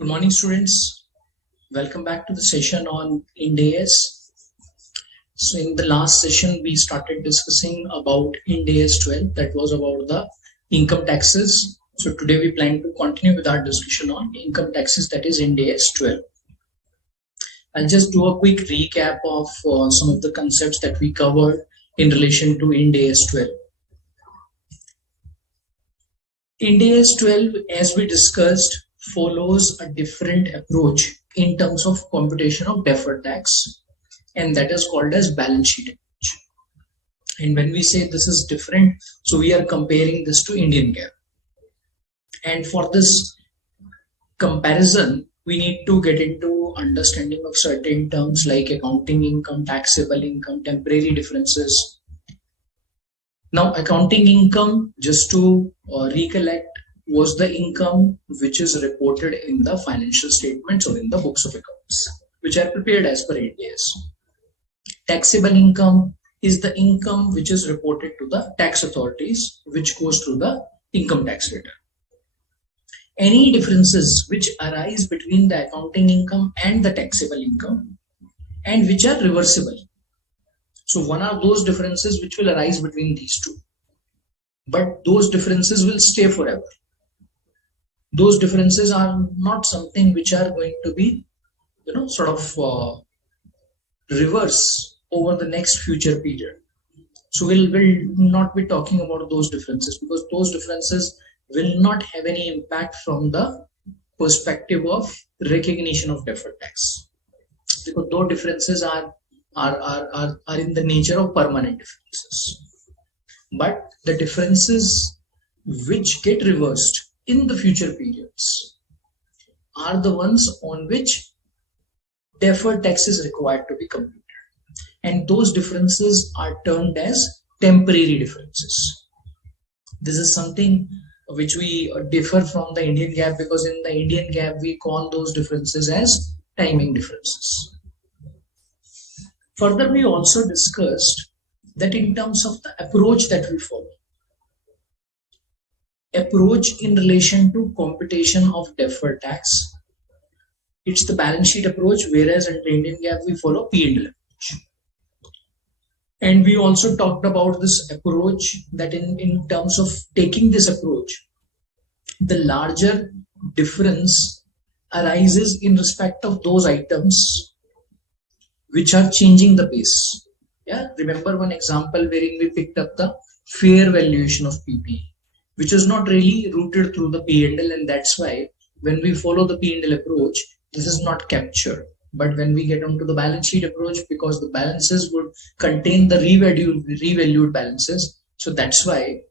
Good morning, students. Welcome back to the session on Ind AS. So in the last session, we started discussing about Ind AS 12. That was about the income taxes. So today we plan to continue with our discussion on income taxes, that is Ind AS 12. I'll just do a quick recap of some of the concepts that we covered in relation to Ind AS 12. Ind AS 12, as we discussed, follows a different approach in terms of computation of deferred tax, and that is called as balance sheet approach. And when we say this is different, so we are comparing this to Indian GAAP. And for this comparison, we need to get into understanding of certain terms like accounting income, taxable income, temporary differences. Now, accounting income, just to recollect, was the income which is reported in the financial statements or in the books of accounts, which are prepared as per Ind AS. Taxable income is the income which is reported to the tax authorities, which goes through the income tax return. Any differences which arise between the accounting income and the taxable income, and which are reversible. So one are those differences which will arise between these two, but those differences will stay forever. Those differences are not something which are going to be, reverse over the next future period. So we'll not be talking about those differences, because those differences will not have any impact from the perspective of recognition of deferred tax, because those differences are in the nature of permanent differences. But the differences which get reversed in the future periods are the ones on which deferred tax is required to be computed, and those differences are termed as temporary differences. This is something which we differ from the Indian GAAP, because in the Indian GAAP we call those differences as timing differences. Further, we also discussed that in terms of the approach that we follow, approach in relation to computation of deferred tax, it's the balance sheet approach, whereas in the Indian GAAP we follow P&L approach. And we also talked about this approach, that in terms of taking this approach, the larger difference arises in respect of those items which are changing the base. Yeah, remember one example wherein we picked up the fair valuation of PP, which is not really rooted through the P&L, and that's why when we follow the P&L approach, this is not captured. But when we get onto the balance sheet approach, because the balances would contain the revalued balances, so that's why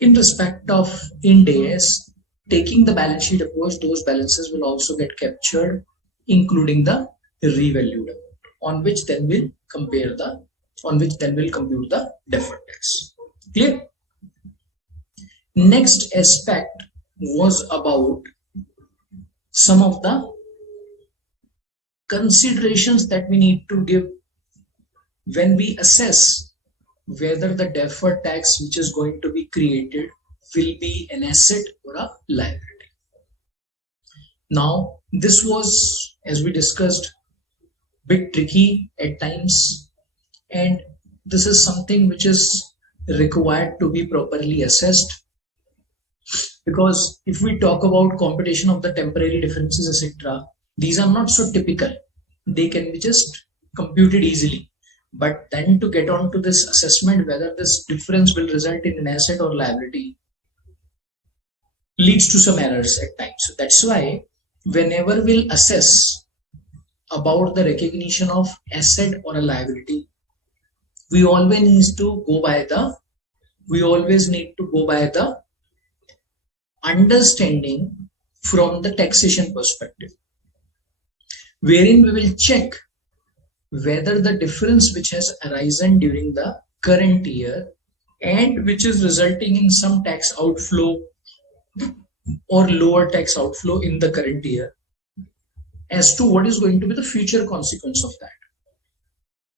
in respect of Ind AS, taking the balance sheet approach, those balances will also get captured, including the revalued amount, on which then we'll compute the deferred tax. Clear? Next aspect was about some of the considerations that we need to give when we assess whether the deferred tax which is going to be created will be an asset or a liability. Now, this was, as we discussed, a bit tricky at times, and this is something which is required to be properly assessed, because if we talk about computation of the temporary differences, etc., these are not so typical. They can be just computed easily, but then to get on to this assessment whether this difference will result in an asset or liability leads to some errors at times. So that's why whenever we'll assess about the recognition of asset or a liability, we always need to go by the understanding from the taxation perspective, wherein we will check whether the difference which has arisen during the current year and which is resulting in some tax outflow or lower tax outflow in the current year, as to what is going to be the future consequence of that.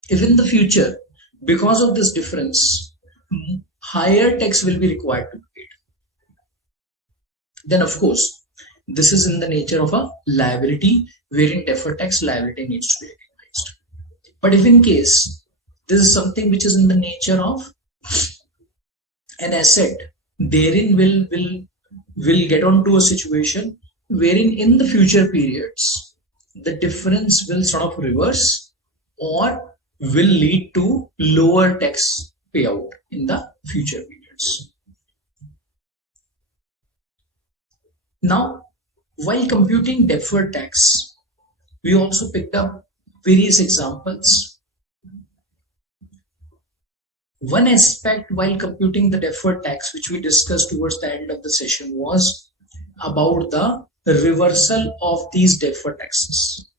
If in the future, because of this difference, higher tax will be required to be paid, then of course this is in the nature of a liability wherein deferred tax liability needs to be recognized. But if in case this is something which is in the nature of an asset, therein will get on to a situation wherein in the future periods the difference will sort of reverse or will lead to lower tax payout in the future periods. Now, while computing deferred tax, we also picked up various examples. One aspect while computing the deferred tax, which we discussed towards the end of the session, was about the reversal of these deferred taxes.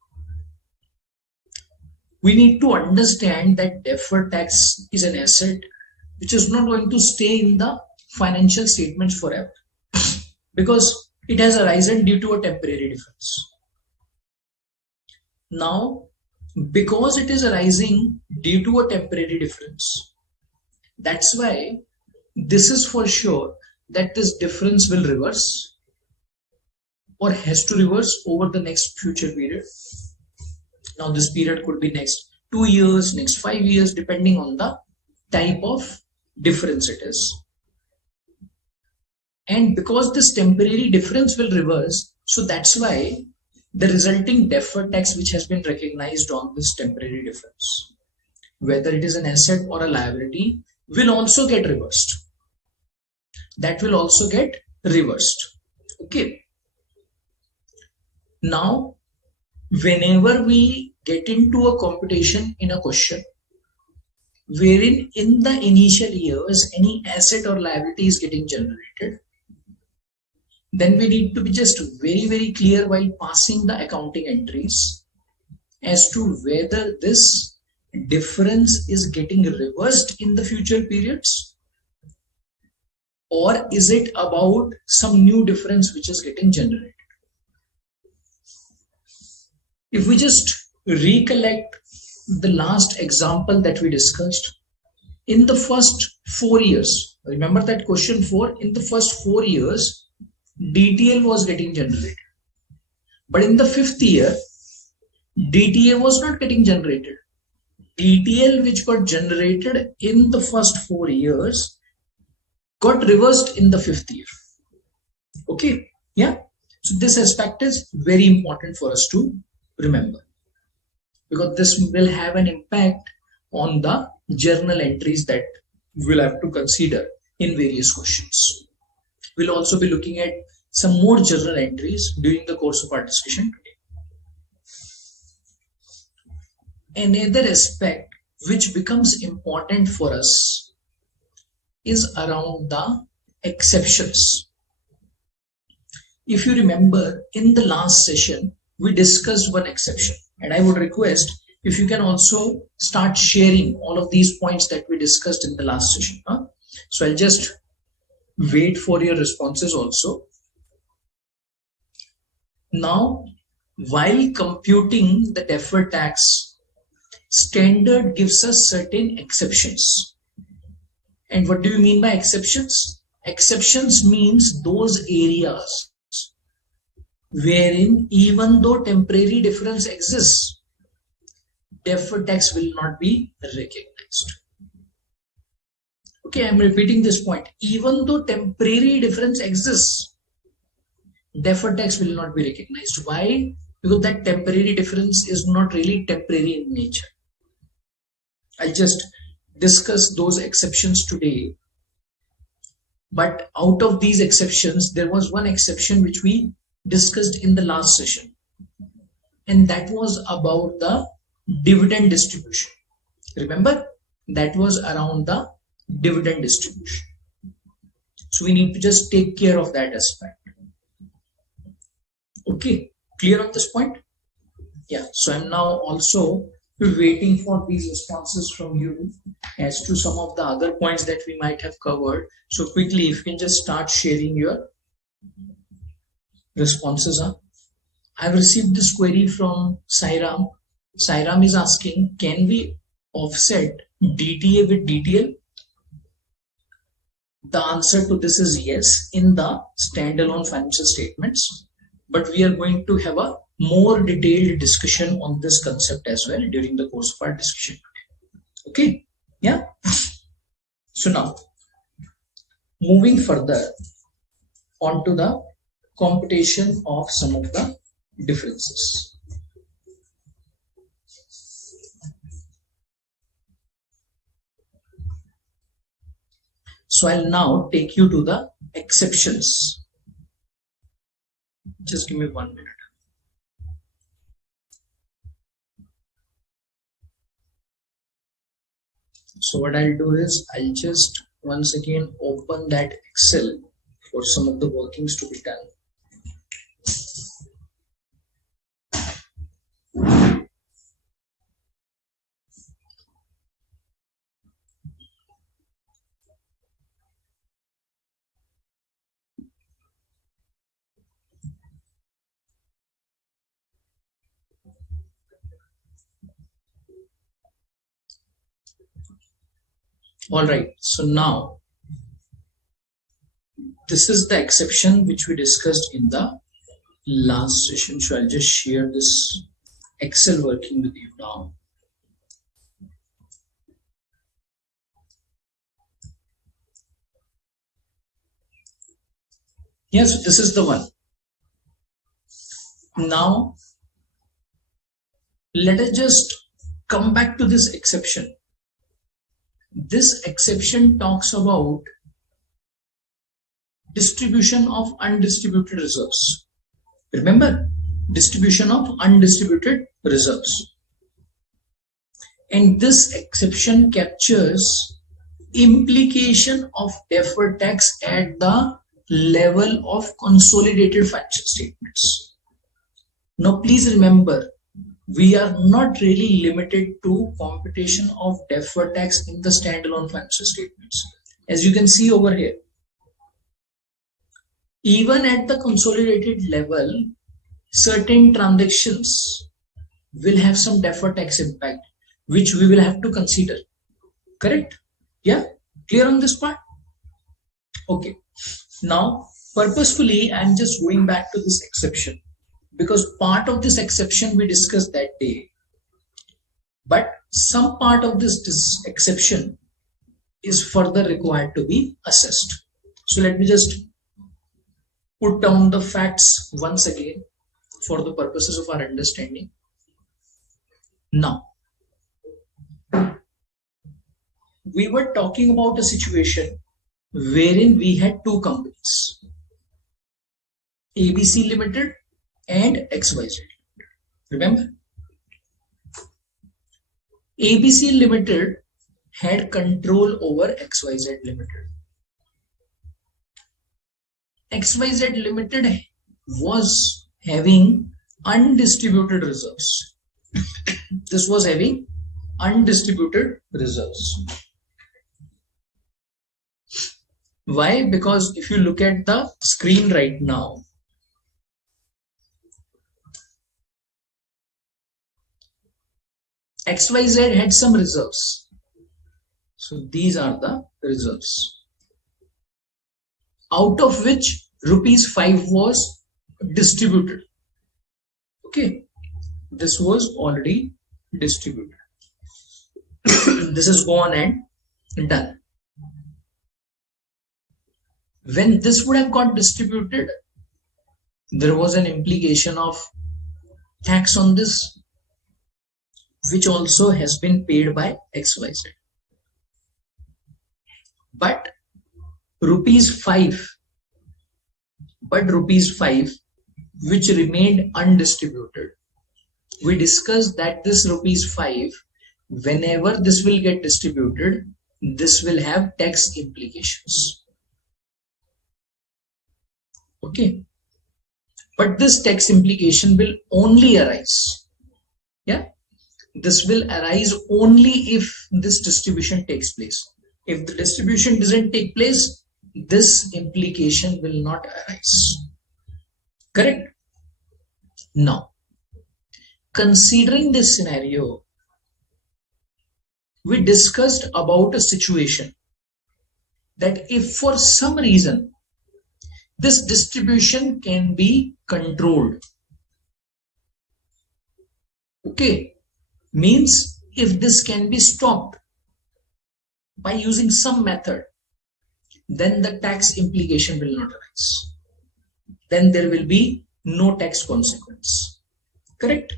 We need to understand that deferred tax is an asset which is not going to stay in the financial statements forever, because it has arisen due to a temporary difference. Now, because it is arising due to a temporary difference, that's why this is for sure that this difference will reverse or has to reverse over the next future period. Now this period could be next 2 years, next 5 years, depending on the type of difference it is. And because this temporary difference will reverse, so that's why the resulting deferred tax which has been recognized on this temporary difference, whether it is an asset or a liability, will also get reversed. That will also get reversed. Okay. Now, whenever we get into a computation in a question wherein in the initial years any asset or liability is getting generated, then we need to be just very clear while passing the accounting entries as to whether this difference is getting reversed in the future periods, or is it about some new difference which is getting generated. If we just recollect the last example that we discussed, in the first 4 years, remember that question 4, in the first 4 years, DTL was getting generated. But in the 5th year, DTA was not getting generated. DTL which got generated in the first 4 years got reversed in the 5th year. Okay, yeah. So this aspect is very important for us to remember, because this will have an impact on the journal entries that we'll have to consider in various questions. We'll also be looking at some more journal entries during the course of our discussion today. Another aspect which becomes important for us is around the exceptions. If you remember, in the last session, we discussed one exception, and I would request if you can also start sharing all of these points that we discussed in the last session. So I'll just wait for your responses also. Now, while computing the deferred tax, standard gives us certain exceptions. And what do you mean by exceptions? Exceptions means those areas wherein even though temporary difference exists, deferred tax will not be recognized. Okay, I'm repeating this point. Even though temporary difference exists, deferred tax will not be recognized. Why? Because that temporary difference is not really temporary in nature. I'll just discuss those exceptions today. But out of these exceptions, there was one exception which we discussed in the last session, and that was about the dividend distribution. Remember, that was around the dividend distribution. So we need to just take care of that aspect. Okay, clear on this point? Yeah, so I'm now also waiting for these responses from you as to some of the other points that we might have covered. So quickly, if you can just start sharing your responses. I've received this query from Sairam. Sairam is asking, can we offset DTA with DTL? The answer to this is yes, in the standalone financial statements. but we are going to have a more detailed discussion on this concept as well during the course of our discussion. Okay, yeah. So now, moving further onto the computation of some of the differences. So I'll now take you to the exceptions. Just give me 1 minute. So what I'll do is I'll just once again open that Excel for some of the workings to be done. All right, so now this is the exception which we discussed in the last session. So I'll just share this Excel working with you now. Yes, this is the one. Now let us just come back to this exception. This exception talks about distribution of undistributed reserves. Remember, distribution of undistributed reserves. And this exception captures implication of deferred tax at the level of consolidated financial statements. Now please remember, we are not really limited to computation of deferred tax in the standalone financial statements. As you can see over here, even at the consolidated level, certain transactions will have some deferred tax impact, which we will have to consider. Correct? Yeah? Clear on this part? Okay. Now, purposefully, I'm just going back to this exception, because part of this exception we discussed that day, but some part of this exception is further required to be assessed. So let me just put down the facts once again for the purposes of our understanding. Now, we were talking about a situation wherein we had two companies, ABC Limited and XYZ. Remember, ABC Limited had control over XYZ Limited. XYZ Limited was having undistributed reserves. This was having undistributed reserves. Why? Because if you look at the screen right now, XYZ had some reserves. So these are the reserves, out of which rupees 5 was distributed. Okay, this was already distributed. This is gone and done. When this would have got distributed, there was an implication of tax on this, which also has been paid by XYZ. But rupees 5, which remained undistributed, we discussed that this rupees 5, whenever this will get distributed, this will have tax implications. Okay, but this tax implication will only arise. Yeah, this will arise only if this distribution takes place. If the distribution doesn't take place, this implication will not arise. Correct? Now, considering this scenario, we discussed about a situation that if for some reason this distribution can be controlled. Okay, means if this can be stopped by using some method, then the tax implication will not arise. Then there will be no tax consequence. Correct?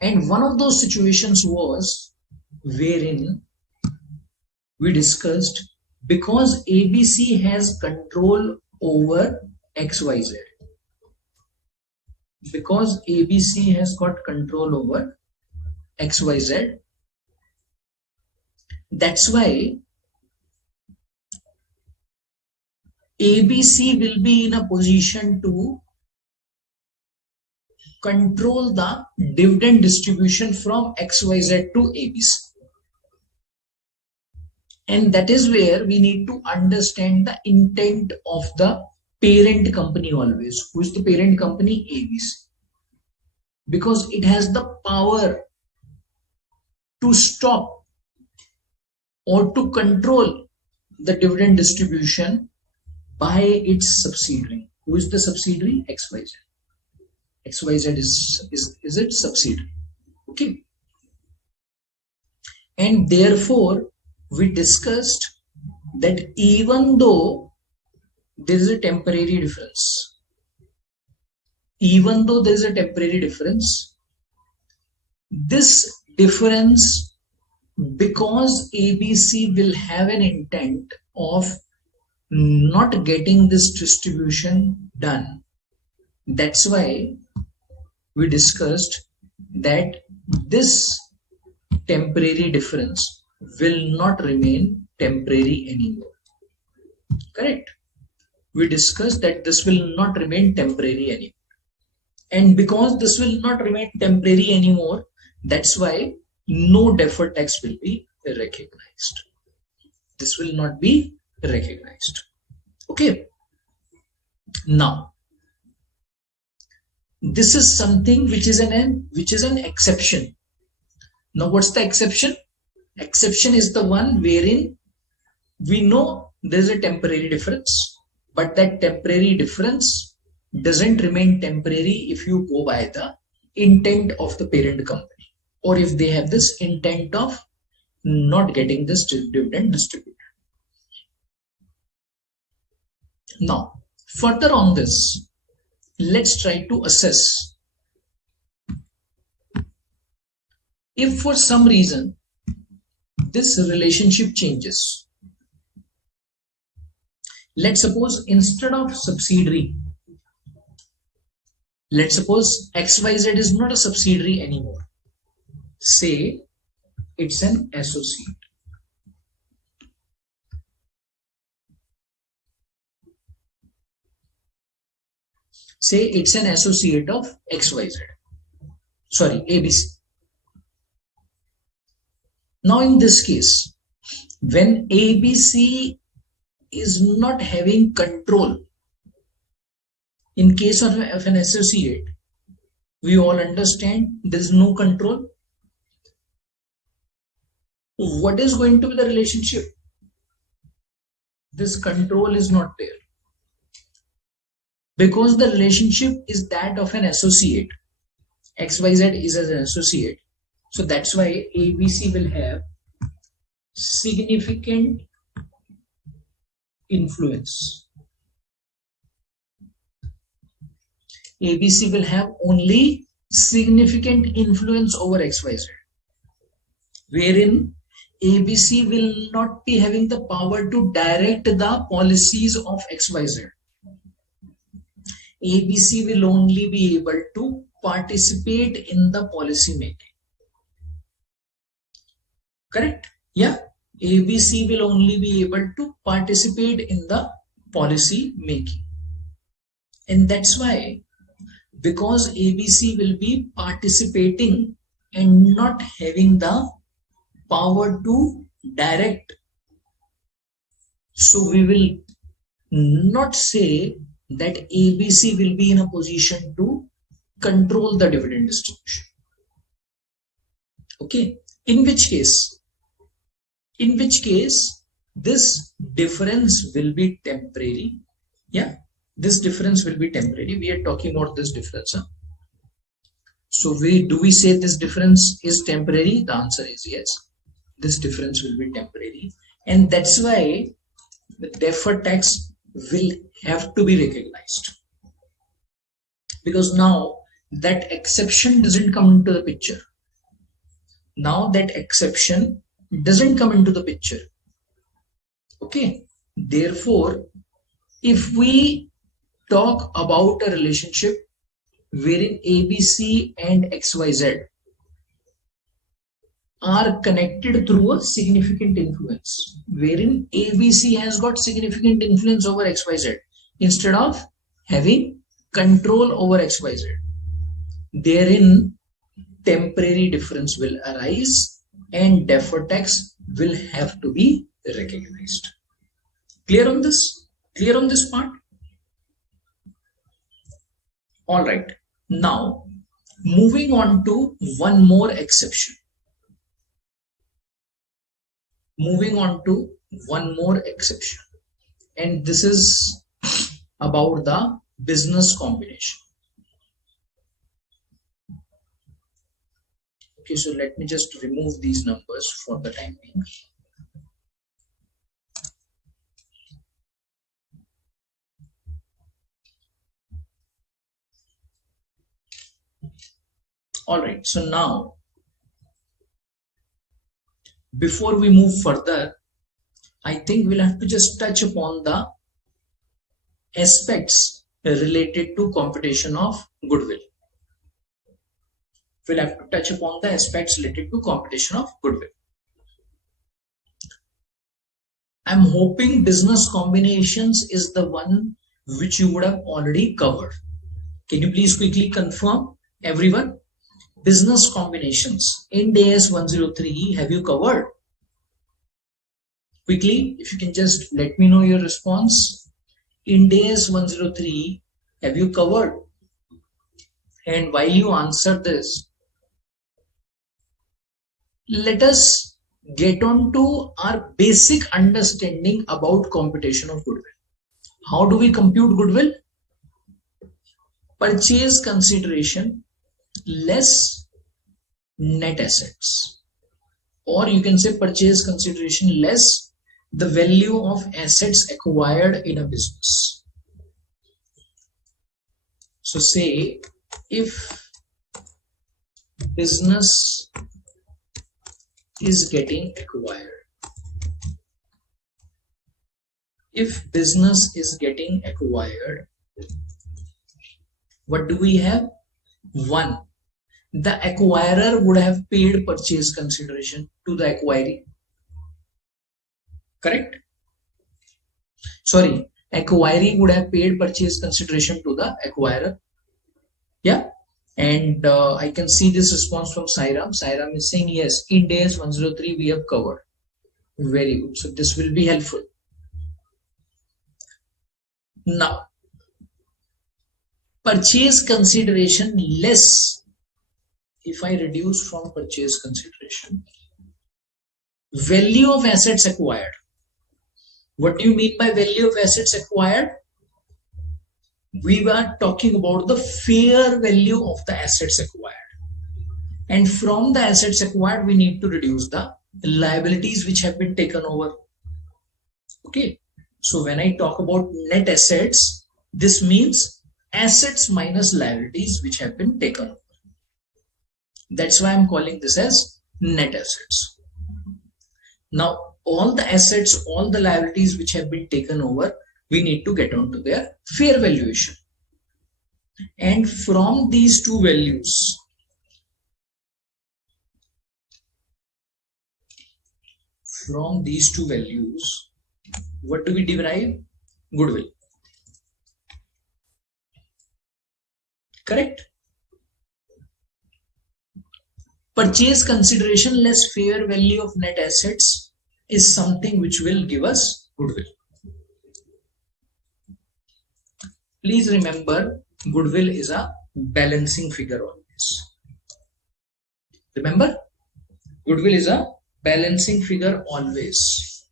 And one of those situations was wherein we discussed, because ABC has control over XYZ. Because ABC has got control over XYZ, that's why ABC will be in a position to control the dividend distribution from XYZ to ABC. And that is where we need to understand the intent of the parent company always. Who is the parent company? ABC. Because it has the power to stop or to control the dividend distribution by its subsidiary. Who is the subsidiary? XYZ. XYZ is its subsidiary. Okay. And therefore, we discussed that even though there is a temporary difference, this difference, because ABC will have an intent of not getting this distribution done, that's why we discussed that this temporary difference will not remain temporary anymore. Correct? We discussed that this will not remain temporary anymore. And because this will not remain temporary anymore, that's why no deferred tax will be recognized. This will not be recognized. Okay. Now, this is something which is an exception. Now, what's the exception? Exception is the one wherein we know there is a temporary difference, but that temporary difference doesn't remain temporary if you go by the intent of the parent company, or if they have this intent of not getting this dividend distributed. Now, further on this, let's try to assess if for some reason this relationship changes. Let's suppose instead of subsidiary, let's suppose XYZ is not a subsidiary anymore. Say it's an associate. Say it's an associate of XYZ. Sorry, ABC. Now in this case, when ABC is not having control, in case of an associate, we all understand there is no control. What is going to be the relationship? This control is not there. Because the relationship is that of an associate. XYZ is as an associate. So that's why ABC will have significant influence. ABC will have only significant influence over XYZ, wherein ABC will not be having the power to direct the policies of XYZ. ABC will only be able to participate in the policy making. Correct? Yeah. ABC will only be able to participate in the policy making. And that's why, because ABC will be participating and not having the power to direct, so we will not say that ABC will be in a position to control the dividend distribution. Okay. In which case this difference will be temporary. Yeah, this difference will be temporary. We are talking about this difference. Huh? So do we say this difference is temporary? The answer is yes. This difference will be temporary, and that's why the deferred tax will have to be recognized, because now that exception doesn't come into the picture. Now that exception doesn't come into the picture. Okay, therefore, if we talk about a relationship wherein ABC and XYZ are connected through a significant influence, wherein ABC has got significant influence over XYZ instead of having control over XYZ, therein temporary difference will arise and deferred tax will have to be recognized. Clear on this? Clear on this part? All right. Now, moving on to one more exception. Moving on to one more exception. And this is about the business combination. Okay, so let me just remove these numbers for the time being. All right, so now, before we move further, I think we'll have to just touch upon the aspects related to computation of goodwill. We'll have to touch upon the aspects related to computation of goodwill. I'm hoping business combinations is the one which you would have already covered. Can you please quickly confirm, everyone? Business combinations, Ind AS 103, have you covered? Quickly, if you can just let me know your response. Ind AS 103, have you covered? And while you answer this, let us get on to our basic understanding about computation of goodwill. How do we compute goodwill? Purchase consideration less net assets, or you can say purchase consideration less the value of assets acquired in a business. So say if business is getting acquired, what do we have? One, the acquirer would have paid purchase consideration to the acquiree. Correct? Sorry, acquiree would have paid purchase consideration to the acquirer. Yeah. And I can see this response from Sairam. Sairam is saying yes, Ind AS 103 we have covered. Very good. So this will be helpful. Now, purchase consideration less, if I reduce from purchase consideration, value of assets acquired. What do you mean by value of assets acquired? We were talking about the fair value of the assets acquired. And from the assets acquired, we need to reduce the liabilities which have been taken over. Okay. So when I talk about net assets, this means assets minus liabilities which have been taken over. That's why I'm calling this as net assets. Now, all the assets, all the liabilities which have been taken over, we need to get onto their fair valuation. And from these two values, what do we derive? Goodwill. Correct? Purchase consideration less fair value of net assets is something which will give us goodwill. Please remember, goodwill is a balancing figure always. Remember, goodwill is a balancing figure always.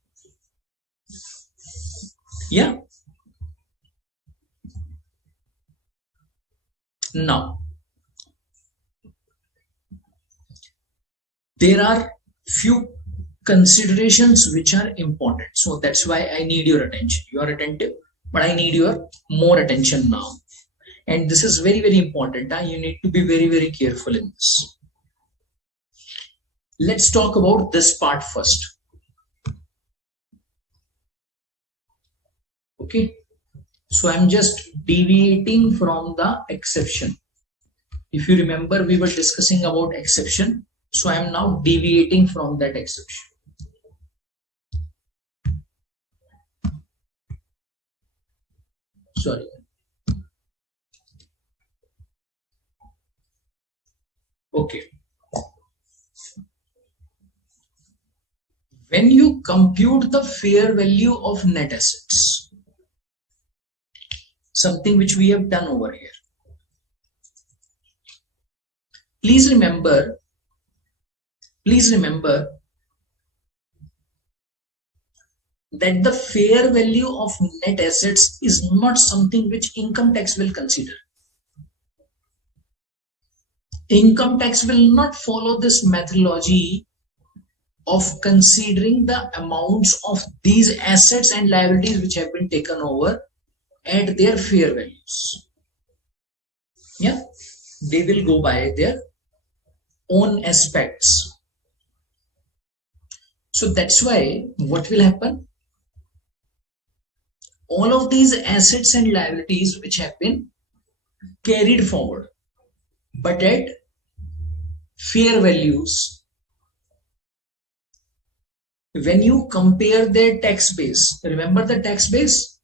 Yeah. Now, there are few considerations which are important. So that's why I need your attention. You are attentive, but I need your more attention now. And this is very, very important. You need to be very, very careful in this. Let's talk about this part first. Okay. So I'm just deviating from the exception. If you remember, we were discussing about exception. So I'm now deviating from that exception. Sorry. Okay. When you compute the fair value of net assets, something which we have done over here. Please remember that the fair value of net assets is not something which income tax will consider. Income tax will not follow this methodology of considering the amounts of these assets and liabilities which have been taken over at their fair values. Yeah, they will go by their own aspects. So that's why what will happen? All of these assets and liabilities which have been carried forward, but at fair values, when you compare their tax base, remember the tax base?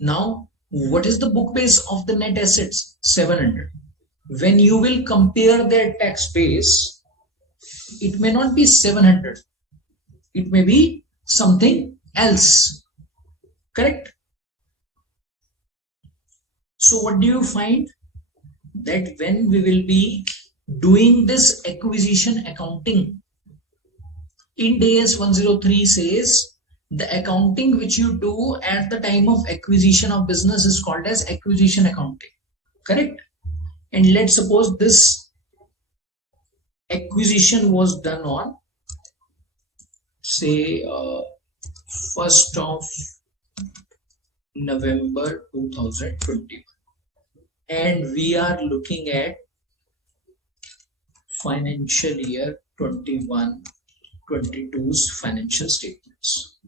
Now, what is the book base of the net assets? 700. When you will compare their tax base, it may not be 700. It may be something else. Correct? So what do you find? That when we will be doing this acquisition accounting, Ind AS 103 says the accounting which you do at the time of acquisition of business is called as acquisition accounting. Correct? And let's suppose this acquisition was done on, say, 1st of November 2021, and we are looking at financial year 21-22's financial statements.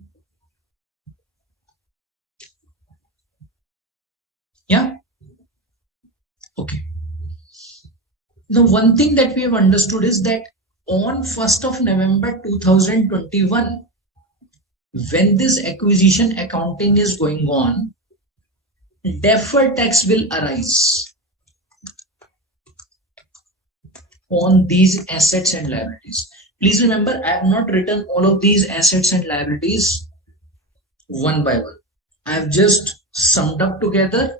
Yeah. Okay. The one thing that we have understood is that on 1st of November 2021, when this acquisition accounting is going on, deferred tax will arise on these assets and liabilities. Please remember, I have not written all of these assets and liabilities one by one. I have just summed up together,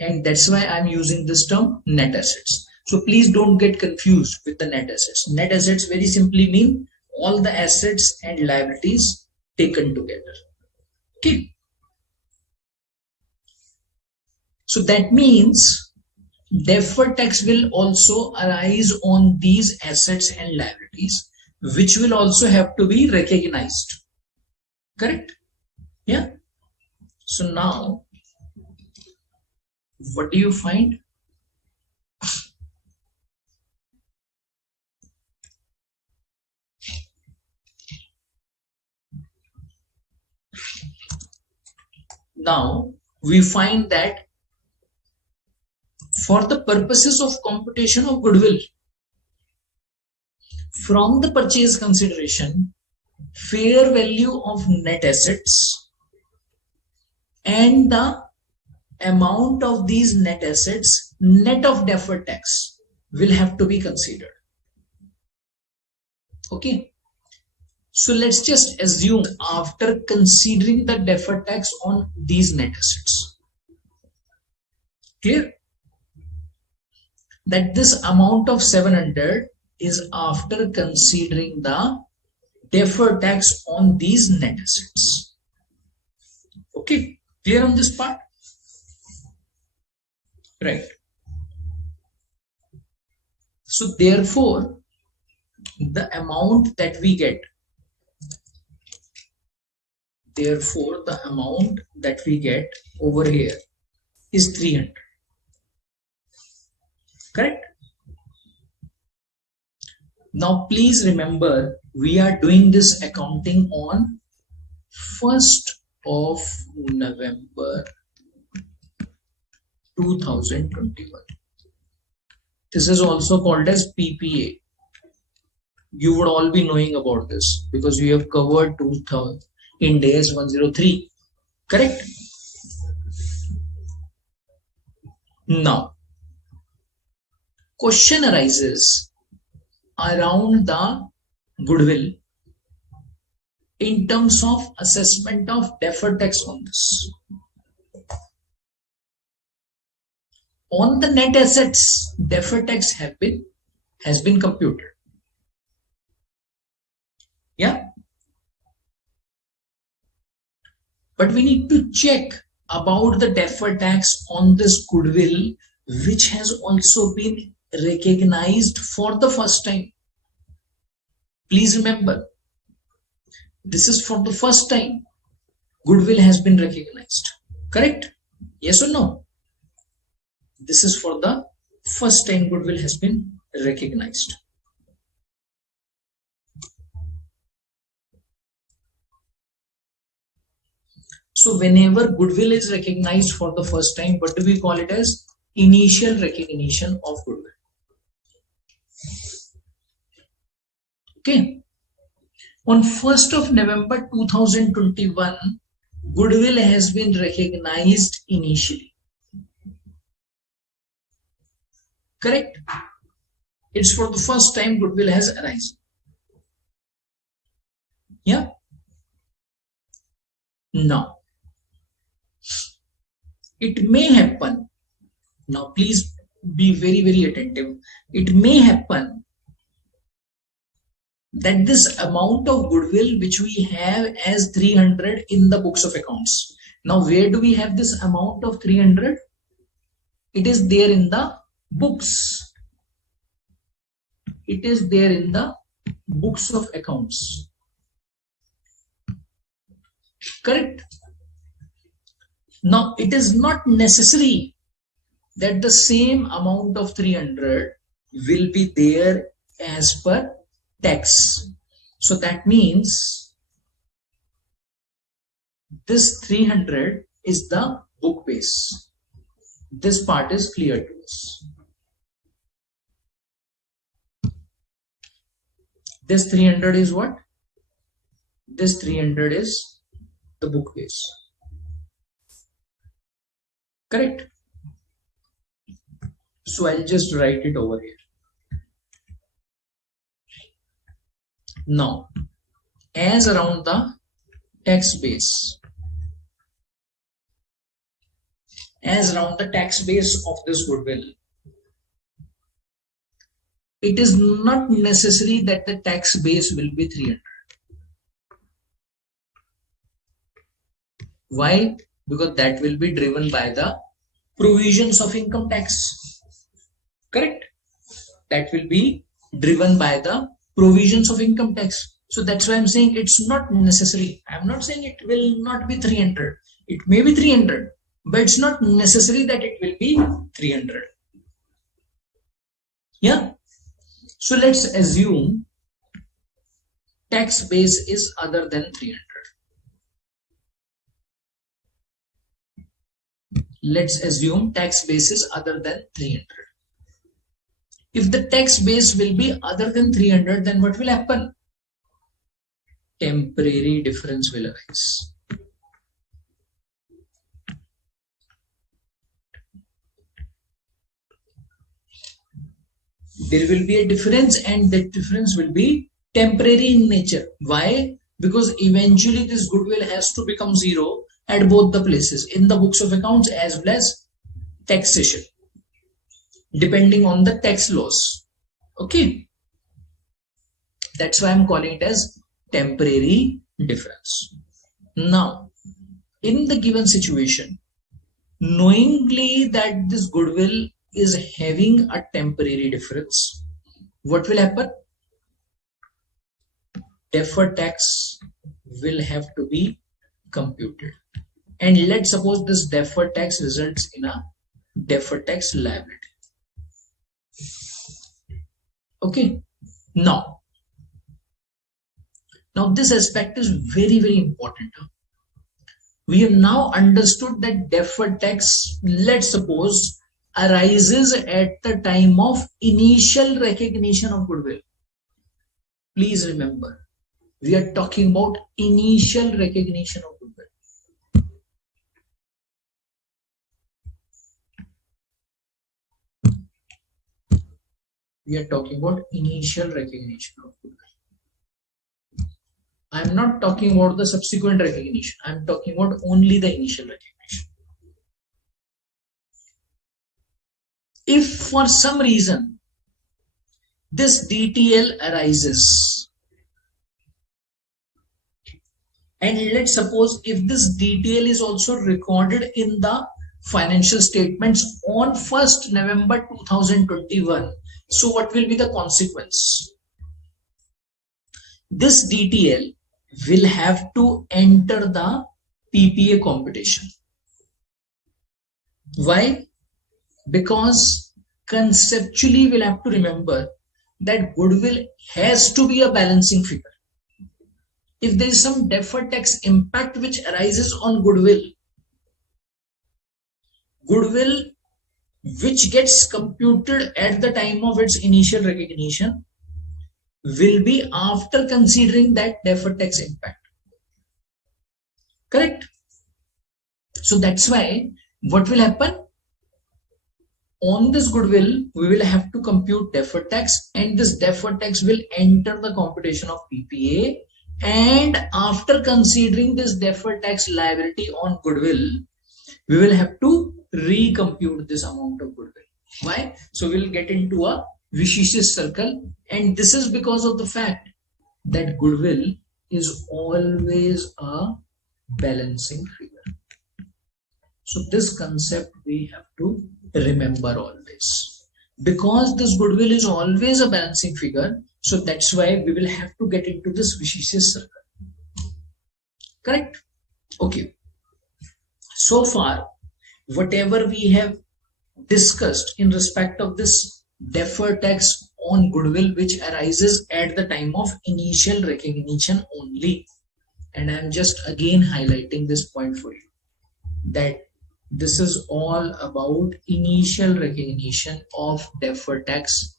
and that's why I'm using this term net assets. So please don't get confused with the net assets. Net assets very simply mean all the assets and liabilities taken together. Okay. So that means deferred tax will also arise on these assets and liabilities, which will also have to be recognized. Correct? Yeah. So now, what do you find? Now, we find that for the purposes of computation of goodwill, from the purchase consideration, fair value of net assets and the amount of these net assets net of deferred tax will have to be considered. Okay. So let's just assume after considering the deferred tax on these net assets, clear? That this amount of 700 is after considering the deferred tax on these net assets. Okay, clear on this part? Right. So therefore, the amount that we get, over here is 300. Correct? Now please remember, we are doing this accounting on 1st of November 2021. This is also called as PPA. You would all be knowing about this because we have covered 2000 in days 103. Correct? Now, question arises around the goodwill in terms of assessment of deferred tax on this. On the net assets, deferred tax has been computed. Yeah. But we need to check about the deferred tax on this goodwill, which has also been recognized for the first time. Please remember, this is for the first time goodwill has been recognized. Correct? Yes or no? This is for the first time goodwill has been recognized. So whenever goodwill is recognized for the first time, what do we call it as? Initial recognition of goodwill. Okay. On 1st of November 2021, goodwill has been recognized initially. Correct? It's for the first time goodwill has arisen. Yeah. Now, it may happen. Now, please be very, very attentive. It may happen that this amount of goodwill which we have as 300 in the books of accounts. Now, where do we have this amount of 300? It is there in the books. It is there in the books of accounts. Correct? Now, it is not necessary that the same amount of 300 will be there as per tax. So that means this 300 is the book base. This part is clear to us. This 300 is what? This 300 is the book base. Correct? So I'll just write it over here. Now, as around the tax base, of this goodwill, it is not necessary that the tax base will be 300. Why? Because that will be driven by the provisions of income tax. Correct? That will be driven by the provisions of income tax. So that's why I'm saying it's not necessary. I'm not saying it will not be 300. It may be 300, but it's not necessary that it will be 300. Yeah. So let's assume tax base is other than 300. Let's assume tax base is other than 300. If the tax base will be other than 300, then what will happen? Temporary difference will arise. There will be a difference, and that difference will be temporary in nature. Why? Because eventually this goodwill has to become zero at both the places, in the books of accounts as well as taxation, depending on the tax laws. Okay, that's why I'm calling it as temporary difference. Now, in the given situation, knowingly that this goodwill is having a temporary difference, what will happen? Deferred tax will have to be computed. And let's suppose this deferred tax results in a deferred tax liability. Okay. Now this aspect is very, very important. We have now understood that deferred tax, let's suppose, arises at the time of initial recognition of goodwill. Please remember, we are talking about initial recognition of goodwill. We are talking about initial recognition of goodwill. I'm not talking about the subsequent recognition. I'm talking about only the initial recognition. If for some reason this DTL arises, and let's suppose if this DTL is also recorded in the financial statements on 1st November 2021, so what will be the consequence? This DTL will have to enter the PPA computation. Why? Because conceptually we'll have to remember that goodwill has to be a balancing figure. If there is some deferred tax impact which arises on goodwill which gets computed at the time of its initial recognition will be after considering that deferred tax impact. Correct? So that's why what will happen? On this goodwill, we will have to compute deferred tax, and this deferred tax will enter the computation of PPA. And after considering this deferred tax liability on goodwill, we will have to recompute this amount of goodwill. Why? So we will get into a vicious circle, and this is because of the fact that goodwill is always a balancing figure. So this concept we have to remember always. Because this goodwill is always a balancing figure, so that's why we will have to get into this vicious circle. Correct? Okay. So far, whatever we have discussed in respect of this deferred tax on goodwill which arises at the time of initial recognition only, and I'm just again highlighting this point for you, that this is all about initial recognition of deferred tax,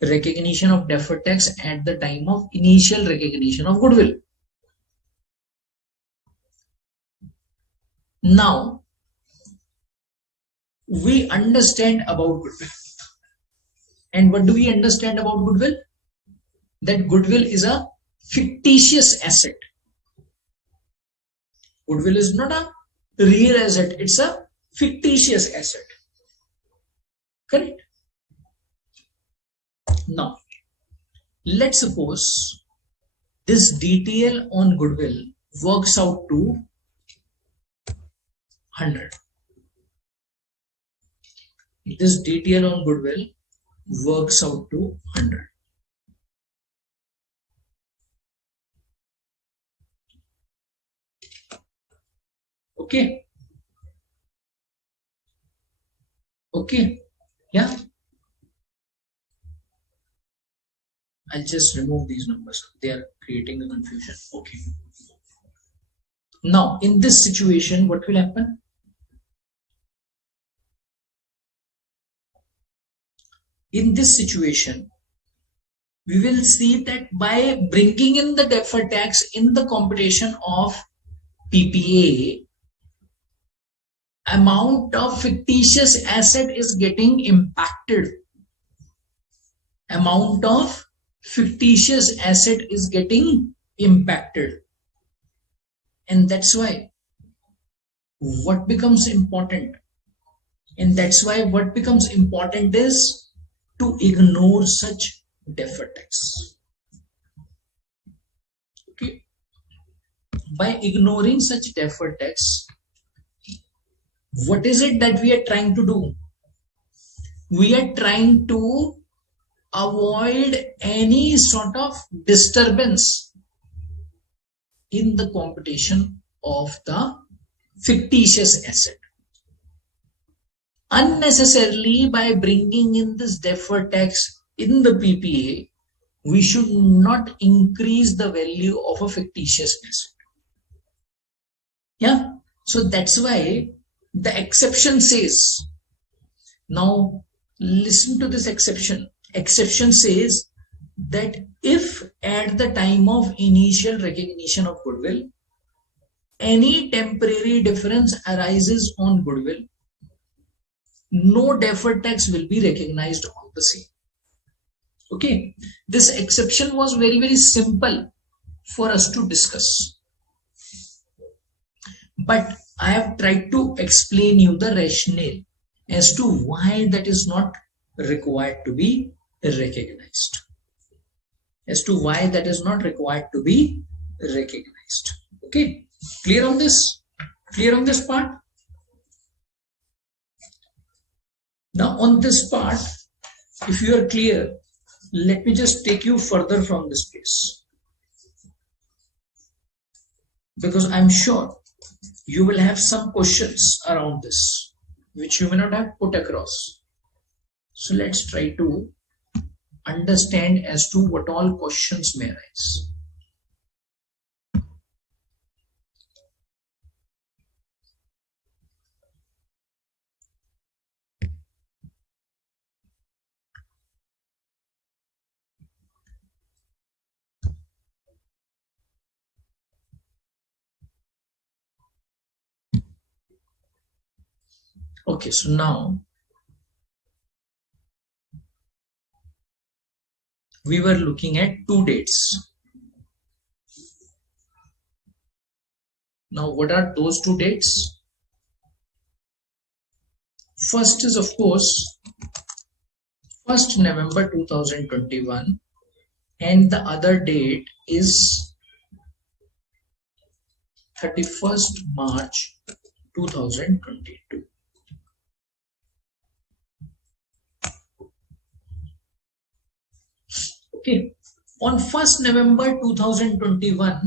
recognition of deferred tax at the time of initial recognition of goodwill. Now we understand about goodwill. And what do we understand about goodwill? That goodwill is a fictitious asset. Goodwill is not a real asset, it's a fictitious asset. Correct? Now, let's suppose this DTL on goodwill works out to 100. This DTL on goodwill works out to 100. Okay. Okay. Yeah. I'll just remove these numbers. They are creating a confusion. Okay. Now, in this situation, what will happen? In this situation, we will see that by bringing in the deferred tax in the computation of PPA, amount of fictitious asset is getting impacted. Amount of fictitious asset is getting impacted. And that's why what becomes important. And that's why what becomes important is to ignore such deferred tax. Okay. by ignoring such deferred tax, what is it that we are trying to do? We are trying to avoid any sort of disturbance in the computation of the fictitious asset. Unnecessarily, by bringing in this deferred tax in the PPA, we should not increase the value of a fictitious asset. Yeah, so that's why the exception says, now listen to this exception. Exception says that if at the time of initial recognition of goodwill, any temporary difference arises on goodwill, no deferred tax will be recognized on the same. Okay, this exception was very, very simple for us to discuss. But I have tried to explain you the rationale as to why that is not required to be recognized. As to why that is not required to be recognized. Okay, clear on this? Clear on this part? Now on this part, if you are clear, let me just take you further from this place. Because I'm sure you will have some questions around this, which you may not have put across. So let's try to understand as to what all questions may arise. Okay, so now we were looking at two dates. Now, what are those two dates? First is, of course, 1st November 2021, and the other date is 31st March 2022. Okay, on 1st November 2021,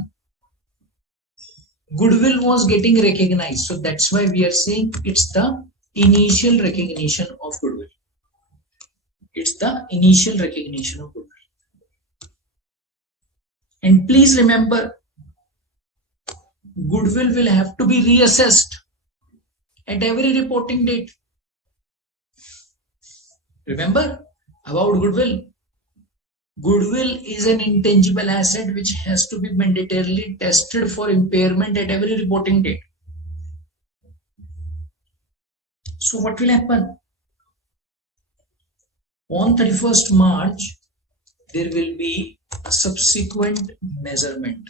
goodwill was getting recognized. So that's why we are saying it's the initial recognition of goodwill. It's the initial recognition of goodwill. And please remember, goodwill will have to be reassessed at every reporting date. Remember about goodwill. Goodwill is an intangible asset which has to be mandatorily tested for impairment at every reporting date. So what will happen? On 31st March, there will be a subsequent measurement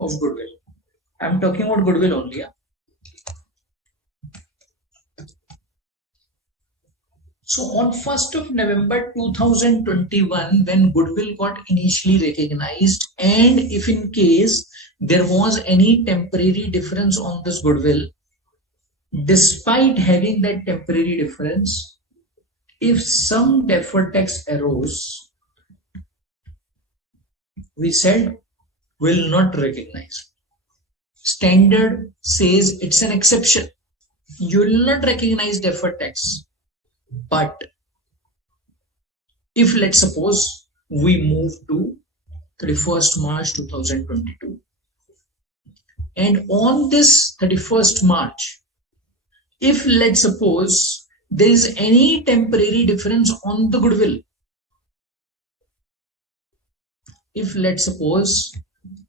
of goodwill. I'm talking about goodwill only. Yeah? So on 1st of November 2021, when goodwill got initially recognized, and if in case there was any temporary difference on this goodwill, despite having that temporary difference, if some deferred tax arose, we said will not recognize. Standard says it's an exception. You will not recognize deferred tax. But if, let's suppose, we move to 31st March 2022, and on this 31st March, if, let's suppose, there is any temporary difference on the goodwill, if, let's suppose,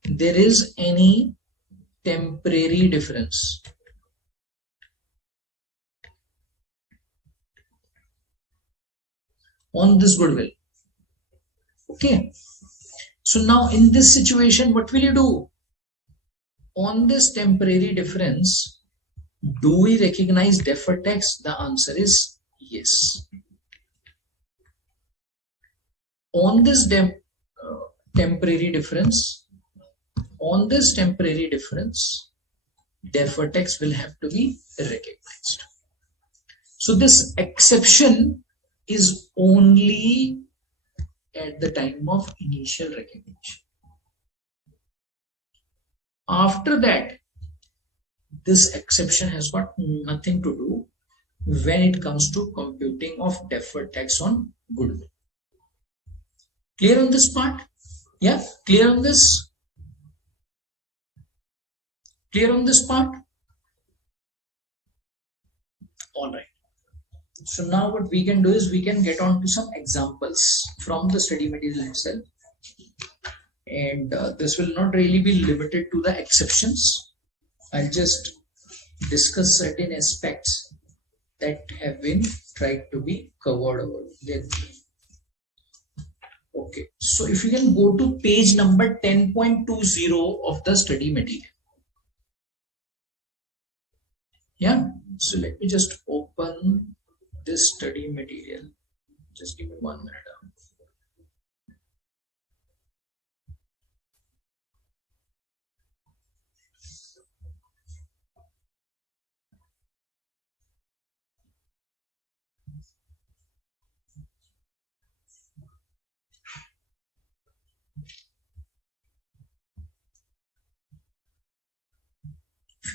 there is any temporary difference on this goodwill. Okay, so now in this situation, what will you do? On this temporary difference, do we recognize deferred tax? The answer is yes. On this temporary difference. On this temporary difference, deferred tax will have to be recognized. So this exception is only at the time of initial recognition. After that, this exception has got nothing to do when it comes to computing of deferred tax on goodwill. Clear on this part? Yeah, clear on this? Clear on this part? All right. So now what we can do is we can get on to some examples from the study material itself. And this will not really be limited to the exceptions. I'll just discuss certain aspects that have been tried to be covered over there. Okay, so if you can go to page number 10.20 of the study material. Yeah, so let me just open this study material. Just give me 1 minute.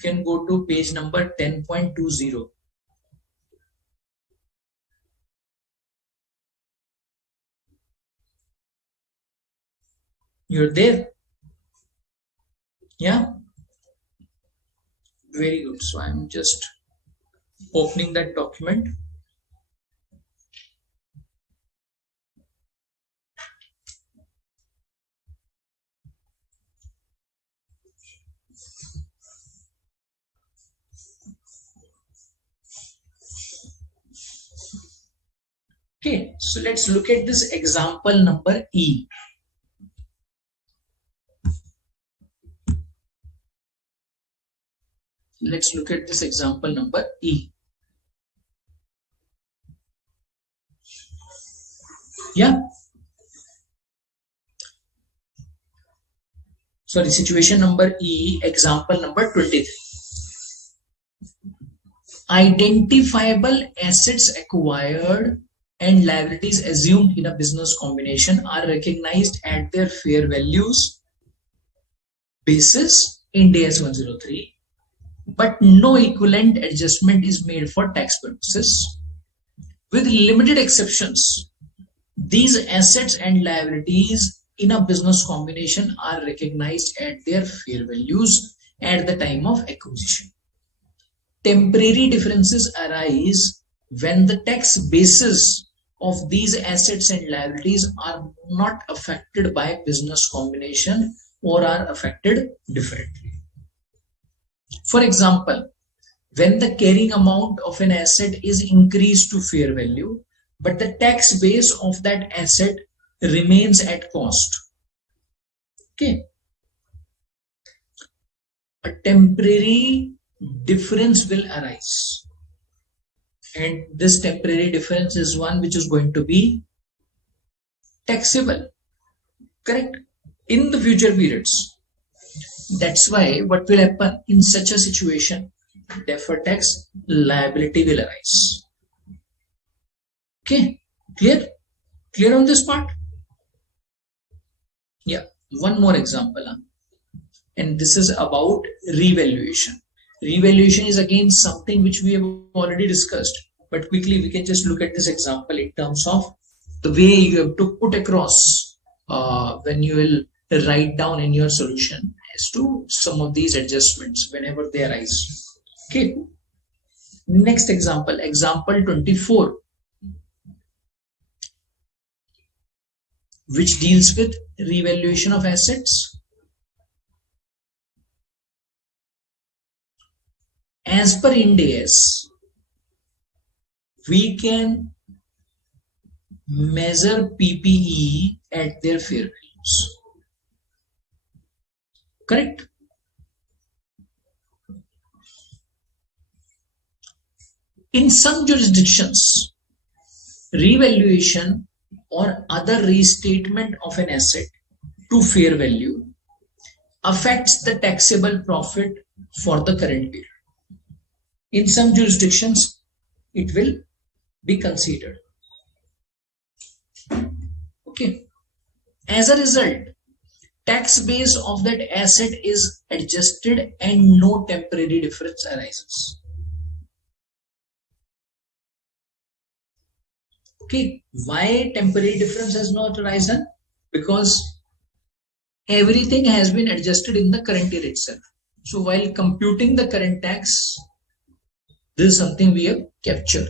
You can go to page number 10.20. You're there? Yeah? Very good. So I'm just opening that document. Okay, so let's look at this example number E. Let's look at this example number E. Yeah. Sorry, situation number E, example number 23. Identifiable assets acquired and liabilities assumed in a business combination are recognized at their fair values basis Ind AS 103, but no equivalent adjustment is made for tax purposes. With limited exceptions, these assets and liabilities in a business combination are recognized at their fair values at the time of acquisition. Temporary differences arise when the tax basis of these assets and liabilities are not affected by business combination or are affected differently. For example, when the carrying amount of an asset is increased to fair value, but the tax base of that asset remains at cost. Okay. A temporary difference will arise. And this temporary difference is one which is going to be taxable. Correct? In the future periods. That's why what will happen in such a situation? Deferred tax liability will arise. Okay, clear? Clear on this part? Yeah, one more example. And this is about revaluation. Revaluation is again something which we have already discussed. But quickly we can just look at this example in terms of the way you have to put across when you will write down in your solution as to some of these adjustments whenever they arise. Okay. Next example, example 24, which deals with revaluation of assets. As per Ind AS, we can measure PPE at their fair values. Correct? In some jurisdictions, revaluation or other restatement of an asset to fair value affects the taxable profit for the current period. In some jurisdictions, it will be considered. Okay. As a result, tax base of that asset is adjusted and no temporary difference arises. Okay, why temporary difference has not arisen? Because everything has been adjusted in the current year itself. So while computing the current tax, this is something we have captured.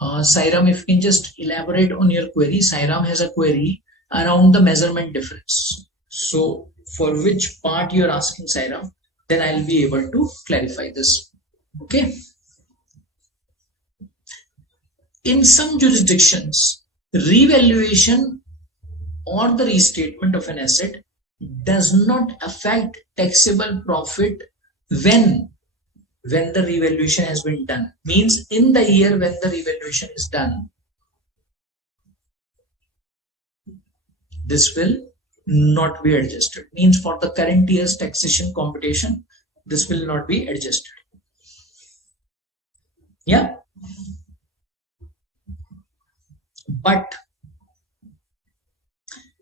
Sairam, if you can just elaborate on your query. Sairam has a query around the measurement difference. So for which part you are asking, Sairam, then I'll be able to clarify this. Okay. In some jurisdictions, revaluation or the restatement of an asset does not affect taxable profit when the revaluation has been done. Means in the year when the revaluation is done, this will not be adjusted. Means for the current year's taxation computation, this will not be adjusted. Yeah. But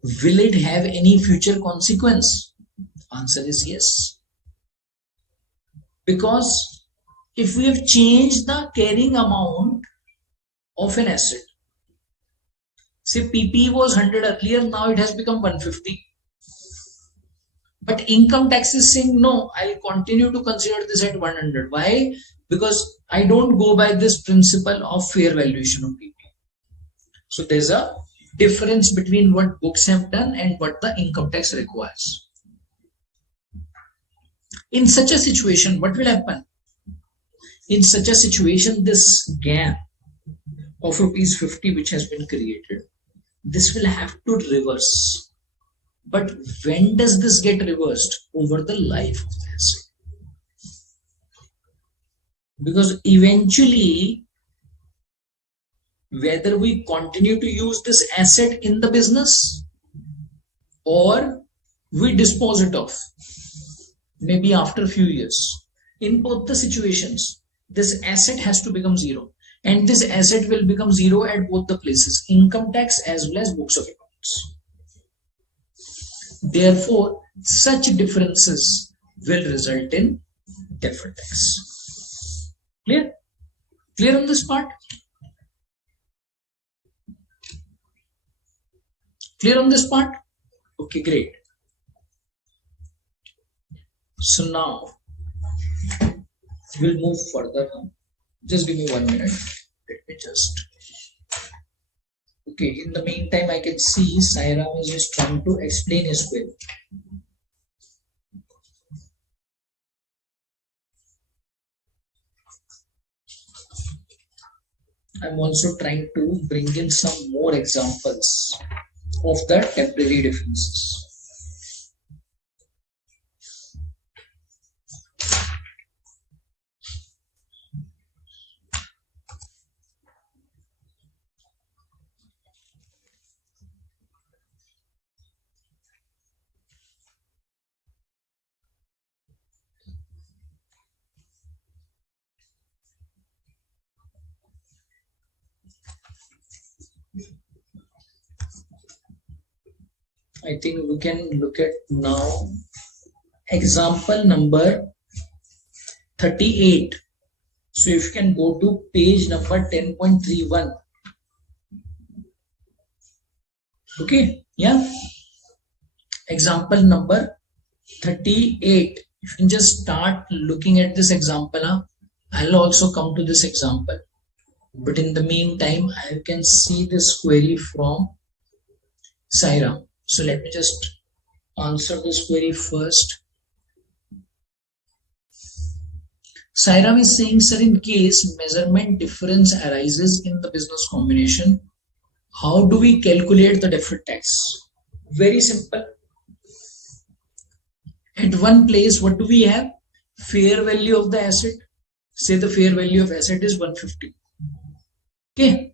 will it have any future consequence? Answer is yes. Because if we have changed the carrying amount of an asset, say PP was 100 earlier, now it has become 150. But income tax is saying no, I'll continue to consider this at 100. Why? Because I don't go by this principle of fair valuation of PP. So there's a difference between what books have done and what the income tax requires. In such a situation, what will happen? In such a situation, this gap of rupees 50 which has been created, this will have to reverse. But when does this get reversed? Over the life of the asset. Because eventually, whether we continue to use this asset in the business or we dispose it off, maybe after a few years, in both the situations, this asset has to become zero. And this asset will become zero at both the places, income tax as well as books of accounts. Therefore, such differences will result in deferred tax. Clear? Clear on this part? Clear on this part? Okay, great. So now we'll move further now. Just give me 1 minute. Let me just. Okay, in the meantime, I can see Sairam is just trying to explain his query. I'm also trying to bring in some more examples of the temporary differences. I think we can look at now example number 38. So if you can go to page number 10.31. Okay, yeah. Example number 38. If you can just start looking at this example, I'll also come to this example. But in the meantime, I can see this query from Sairam. So let me just answer this query first. Sairam is saying, sir, in case measurement difference arises in the business combination, how do we calculate the deferred tax? Very simple. At one place, what do we have? Fair value of the asset. Say the fair value of asset is 150. Okay.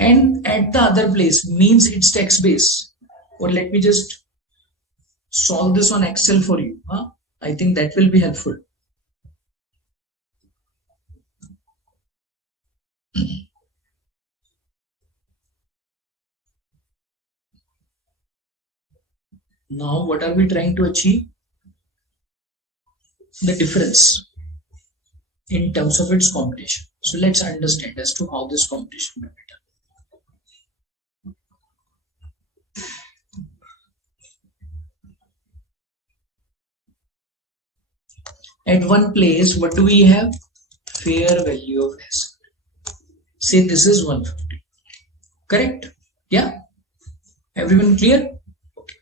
and at the other place means it's tax base. Or let me just solve this on Excel for you. I think that will be helpful. Now what are we trying to achieve? The difference in terms of its computation. So let's understand as to how this computation will be done. At one place, what do we have? Fair value of asset. Say this is 150. Correct? Yeah? Everyone clear? Okay.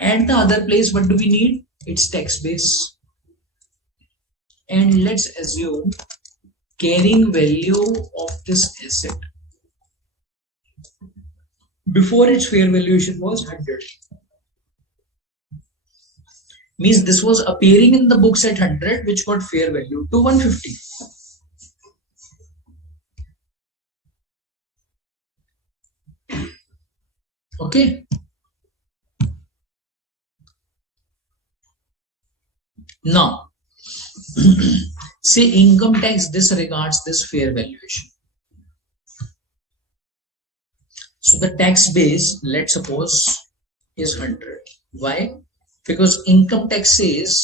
At the other place, what do we need? It's tax base. And let's assume carrying value of this asset before its fair valuation was 100. Means this was appearing in the books at 100, which got fair value to 150. Okay. Now, say income tax disregards this fair valuation. So the tax base, let's suppose, is 100. Why? Because income tax says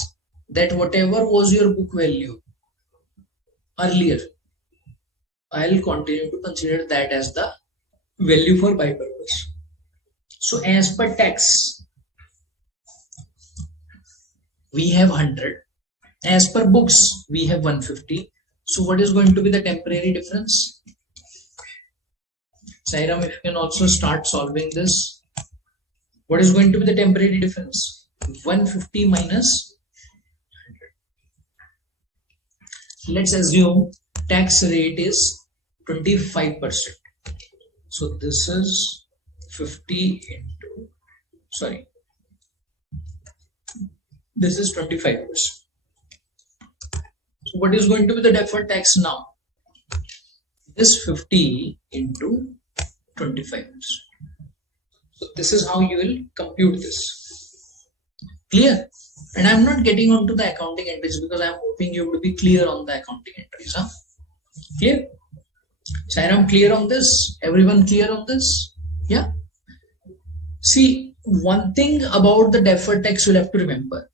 that whatever was your book value earlier, I'll continue to consider that as the value for my purpose. So as per tax, we have 100. As per books, we have 150. So what is going to be the temporary difference? Sairam, if you can also start solving this. What is going to be the temporary difference? 150 minus 100. Let's assume tax rate is 25%. So this is 50 into, sorry, this is 25%. So what is going to be the deferred tax now? This 50 into 25%. So this is how you will compute this. Clear? And I'm not getting onto the accounting entries because I'm hoping you to be clear on the accounting entries. Clear? Sairam, clear on this? Everyone clear on this? Yeah? See, one thing about the deferred tax you'll have to remember.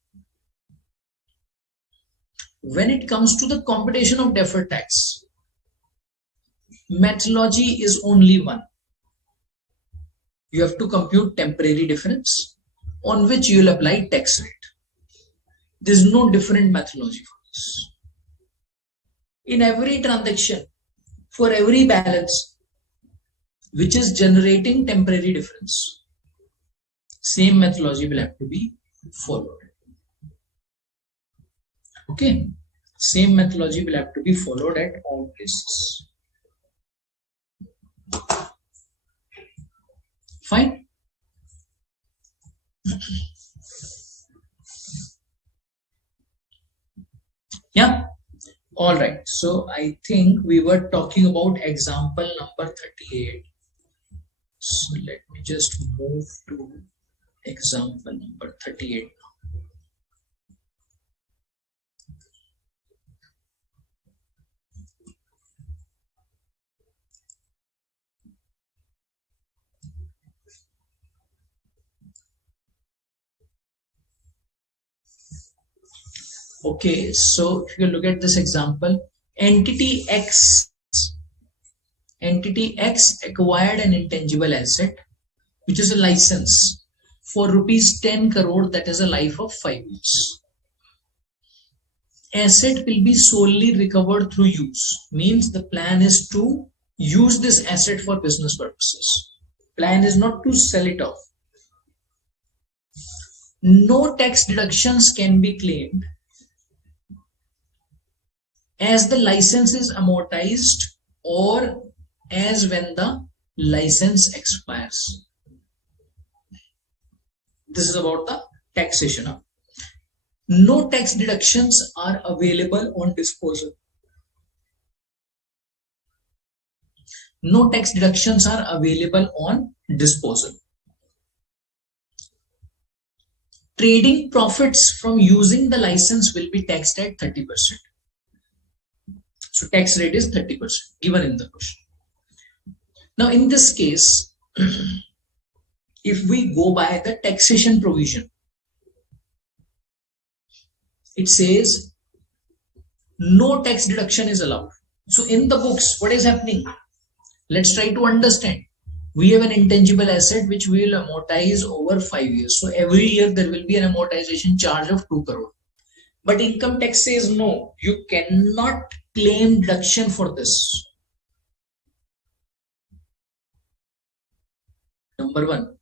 When it comes to the computation of deferred tax, methodology is only one. You have to compute temporary difference on which you will apply tax rate. There is no different methodology for this. In every transaction, for every balance which is generating temporary difference, same methodology will have to be followed. Okay, same methodology will have to be followed at all places. Fine. Yeah. All right. So I think we were talking about example number 38. So let me just move to example number 38 now. Okay, so if you look at this example, entity X acquired an intangible asset, which is a license for rupees 10 crore, that is a life of 5 years. Asset will be solely recovered through use. Means the plan is to use this asset for business purposes. Plan is not to sell it off. No tax deductions can be claimed as the license is amortized or as when the license expires. This is about the taxation. No tax deductions are available on disposal. No tax deductions are available on disposal. Trading profits from using the license will be taxed at 30%. So tax rate is 30% given in the question. Now in this case, if we go by the taxation provision, it says no tax deduction is allowed. So in the books, what is happening? Let's try to understand. We have an intangible asset which we will amortize over 5 years. So every year there will be an amortization charge of 2 crore. But income tax says no, you cannot claim deduction for this. Number one.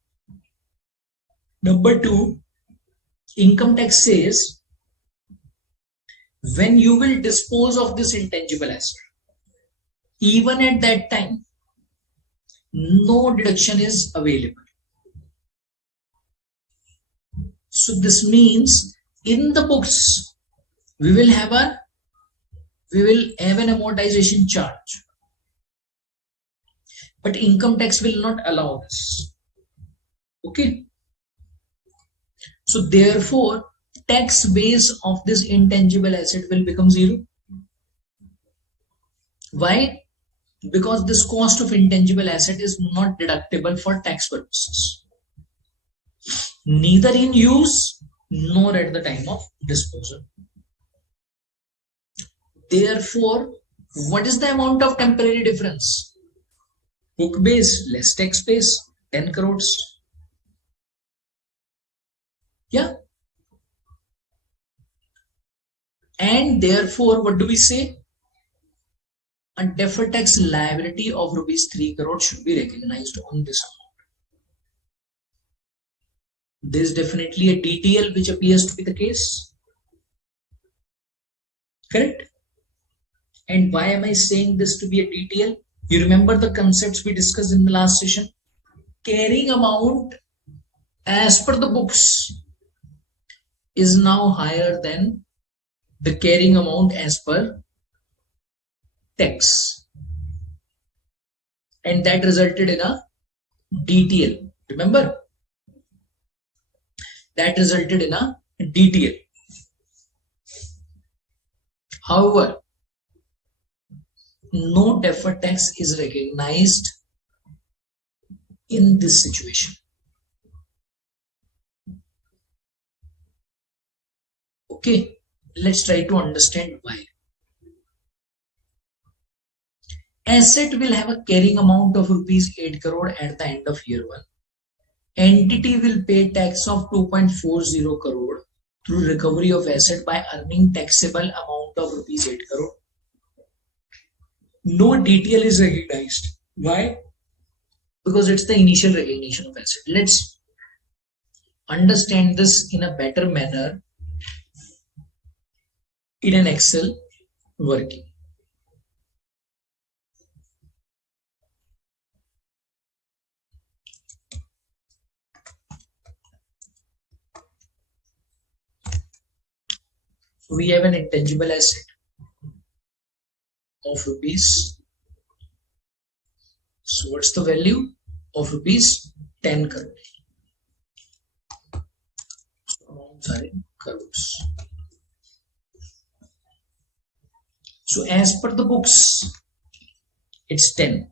Number two, income tax says when you will dispose of this intangible asset, even at that time, no deduction is available. So this means in the books we will have an amortization charge, but income tax will not allow this. Okay. So therefore, tax base of this intangible asset will become zero. Why? Because this cost of intangible asset is not deductible for tax purposes, neither in use nor at the time of disposal. Therefore, what is the amount of temporary difference? Book base less tax base, 10 crores. Yeah. And therefore, what do we say? A deferred tax liability of rupees 3 crore should be recognized on this amount. There is definitely a DTL which appears to be the case. Correct? And why am I saying this to be a DTL? You remember the concepts we discussed in the last session? Carrying amount as per the books is now higher than the carrying amount as per tax, and that resulted in a DTL. Remember, that resulted in a DTL. However, no deferred tax is recognized in this situation. Okay, let's try to understand why. Asset will have a carrying amount of rupees 8 crore at the end of year 1. Entity will pay tax of 2.40 crore through recovery of asset by earning taxable amount of rupees 8 crore. No DTL is recognized. Why? Because it's the initial recognition of asset. Let's understand this in a better manner in an Excel working. We have an intangible asset of rupees. So what's the value of rupees 10 crore? So amounts are in crores. So as per the books, it's 10.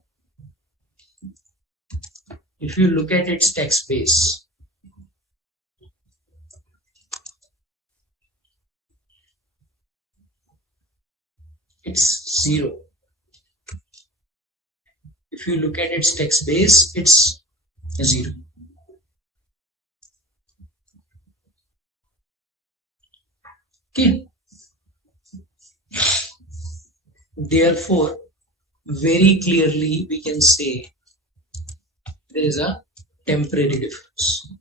If you look at its tax base, it's 0. If you look at its tax base, it's 0. Okay. Therefore, very clearly we can say there is a temporary difference.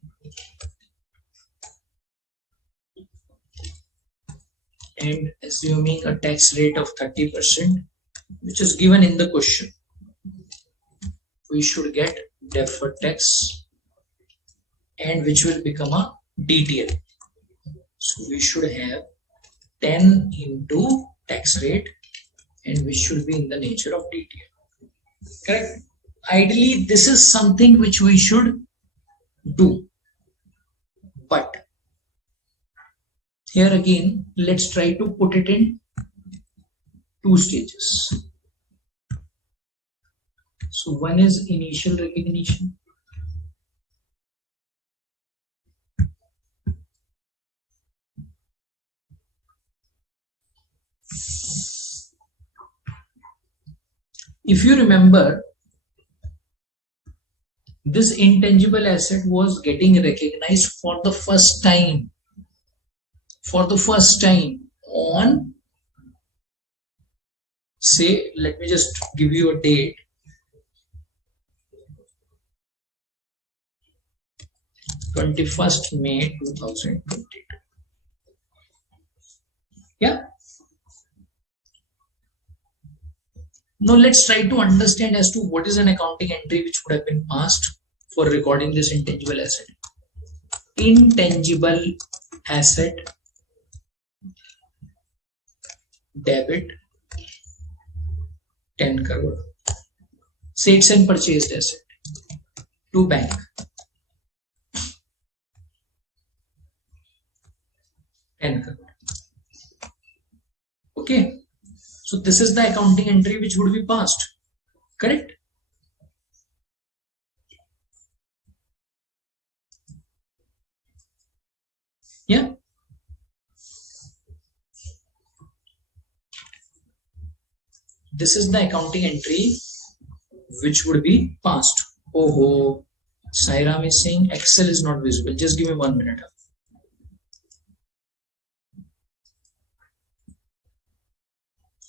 And assuming a tax rate of 30%, which is given in the question, we should get deferred tax, and which will become a DTL. So we should have 10 into tax rate, and which should be in the nature of DTL. Correct? Ideally, this is something which we should do. But here again, let's try to put it in two stages. So one is initial recognition. If you remember, this intangible asset was getting recognized for the first time on, say, let me just give you a date, 21st May 2022. Yeah. Now let's try to understand as to what is an accounting entry which would have been passed for recording this intangible asset. Intangible asset debit 10 crore. Say it's an purchased asset to bank. 10 crore. Okay. So this is the accounting entry which would be passed. Correct? Yeah. This is the accounting entry which would be passed. Oh, Sairam is saying Excel is not visible. Just give me 1 minute.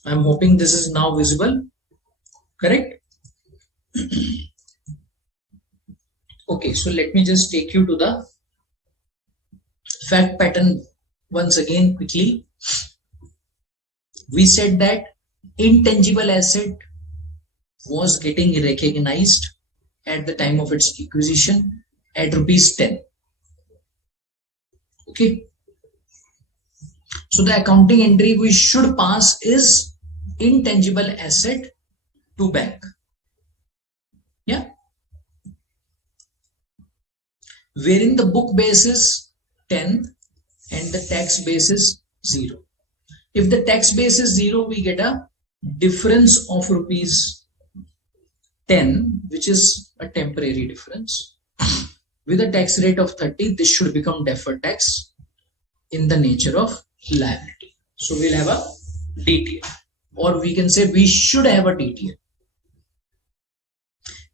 I'm hoping this is now visible. Correct? Okay, so let me just take you to the fact pattern once again quickly. We said that intangible asset was getting recognized at the time of its acquisition at rupees 10. Okay. So the accounting entry we should pass is intangible asset to bank. Yeah. Wherein the book base is 10 and the tax base is 0. If the tax base is 0, we get a difference of rupees 10, which is a temporary difference. With a tax rate of 30, this should become deferred tax in the nature of liability. So we'll have a DTL, or we can say we should have a DTL.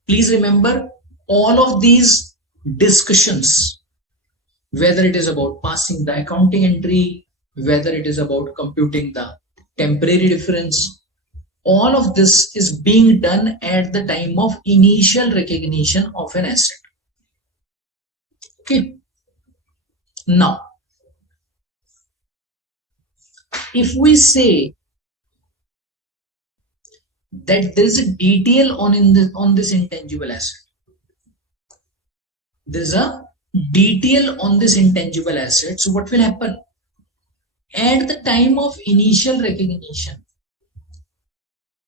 Please remember, all of these discussions, whether it is about passing the accounting entry, whether it is about computing the temporary difference, all of this is being done at the time of initial recognition of an asset. Okay. Now, if we say that there is a DTL on this intangible asset, there is a DTL on this intangible asset. So what will happen? At the time of initial recognition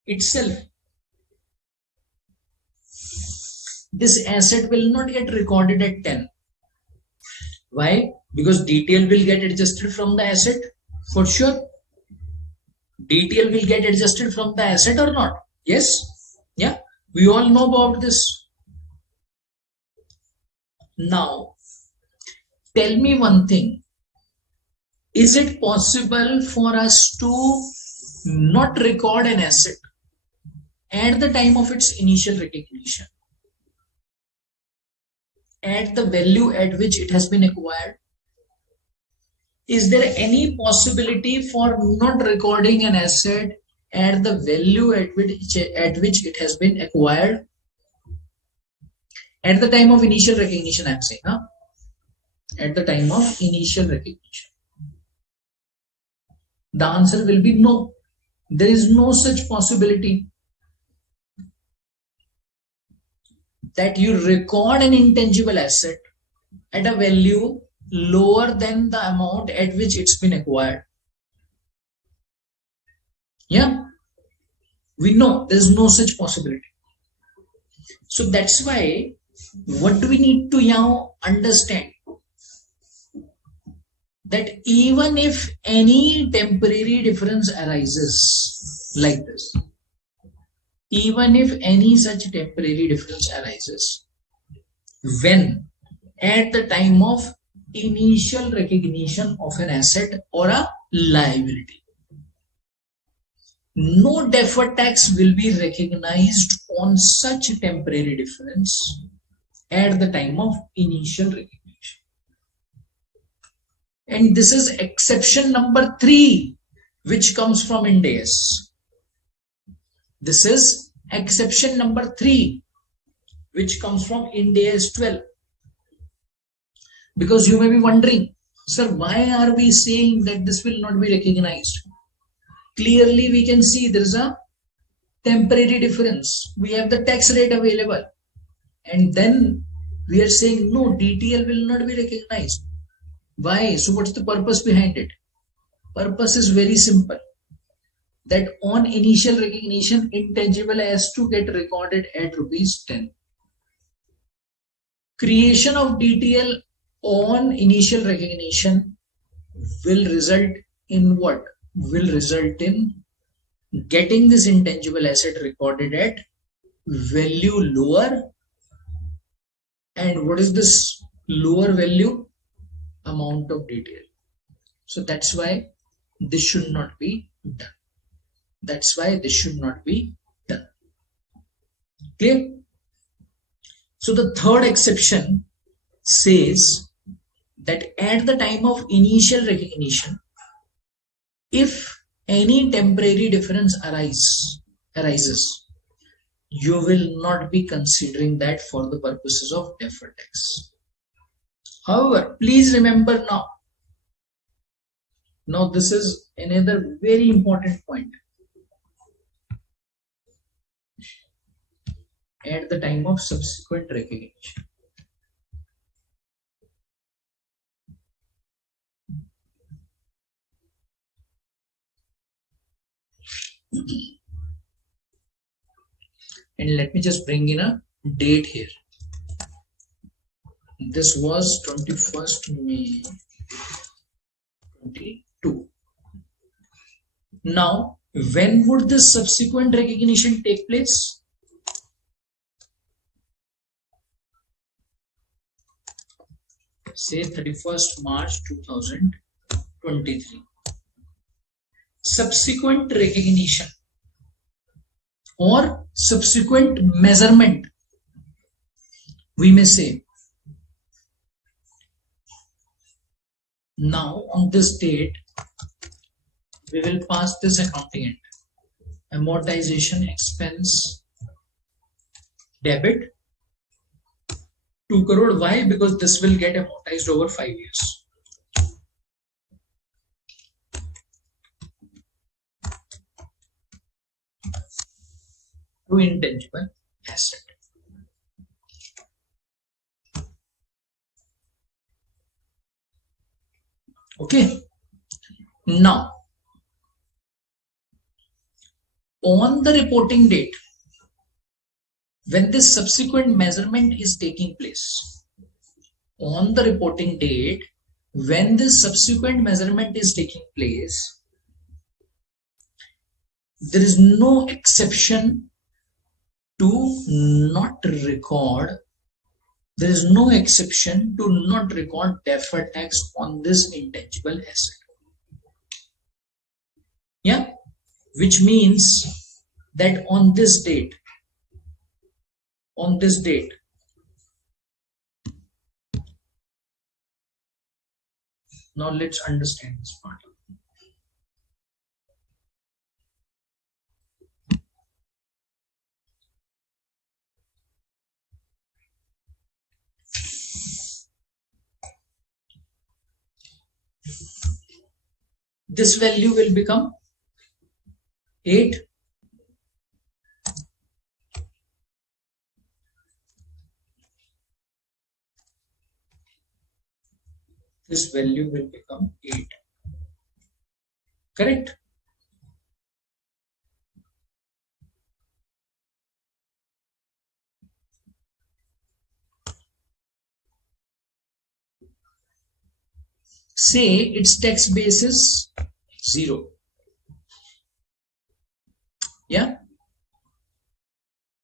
itself, this asset will not get recorded at 10. Why? Because DTL will get adjusted from the asset for sure. DTL will get adjusted from the asset or not? Yes. Yeah. We all know about this. Now, tell me one thing. Is it possible for us to not record an asset at the time of its initial recognition, at the value at which it has been acquired? Is there any possibility for not recording an asset at the value at which it has been acquired? At the time of initial recognition, I'm saying, huh? At the time of initial recognition. The answer will be no. There is no such possibility that you record an intangible asset at a value lower than the amount at which it's been acquired. Yeah, we know there's no such possibility. So that's why what do we need to now understand? That even if any temporary difference arises like this, even if any such temporary difference arises, when at the time of initial recognition of an asset or a liability, no deferred tax will be recognized on such temporary difference at the time of initial recognition. And this is exception number 3, which comes from Ind AS. This is exception number 3, which comes from Ind AS 12. Because you may be wondering, sir, why are we saying that this will not be recognized? Clearly, we can see there is a temporary difference. We have the tax rate available. And then we are saying, no, DTL will not be recognized. Why? So what's the purpose behind it? Purpose is very simple. That on initial recognition, intangible has to get recorded at ₹10. Creation of DTL on initial recognition will result in what? Will result in getting this intangible asset recorded at value lower. And what is this lower value? Amount of DTL. So that's why this should not be done. That's why this should not be done. Clear? So the third exception says that at the time of initial recognition, if any temporary difference arises, you will not be considering that for the purposes of deferred tax. However, please remember now this is another very important point. At the time of subsequent recognition, and let me just bring in a date here. This was 21st May 22. Now, when would this subsequent recognition take place? Say 31st March 2023. Subsequent recognition or subsequent measurement, we may say, now on this date we will pass this accounting entry. Amortization expense debit 2 crore. Why? Because this will get amortized over 5 years. To intangible asset. Okay. Now, on the reporting date, when this subsequent measurement is taking place, on the reporting date, when this subsequent measurement is taking place, there is no exception to not record. There is no exception to not record deferred tax on this intangible asset. Yeah, which means that on this date, now let's understand this part. This value will become 8. This value will become 8. Correct? say its tax base is 0. Yeah,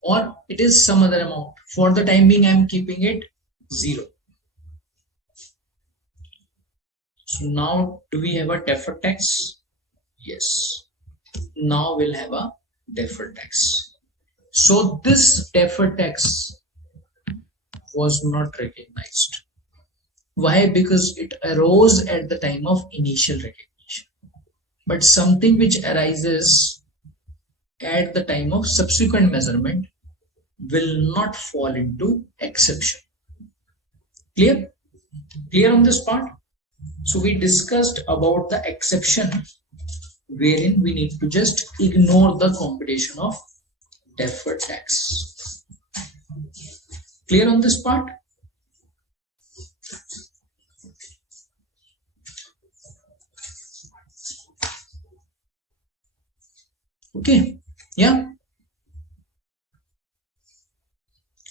or it is some other amount. For the time being, I am keeping it 0. So now do we have a deferred tax? Yes. Now we'll have a deferred tax. So this deferred tax was not recognized. Why? Because it arose at the time of initial recognition. But something which arises at the time of subsequent measurement will not fall into exception. Clear? Clear on this part? So we discussed about the exception wherein we need to just ignore the computation of deferred tax. Clear on this part? Okay, yeah.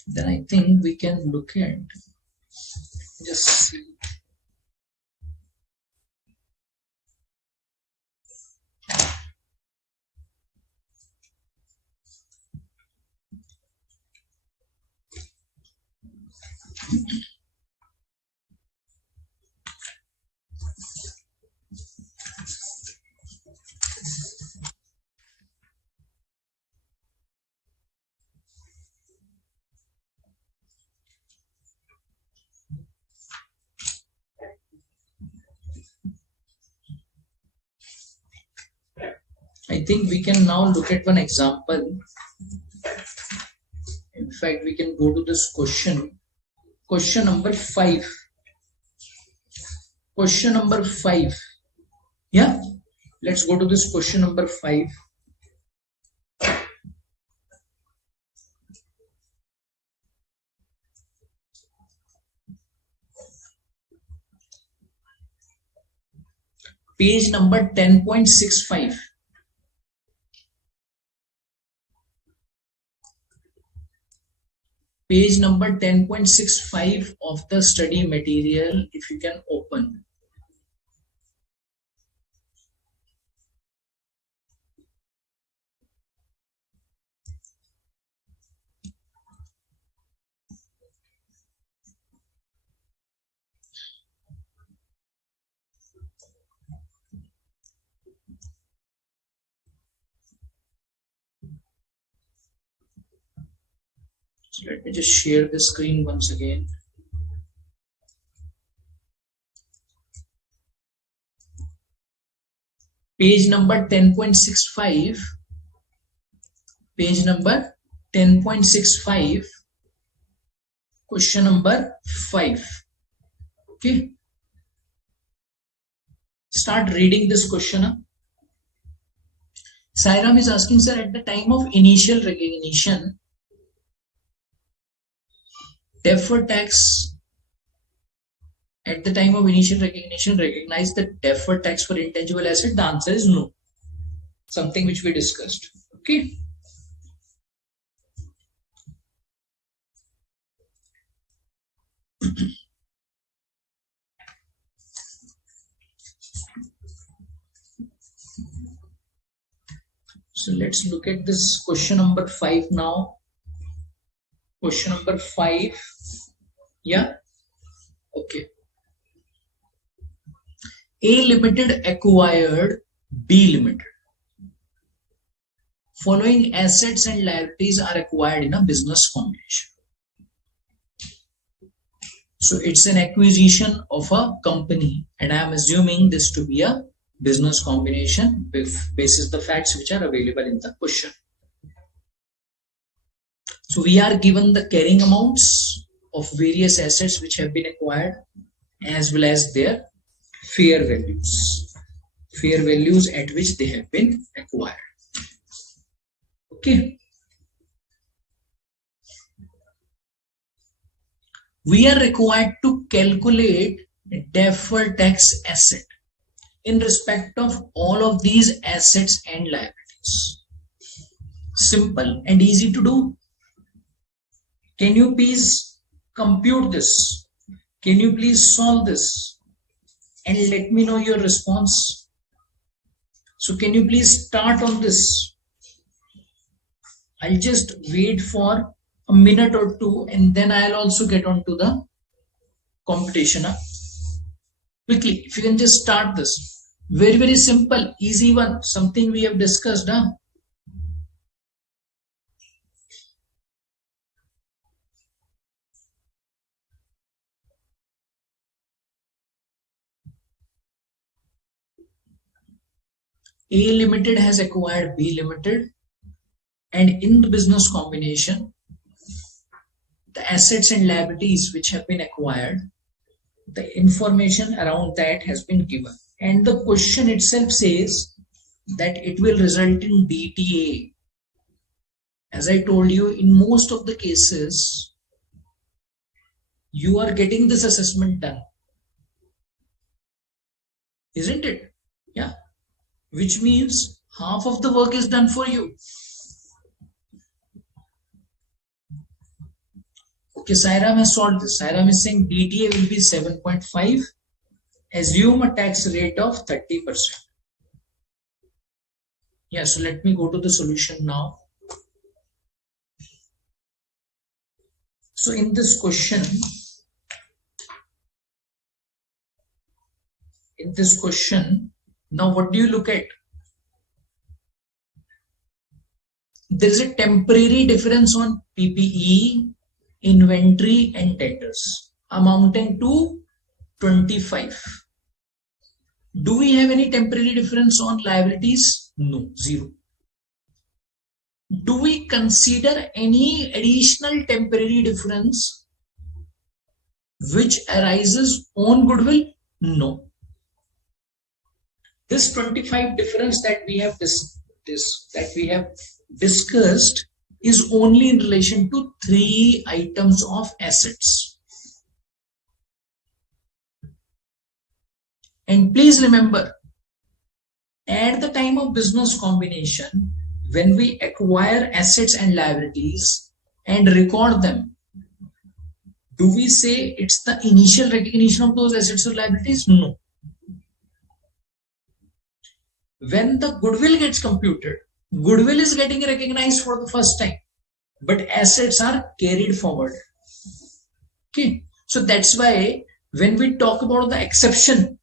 Then I think we can look at, just see. I think we can now look at one example. In fact, we can go to this question. Question number 5. Question number 5. Yeah, let's go to this question number 5. Page number 10.65. Page number 10.65 of the study material, if you can open. So let me just share the screen once again. Page number 10.65. Page number 10.65. Question number 5. Okay. Start reading this question. Sairam is asking, sir, at the time of initial recognition, deferred tax, at the time of initial recognition, recognize the deferred tax for intangible asset? The answer is no. Something which we discussed. Okay. So let's look at this question number 5 now. Question number 5. Yeah. Okay. A Limited acquired B Limited. Following assets and liabilities are acquired in a business combination. So it's an acquisition of a company, and I am assuming this to be a business combination basis the facts which are available in the question. So we are given the carrying amounts of various assets which have been acquired, as well as their fair values at which they have been acquired. Okay. We are required to calculate deferred tax asset in respect of all of these assets and liabilities. Simple and easy to do. Can you please compute this? Can you please solve this? and let me know your response. So can you please start on this? I'll just wait for a minute or two and then I'll also get on to the computation. Quickly, if you can just start this. Very, very simple, easy one, something we have discussed. A Limited has acquired B Limited, and in the business combination, the assets and liabilities which have been acquired, the information around that has been given. And the question itself says that it will result in DTA. As I told you, in most of the cases, you are getting this assessment done. Isn't it? Yeah. Which means half of the work is done for you. Okay, Sairam has solved this. Sairam is saying DTA will be 7.5. Assume a tax rate of 30%. Yeah, so let me go to the solution now. So in this question, now what do you look at? There is a temporary difference on PPE, inventory and debtors amounting to 25. Do we have any temporary difference on liabilities? No, 0. Do we consider any additional temporary difference which arises on goodwill? No. This 25 difference that we have discussed is only in relation to 3 items of assets. And please remember, at the time of business combination, when we acquire assets and liabilities and record them, do we say it's the initial recognition of those assets or liabilities? No. When the goodwill gets computed, goodwill is getting recognized for the first time, but assets are carried forward. Okay, so that's why when we talk about the exception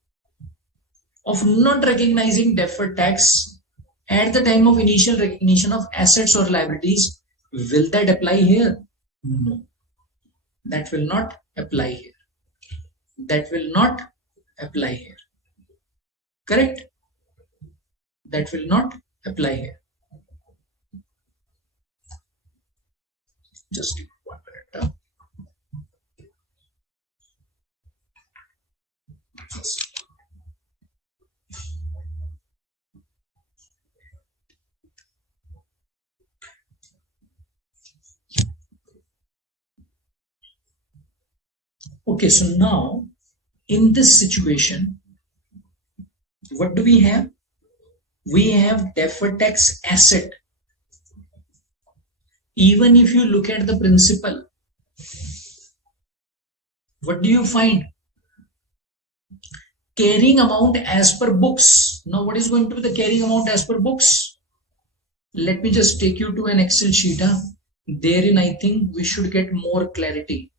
of not recognizing deferred tax at the time of initial recognition of assets or liabilities, will that apply here? No, that will not apply here. That will not apply here. Correct? That will not apply here. Just 1 minute. Okay, so now in this situation, what do we have? We have deferred tax asset. Even if you look at the principal, what do you find? Carrying amount as per books. Now what is going to be the carrying amount as per books? Let me just take you to an Excel sheet. Therein I think we should get more clarity.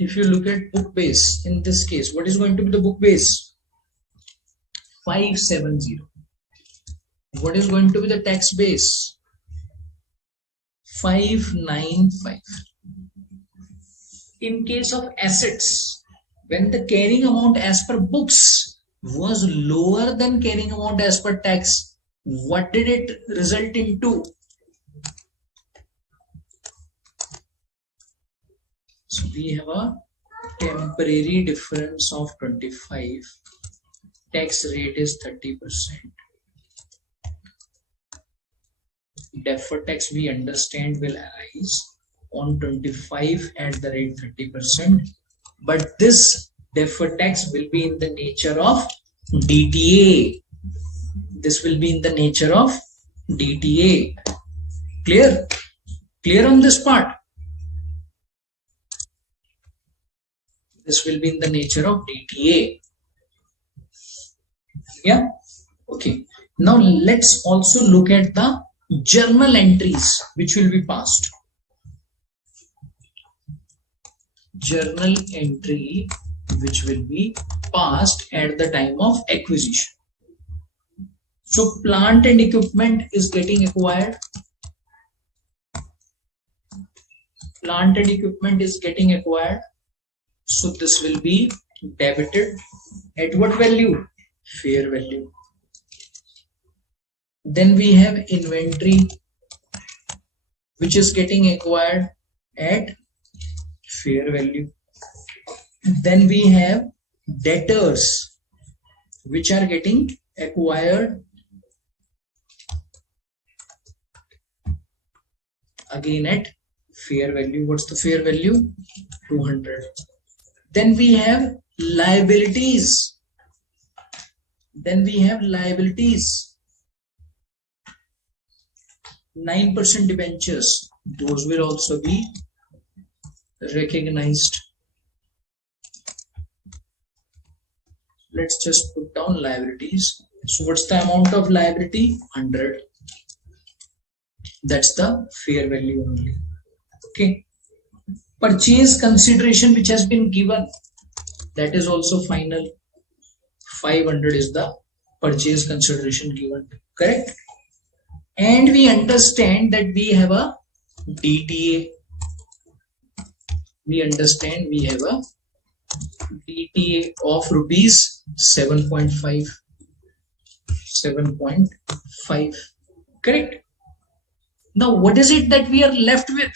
If you look at book base, in this case, what is going to be the book base? 570. What is going to be the tax base? 595. In case of assets, when the carrying amount as per books was lower than carrying amount as per tax, what did it result into? So we have a temporary difference of 25. Tax rate is 30%. Deferred tax, we understand, will arise on 25 at the rate 30%. But this deferred tax will be in the nature of DTA. This will be in the nature of DTA. Clear? Clear on this part? This will be in the nature of DTA. Yeah? Okay. Now let's also look at the journal entries which will be passed. Journal entry which will be passed at the time of acquisition. So plant and equipment is getting acquired. Plant and equipment is getting acquired. So this will be debited at what value? Fair value. Then we have inventory which is getting acquired at fair value. Then we have debtors which are getting acquired again at fair value. What's the fair value? 200. Then we have liabilities. 9% debentures. Those will also be recognized. Let's just put down liabilities. So what's the amount of liability? 100. That's the fair value only. Okay. Purchase consideration which has been given, that is also final. 500 is the purchase consideration given. Correct? And we understand that we have a DTA. We understand we have a DTA of rupees 7.5. 7.5. Correct? Now what is it that we are left with?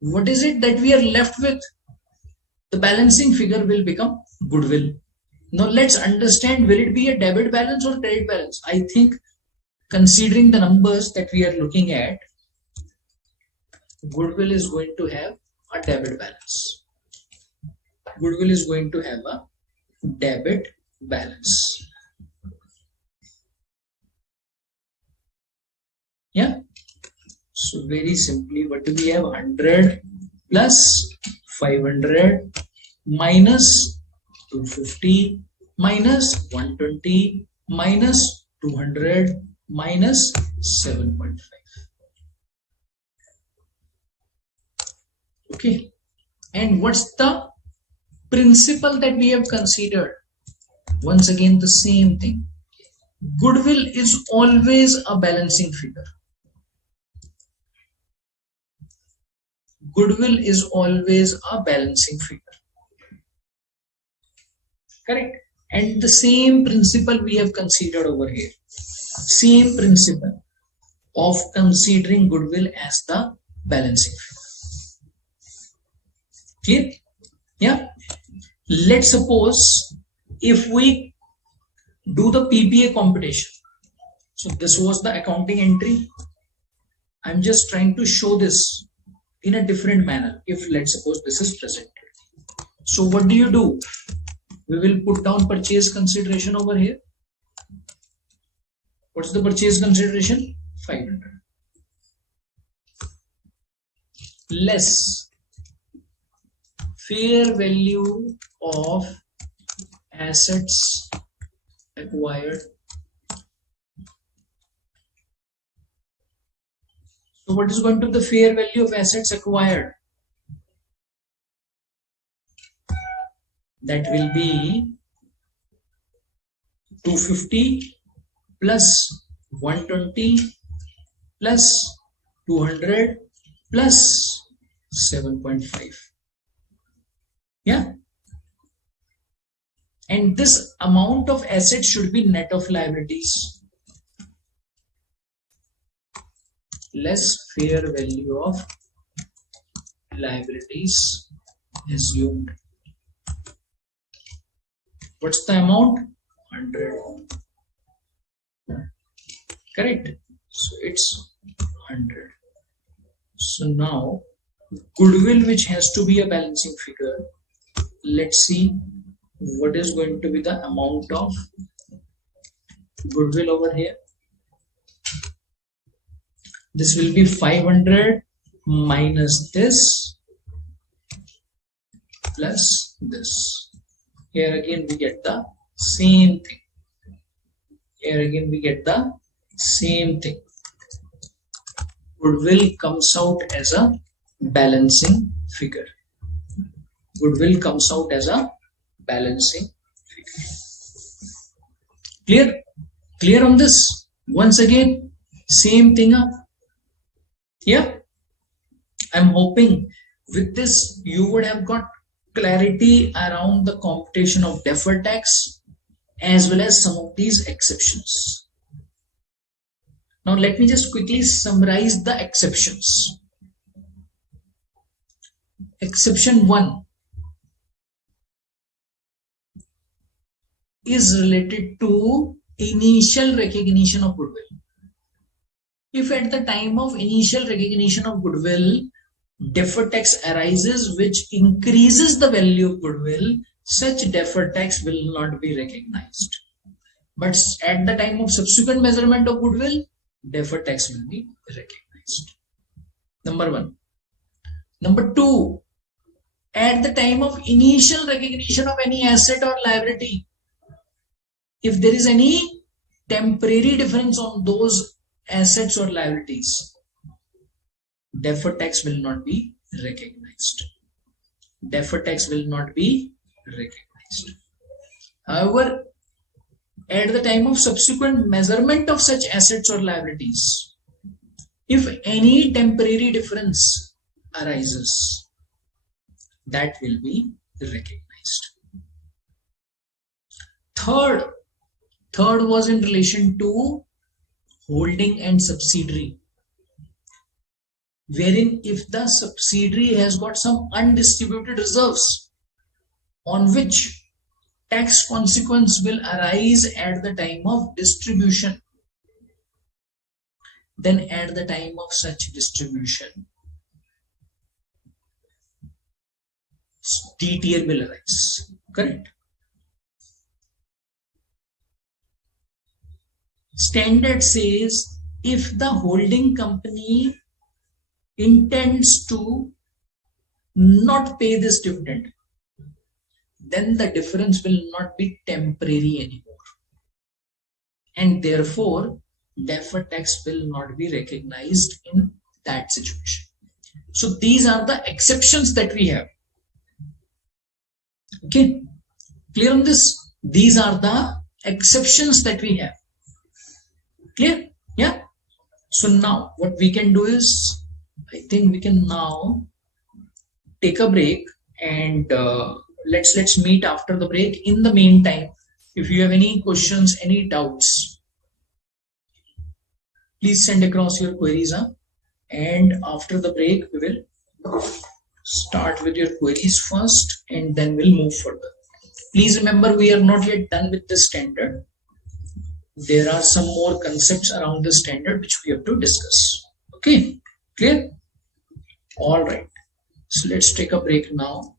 What is it that we are left with? The balancing figure will become goodwill. Now let's understand, will it be a debit balance or credit balance? I think considering the numbers that we are looking at, goodwill is going to have a debit balance. Goodwill is going to have a debit balance. Yeah. So very simply, what do we have? 100 plus 500 minus 250 minus 120 minus 200 minus 7.5. Okay. And what's the principle that we have considered? Once again, the same thing. Goodwill is always a balancing figure. Goodwill is always a balancing figure. Correct? And the same principle we have considered over here. Same principle of considering goodwill as the balancing figure. Clear? Yeah. Let's suppose if we do the PPA computation. So this was the accounting entry. I'm just trying to show this in a different manner. If let's suppose this is presented. So what do? We will put down purchase consideration over here. What's the purchase consideration? 500. Less fair value of assets acquired. So what is going to be the fair value of assets acquired? That will be 250 plus 120 plus 200 plus 7.5. Yeah. And this amount of assets should be net of liabilities. Less fair value of liabilities assumed. What's the amount? 100. Correct? So it's 100. So now goodwill, which has to be a balancing figure. Let's see. what is going to be the amount of goodwill over here? This will be 500 minus this plus this. Here again we get the same thing. Here again we get the same thing. Goodwill comes out as a balancing figure. Goodwill comes out as a balancing figure. Clear? Clear on this? Once again, same thing up. Yeah. I'm hoping with this you would have got clarity around the computation of deferred tax as well as some of these exceptions. Now let me just quickly summarize the exceptions. Exception 1 is related to initial recognition of goodwill. If at the time of initial recognition of goodwill, deferred tax arises which increases the value of goodwill, such deferred tax will not be recognized. But at the time of subsequent measurement of goodwill, deferred tax will be recognized. Number 1. Number 2, at the time of initial recognition of any asset or liability, if there is any temporary difference on those assets or liabilities, deferred tax will not be recognized. Deferred tax will not be recognized. However, at the time of subsequent measurement of such assets or liabilities, if any temporary difference arises, that will be recognized. Third was in relation to holding and subsidiary, wherein if the subsidiary has got some undistributed reserves on which tax consequence will arise at the time of distribution, then at the time of such distribution, DTR will arise. Correct? Standard says if the holding company intends to not pay this dividend, then the difference will not be temporary anymore, and therefore deferred tax will not be recognized in that situation. So these are the exceptions that we have. Okay, clear on this? These are the exceptions that we have. Clear? Yeah. So now what we can do is, I think we can now take a break, and let's meet after the break. In the meantime, if you have any questions, any doubts, please send across your queries, and after the break we will start with your queries first and then we'll move further. Please remember, we are not yet done with the standard. There are some more concepts around the standard which we have to discuss. Okay, clear? All right, so let's take a break now.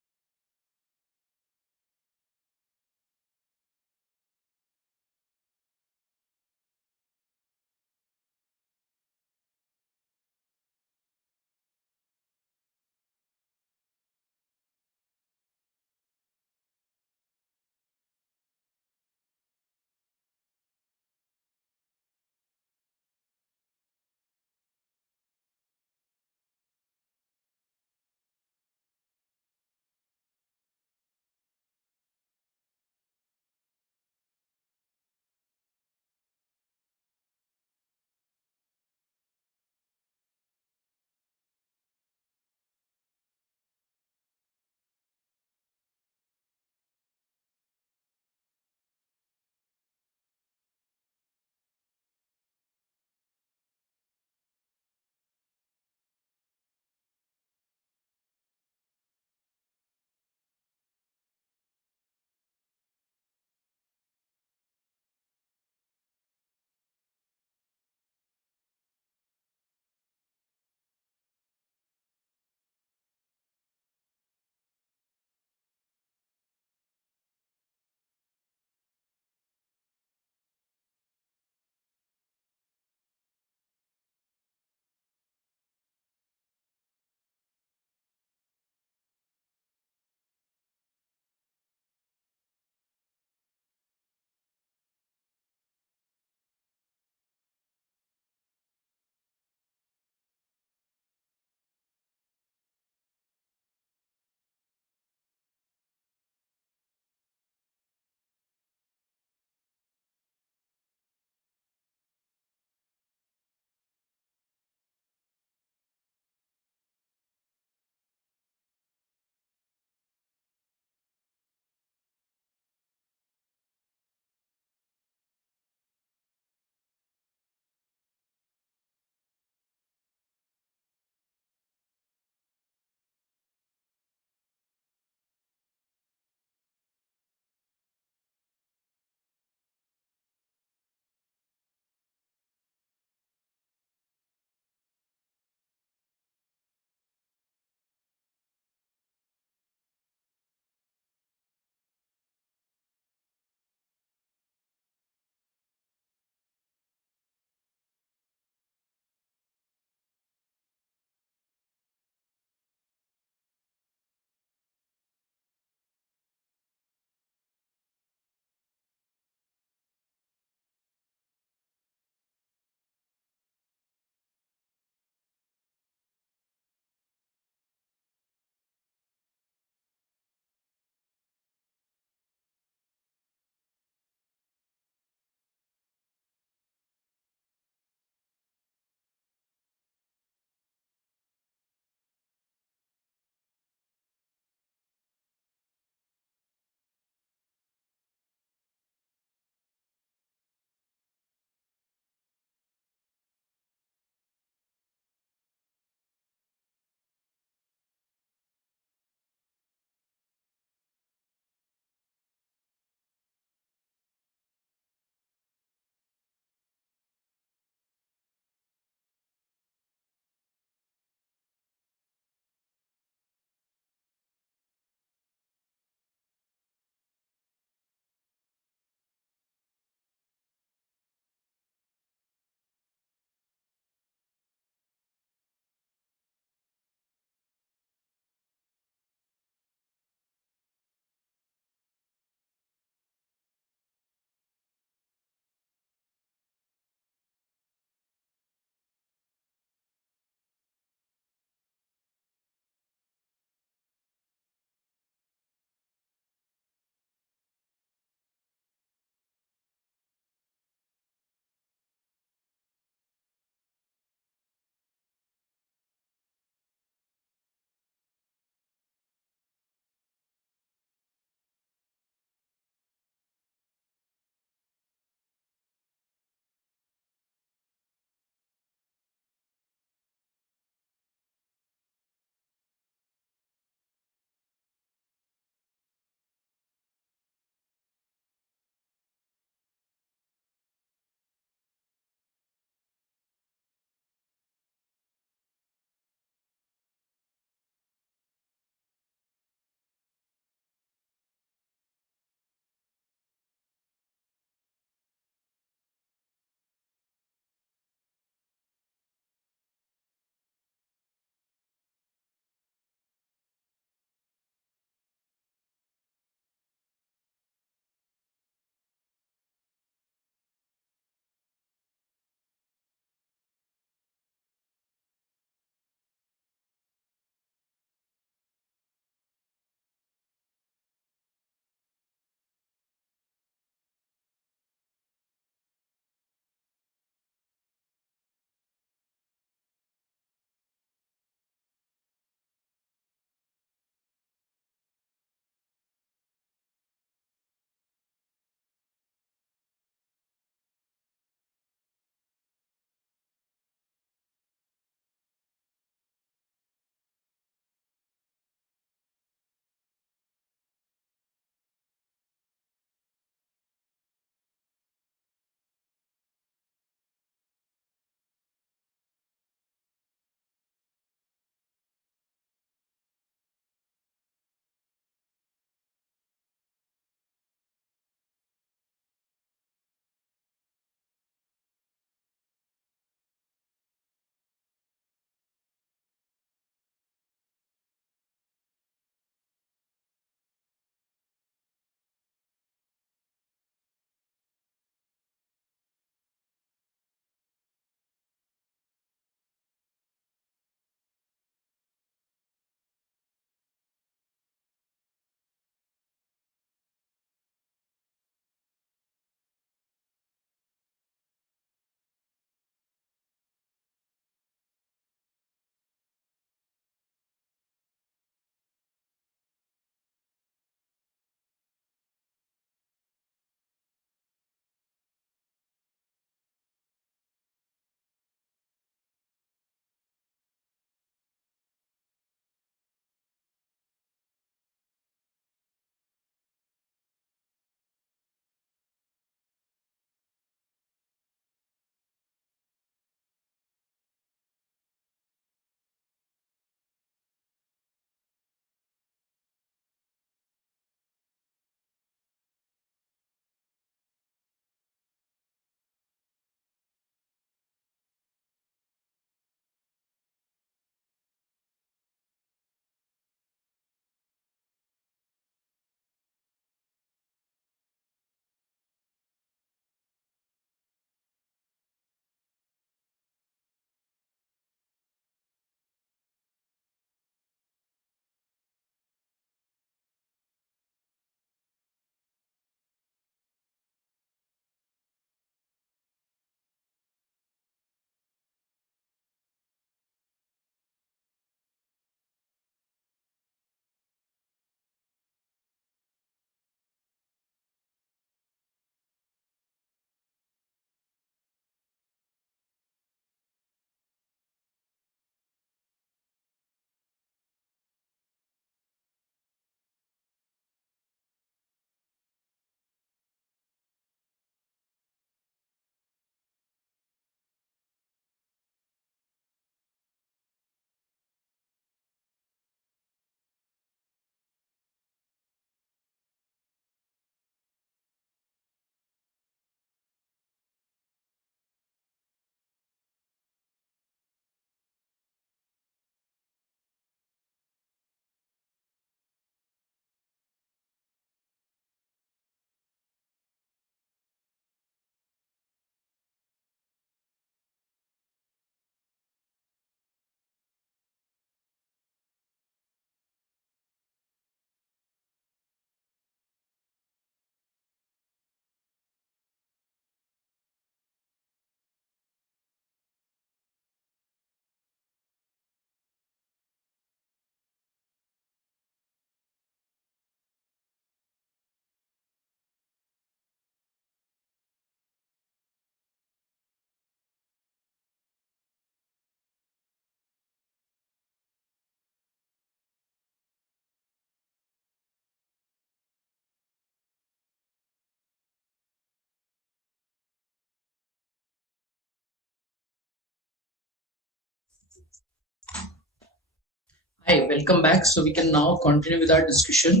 Hi, welcome back. So we can now continue with our discussion.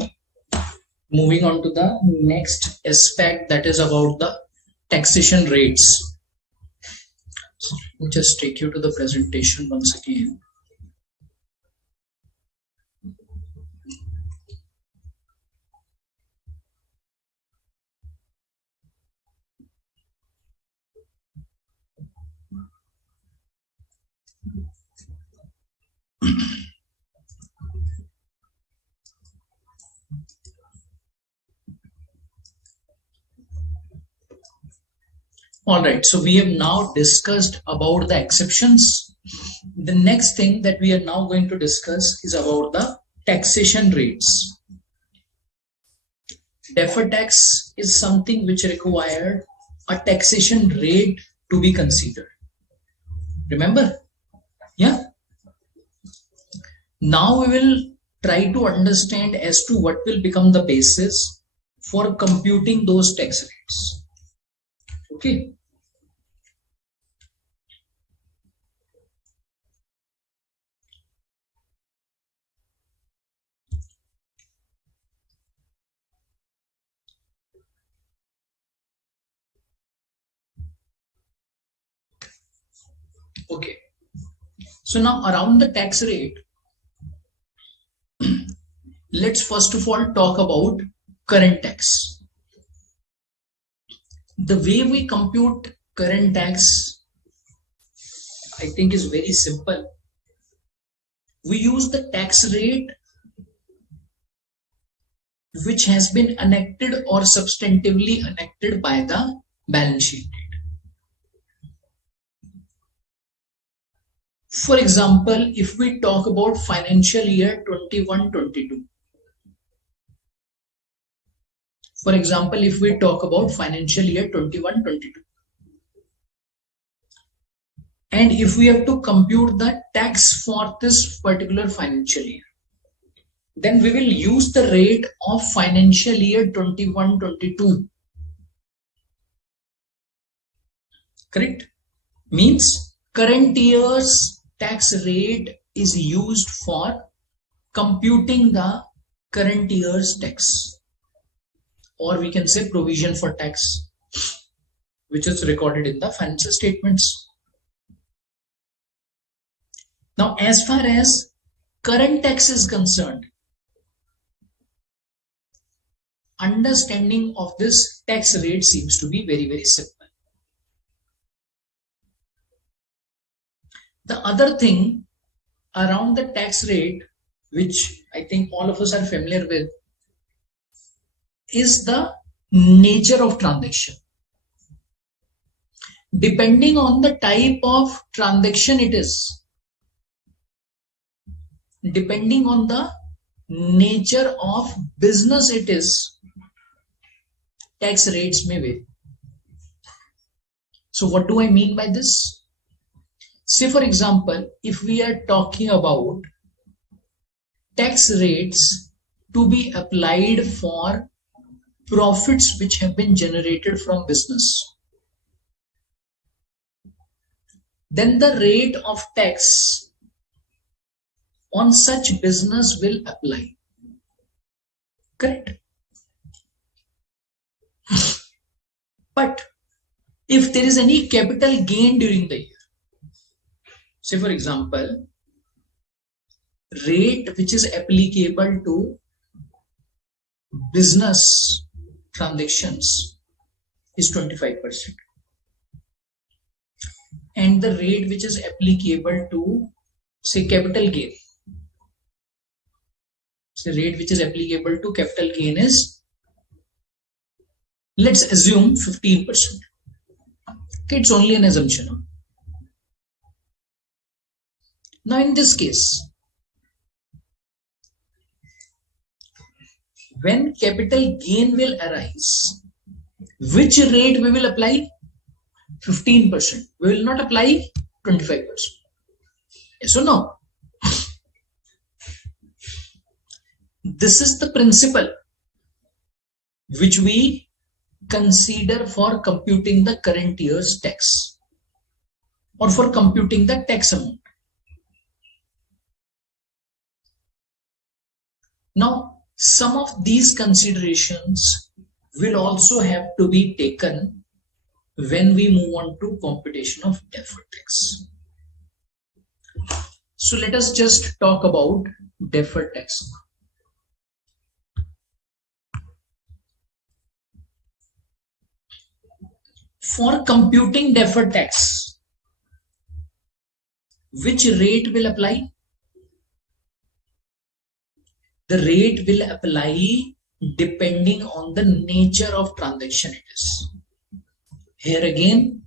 Moving on to the next aspect, that is about the taxation rates. So let me just take you to the presentation once again. All right, so we have now discussed about the exceptions. The next thing that we are now going to discuss is about the taxation rates. Deferred tax is something which required a taxation rate to be considered. Remember? Yeah. Now we will try to understand as to what will become the basis for computing those tax rates. Okay. Okay. So now around the tax rate, let's first of all talk about current tax. The way we compute current tax, I think, is very simple. We use the tax rate which has been enacted or substantively enacted by the balance sheet date. For example, if we talk about financial year 21-22, for example, if we talk about financial year 21-22, and if we have to compute the tax for this particular financial year, then we will use the rate of financial year 21-22. Correct? Means current year's tax rate is used for computing the current year's tax, or we can say provision for tax, which is recorded in the financial statements. Now, as far as current tax is concerned, understanding of this tax rate seems to be very, very simple. The other thing around the tax rate, which I think all of us are familiar with, is the nature of transaction. Depending on the type of transaction it is, depending on the nature of business it is, tax rates may vary. So what do I mean by this? Say, for example, if we are talking about tax rates to be applied for profits which have been generated from business, then the rate of tax on such business will apply. Correct? But if there is any capital gain during the year, say for example, rate which is applicable to business transactions is 25%, and the rate which is applicable to, say, capital gain, so rate which is applicable to capital gain is, let's assume, 15%. Okay, it's only an assumption. Now in this case, when capital gain will arise, which rate we will apply? 15%. We will not apply 25%. Yes or no? This is the principle which we consider for computing the current year's tax, or for computing the tax amount. Now, some of these considerations will also have to be taken when we move on to computation of deferred tax. So let us just talk about deferred tax. For computing deferred tax, which rate will apply? The rate will apply depending on the nature of transaction it is. Here again,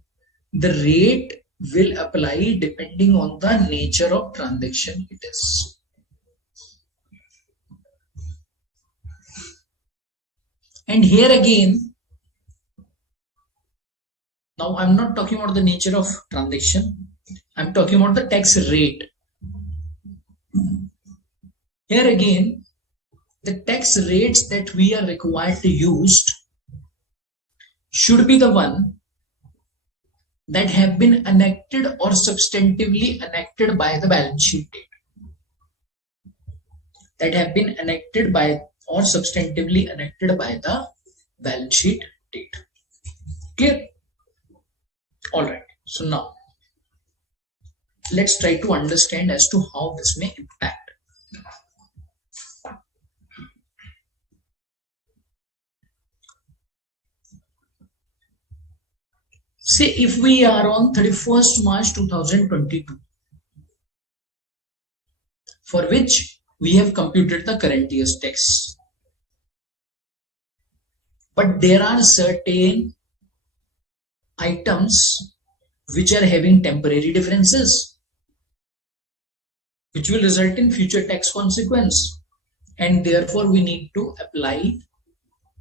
the rate will apply depending on the nature of transaction it is. And here again, now I'm not talking about the nature of transaction, I'm talking about the tax rate. Here again, the tax rates that we are required to use should be the one that have been enacted or substantively enacted by the balance sheet date. That have been enacted by or substantively enacted by the balance sheet date. Clear? Alright, so now let's try to understand as to how this may impact. Say if we are on 31st March 2022, for which we have computed the current year's tax. But there are certain items which are having temporary differences, which will result in future tax consequence. And therefore we need to apply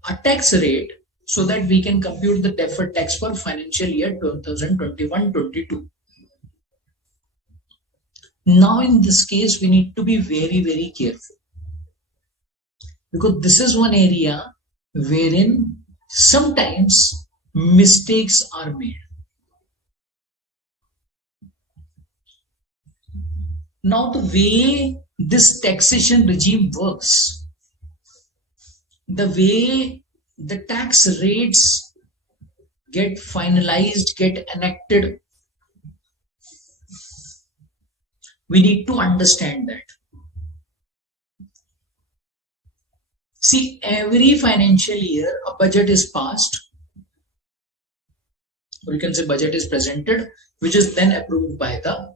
a tax rate so that we can compute the deferred tax for financial year 2021-22. Now in this case, we need to be very, very careful, because this is one area wherein sometimes mistakes are made. Now the way this taxation regime works, the way the tax rates get finalized, get enacted, we need to understand that. See, every financial year a budget is passed, or you can say budget is presented, which is then approved by the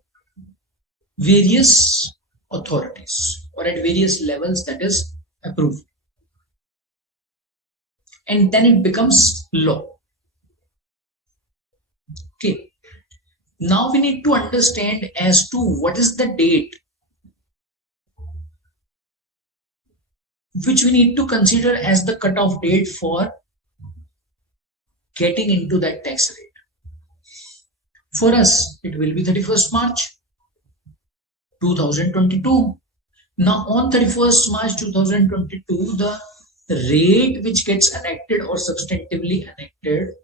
various authorities or at various levels, that is approved. And then it becomes law. Okay. Now we need to understand as to what is the date which we need to consider as the cutoff date for getting into that tax rate. For us, it will be 31st March 2022. Now on 31st March 2022, the rate which gets enacted or substantively enacted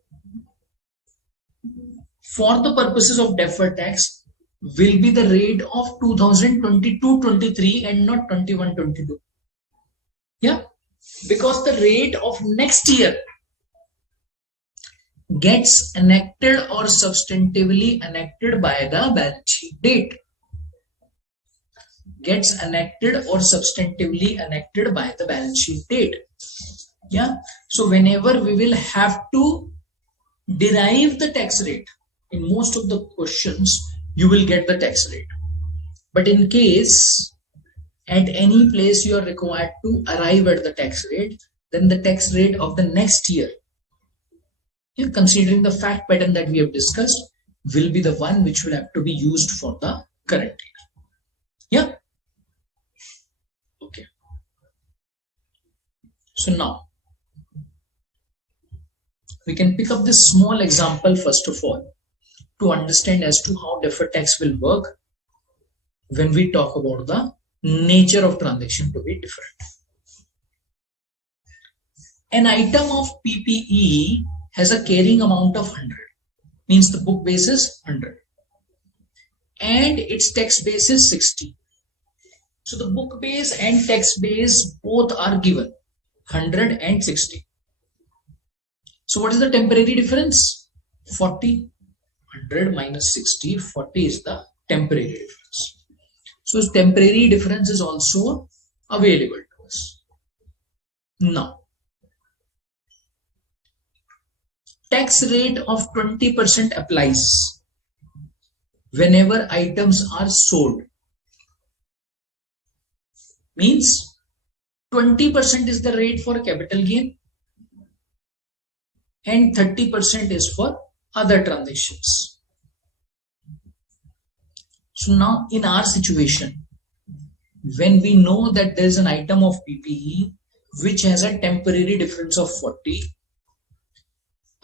for the purposes of deferred tax will be the rate of 2022-23 and not 21-22. Yeah, because the rate of next year gets enacted or substantively enacted by the balance sheet date. Gets enacted or substantively enacted by the balance sheet date. Yeah, so whenever we will have to derive the tax rate, in most of the questions you will get the tax rate, but in case at any place you are required to arrive at the tax rate, then the tax rate of the next year, considering the fact pattern that we have discussed, will be the one which will have to be used for the current year. Yeah. Okay. So now we can pick up this small example first of all to understand as to how deferred tax will work when we talk about the nature of transaction to be different. An item of PPE has a carrying amount of 100, means the book base is 100 and its tax base is 60. So the book base and text base both are given 100 and 60. So what is the temporary difference? 40. 100 minus 60, 40 is the temporary difference. So temporary difference is also available to us. Now, tax rate of 20% applies whenever items are sold. Means 20% is the rate for capital gain and 30% is for other transactions. So now in our situation, when we know that there is an item of PPE which has a temporary difference of 40,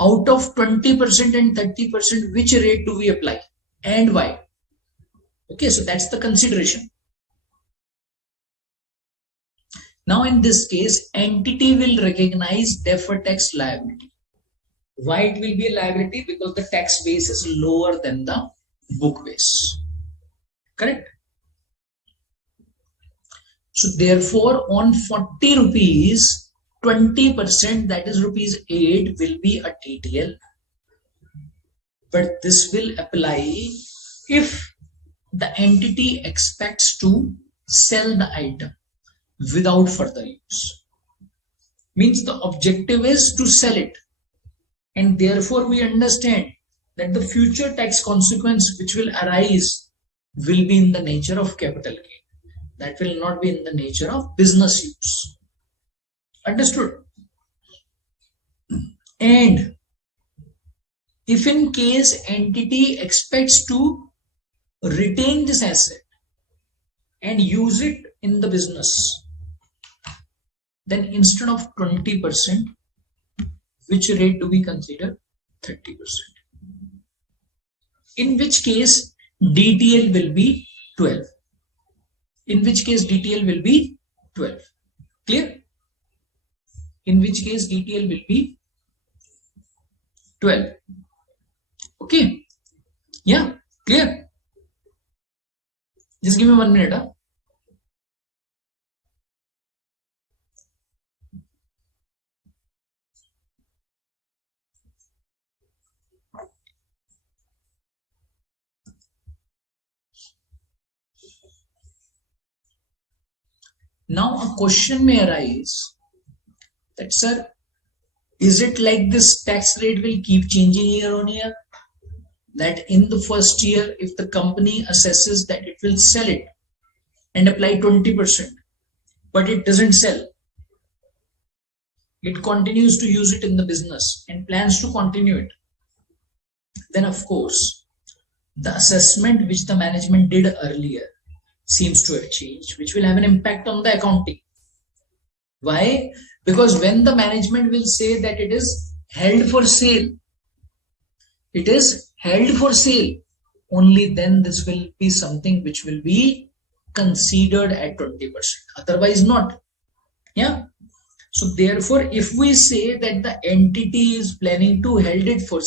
out of 20% and 30%, which rate do we apply and why? Okay, so that's the consideration. Now in this case, entity will recognize deferred tax liability. Why it will be a liability? Because the tax base is lower than the book base. Correct? So therefore, on 40 rupees, 20%, that is rupees 8, will be a TTL. But this will apply if the entity expects to sell the item without further use. Means the objective is to sell it. And therefore, we understand that the future tax consequence which will arise will be in the nature of capital gain. That will not be in the nature of business use. Understood? And if in case entity expects to retain this asset and use it in the business, then instead of 20%, which rate do we consider? 30%. In which case DTL will be 12. In which case DTL will be 12. Clear? In which case DTL will be 12. Okay. Yeah. Clear? Just give me 1 minute. Huh? Now a question may arise that, sir, is it like this tax rate will keep changing year on year? That in the first year, if the company assesses that it will sell it and apply 20%, but it doesn't sell, it continues to use it in the business and plans to continue it, then of course, the assessment which the management did earlier seems to have changed, which will have an impact on the accounting. Why? Because when the management will say that it is held for sale, it is held for sale, only then this will be something which will be considered at 20%. Otherwise not. Yeah. So therefore, if we say that the entity is planning to hold it for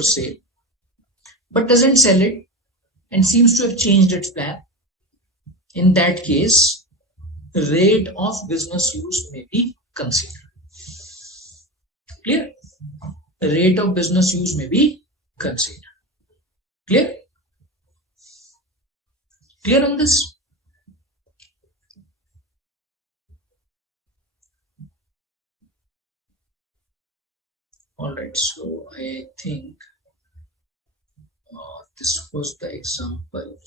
sale, but doesn't sell it and seems to have changed its plan, in that case, the rate of business use may be considered. Clear? The rate of business use may be considered. Clear? Clear on this? All right, so I think this was the example.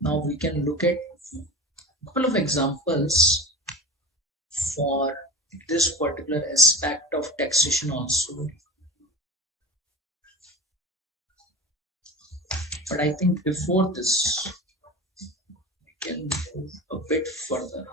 Now we can look at a couple of examples for this particular aspect of taxation also. But I think before this, we can move a bit further.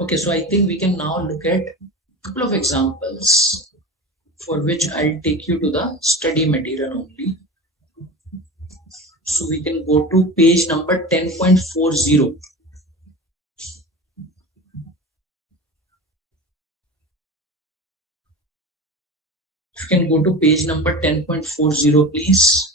Okay, so I think we can now look at a couple of examples for which I'll take you to the study material only. So we can go to page number 10.40. You can go to page number 10.40, please.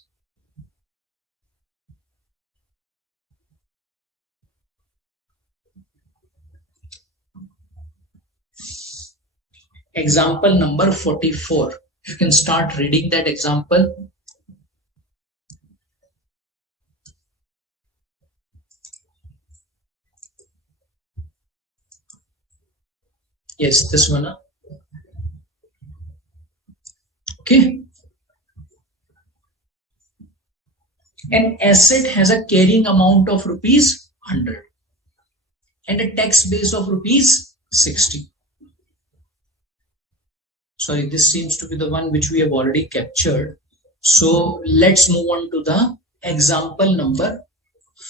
Example number 44. You can start reading that example. Yes, this one. Okay. An asset has a carrying amount of rupees 100 and a tax base of rupees 60. Sorry, this seems to be the one which we have already captured. So let's move on to the example number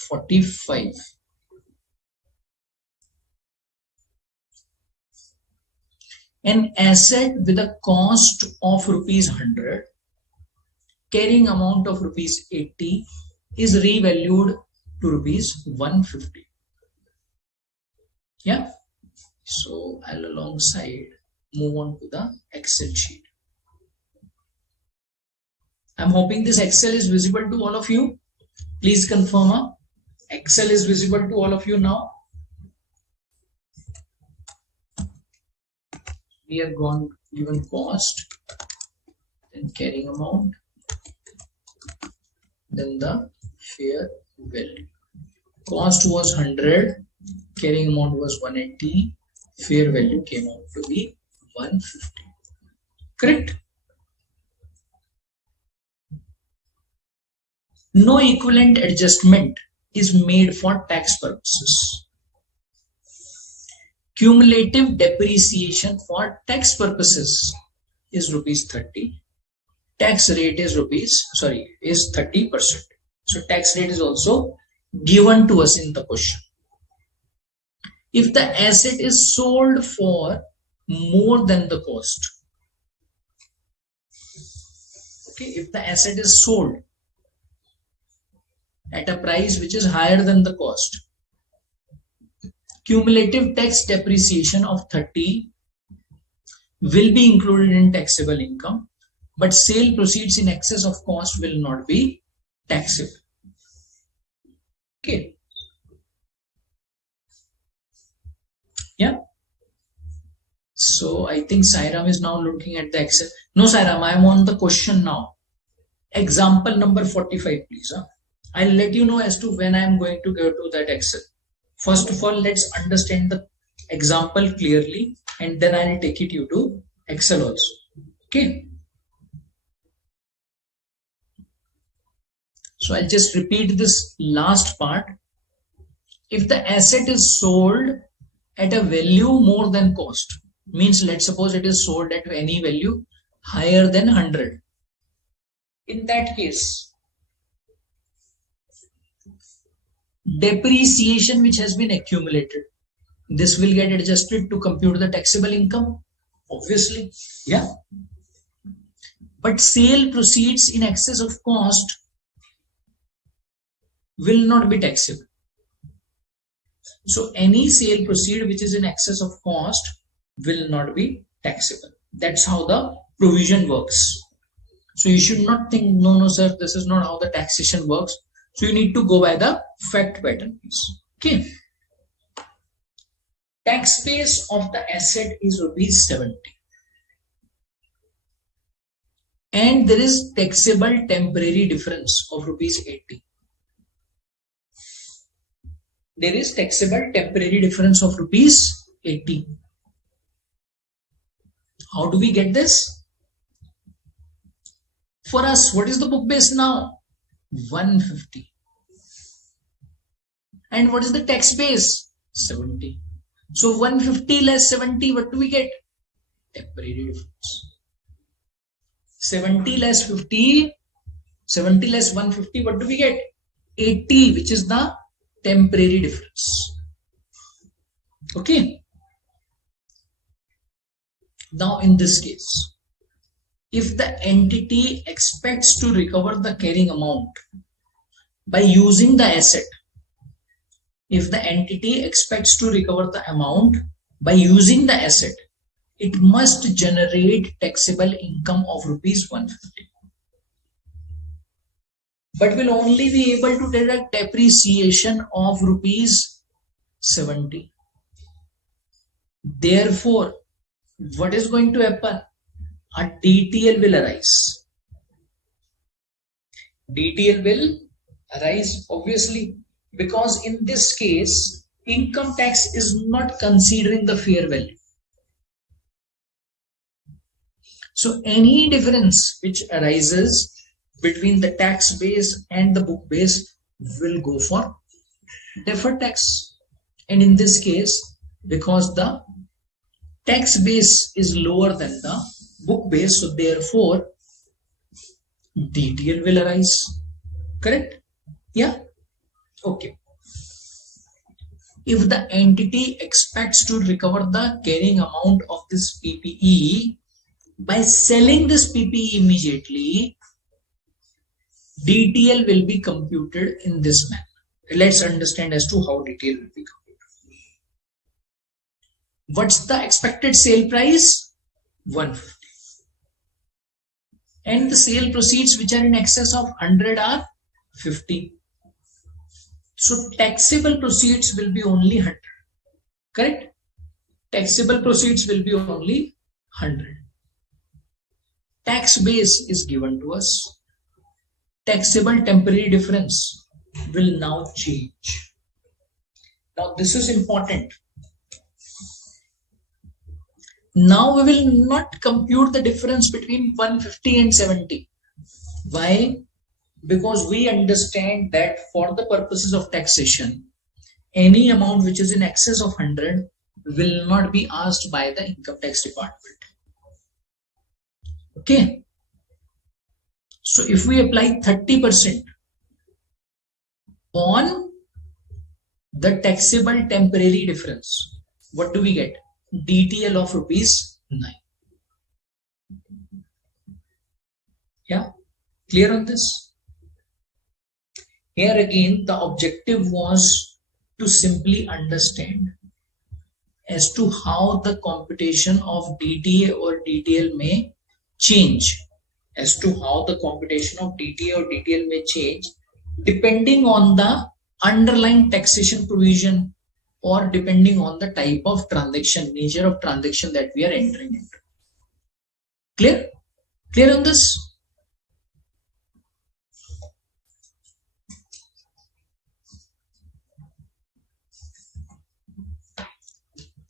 45. An asset with a cost of rupees 100, carrying amount of rupees 80 is revalued to rupees 150. Yeah. So I'll alongside move on to the Excel sheet. I'm hoping this Excel is visible to all of you. Please confirm. Excel is visible to all of you now. We have gone given cost, then carrying amount, then the fair value. Cost was 100, carrying amount was 180, fair value came out to be 150. Correct? No equivalent adjustment is made for tax purposes. Cumulative depreciation for tax purposes is rupees 30. Tax rate is 30%. So tax rate is also given to us in the question. If the asset is sold for more than the cost, okay, if the asset is sold at a price which is higher than the cost, cumulative tax depreciation of 30 will be included in taxable income, but sale proceeds in excess of cost will not be taxable. Okay. Yeah. So I think Sairam is now looking at the Excel. No, Sairam, I am on the question now. Example number 45, please. I'll let you know as to when I am going to go to that Excel. First of all, let's understand the example clearly, and then I'll take it you to Excel also. Okay. So I'll just repeat this last part. If the asset is sold at a value more than cost, means let's suppose it is sold at any value higher than 100. In that case, depreciation which has been accumulated, this will get adjusted to compute the taxable income, obviously. Yeah. But sale proceeds in excess of cost will not be taxable. So any sale proceed which is in excess of cost will not be taxable. That's how the provision works. So you should not think, no sir, this is not how the taxation works. So you need to go by the fact pattern. Okay. Tax base of the asset is rupees 70. And there is taxable temporary difference of rupees 80. There is taxable temporary difference of rupees 80. How do we get this? For us, what is the book base now? 150. And what is the tax base? 70. So 150 less 70, what do we get? Temporary difference. 70 less 50, 70 less 150, what do we get? 80, which is the temporary difference. Okay. Now in this case, if the entity expects to recover the carrying amount by using the asset, if the entity expects to recover the amount by using the asset, it must generate taxable income of rupees 150. But will only be able to deduct depreciation of rupees 70. Therefore, what is going to happen? A DTL will arise. DTL will arise obviously, because in this case, income tax is not considering the fair value. So any difference which arises between the tax base and the book base will go for deferred tax. And in this case, because the tax base is lower than the book base, so therefore DTL will arise. Correct? Yeah? Okay. If the entity expects to recover the carrying amount of this PPE by selling this PPE immediately, DTL will be computed in this manner. Let's understand as to how DTL will be computed. What's the expected sale price? 150. And the sale proceeds which are in excess of 100 are 50. So taxable proceeds will be only 100. Correct? Taxable proceeds will be only 100. Tax base is given to us. Taxable temporary difference will now change. Now this is important. Now we will not compute the difference between 150 and 70. Why? Because we understand that for the purposes of taxation, any amount which is in excess of 100 will not be asked by the income tax department. Okay. So if we apply 30% on the taxable temporary difference, what do we get? DTL of rupees 9. Yeah, clear on this? Here again, the objective was to simply understand as to how the computation of DTA or DTL may change, as to how the computation of DTA or DTL may change depending on the underlying taxation provision or depending on the type of transaction, nature of transaction that we are entering into. Clear? Clear on this?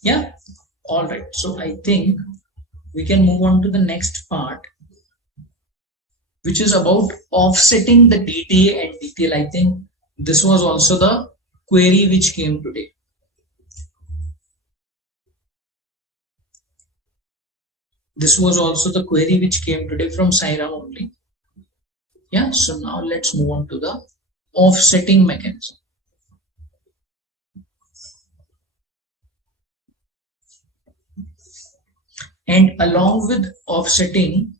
Yeah? Alright. So I think we can move on to the next part, which is about offsetting the DTA and DTL. I think this was also the query which came today. This was also the query which came today from Sairam only. Yeah, so now let's move on to the offsetting mechanism. And along with offsetting,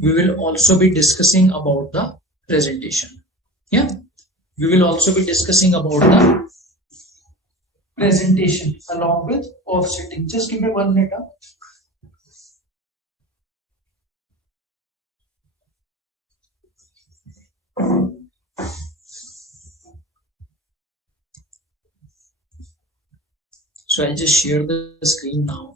we will also be discussing about the presentation. Yeah, we will also be discussing about the presentation along with offsetting. Just give me 1 minute. So I'll just share the screen now.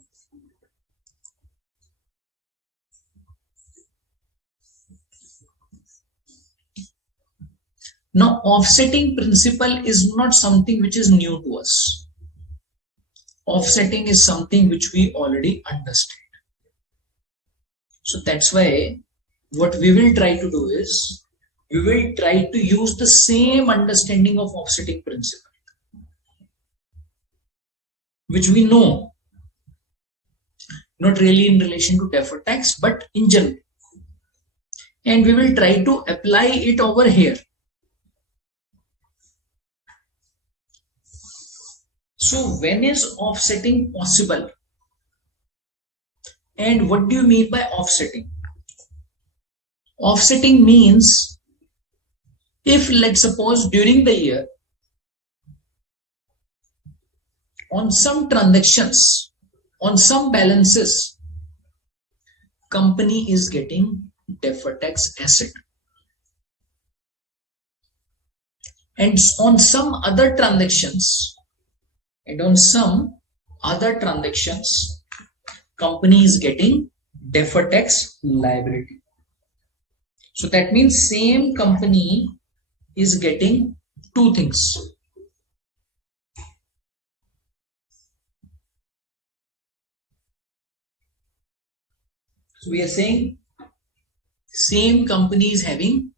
Now, offsetting principle is not something which is new to us. Offsetting is something which we already understand. So that's why what we will try to do is, we will try to use the same understanding of offsetting principle, which we know, not really in relation to deferred tax, but in general. And we will try to apply it over here. So when is offsetting possible? And what do you mean by offsetting? Offsetting means if, let's suppose, during the year on some transactions, on some balances, company is getting deferred tax asset, and on some other transactions, company is getting deferred tax liability. So that means same company is getting two things. So we are saying same company is having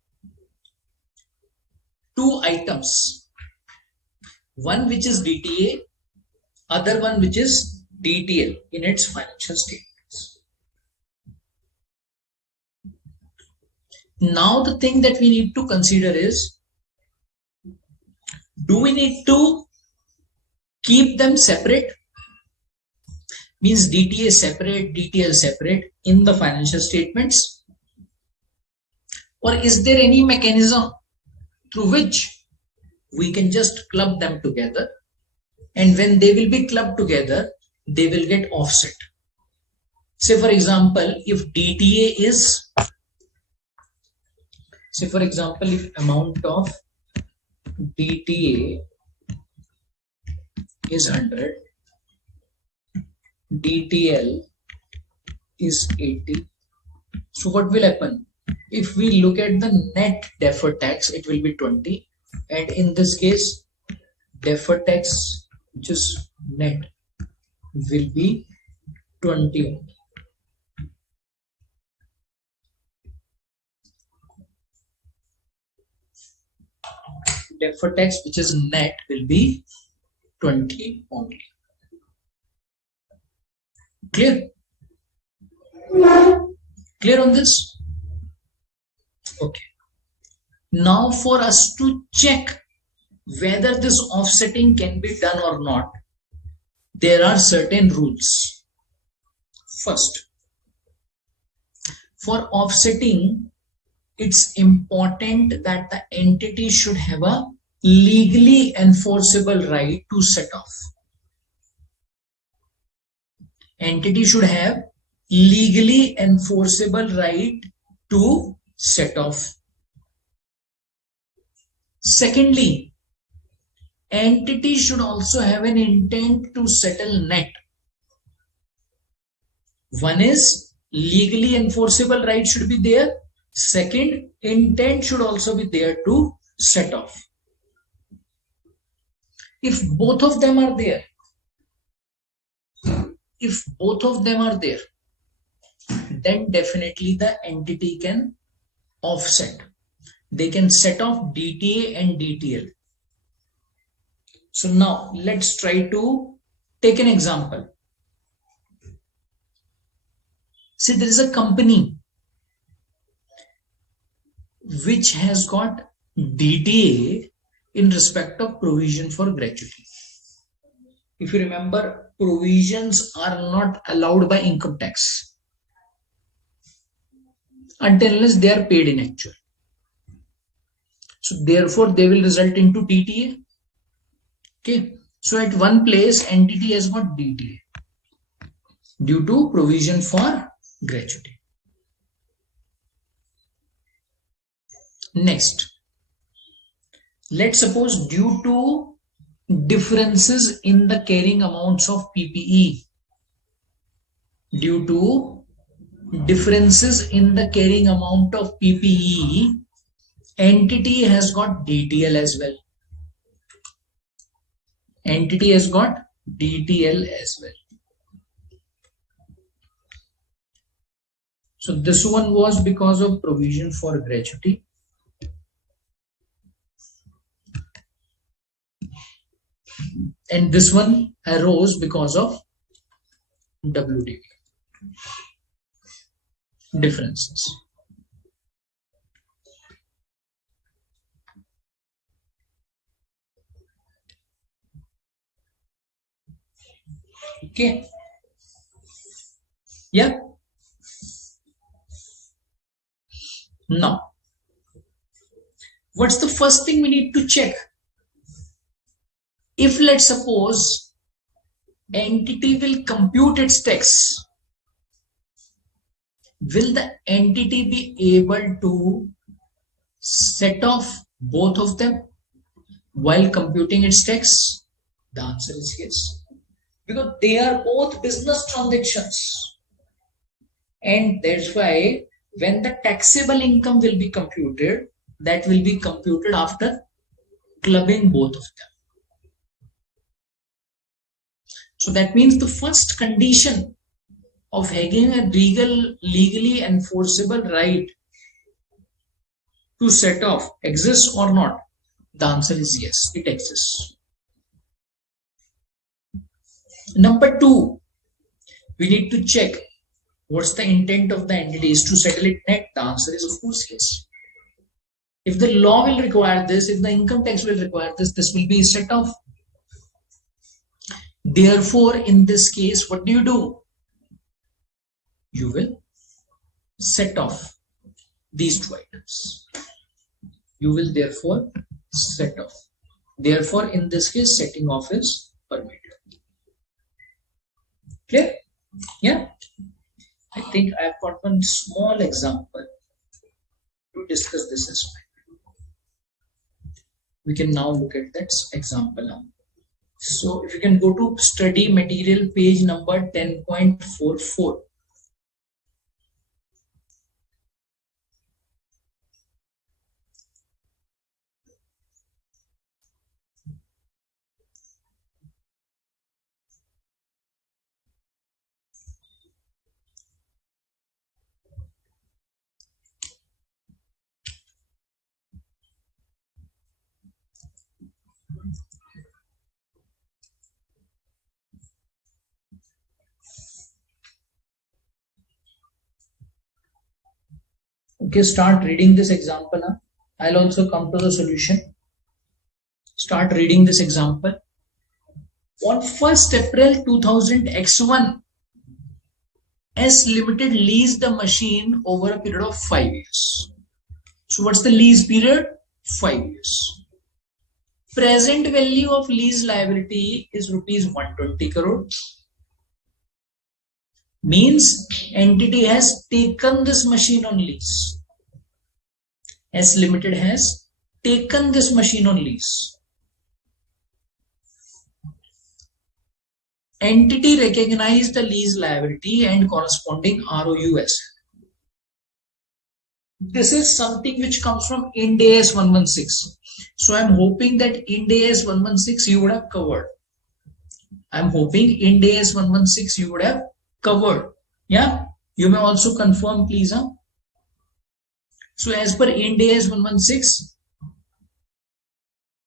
two items, one which is DTA, other one which is DTL in its financial statements. Now the thing that we need to consider is, do we need to keep them separate? Means DTA separate, DTL separate in the financial statements? Or is there any mechanism through which we can just club them together, and when they will be clubbed together, they will get offset? Say for example, if DTA is, say for example, if amount of DTA is 100, DTL is 80. So what will happen? If we look at the net deferred tax, it will be 20, and in this case, deferred tax, which is net, will be 20. Deferred tax, which is net, will be 20 only. Clear? Clear on this? Okay. Now for us to check whether this offsetting can be done or not, there are certain rules. First, for offsetting, it's important that the entity should have a legally enforceable right to set off. Entity should have legally enforceable right to set off. Secondly, entity should also have an intent to settle net. One is legally enforceable right should be there. Second, intent should also be there to set off. If both of them are there, then definitely the entity can offset. They can set off DTA and DTL. So now let's try to take an example. See, there is a company which has got DTA in respect of provision for gratuity. If you remember, provisions are not allowed by income tax until unless they are paid in actual. So therefore they will result into DTA. Okay. So at one place entity has got DTA due to provision for gratuity. Next, let's suppose due to differences in the carrying amounts of PPE, entity has got DTL as well. So this one was because of provision for gratuity. And this one arose because of WDV differences. Okay. Yeah. Now, what's the first thing we need to check? If let's suppose entity will compute its tax, will the entity be able to set off both of them while computing its tax? The answer is yes, because they are both business transactions, and that's why when the taxable income will be computed, that will be computed after clubbing both of them. So that means the first condition of having a legally enforceable right to set off exists or not? The answer is yes, it exists. Number two, we need to check what's the intent of the entities to settle it net. The answer is of course yes. If the law will require this, if the income tax will require this, this will be set off. Therefore, in this case, what do? You will set off these two items. You will therefore set off. Therefore, in this case, setting off is permitted. Clear? Yeah? I think I have got one small example to discuss this as well. We can now look at that example now. So if you can go to study material page number 10.44. Okay, start reading this example. I'll also come to the solution. Start reading this example. On 1st April 2000, X1 S Limited leased the machine over a period of 5 years. So what's the lease period? 5 years. Present value of lease liability is rupees 120 crore. Means entity has taken this machine on lease. S Limited has taken this machine on lease. Entity recognized the lease liability and corresponding ROU asset. This is something which comes from Ind AS 116. So I'm hoping that Ind AS 116 you would have covered. I'm hoping Ind AS 116 you would have covered. Yeah, you may also confirm, please. So as per Ind AS 116,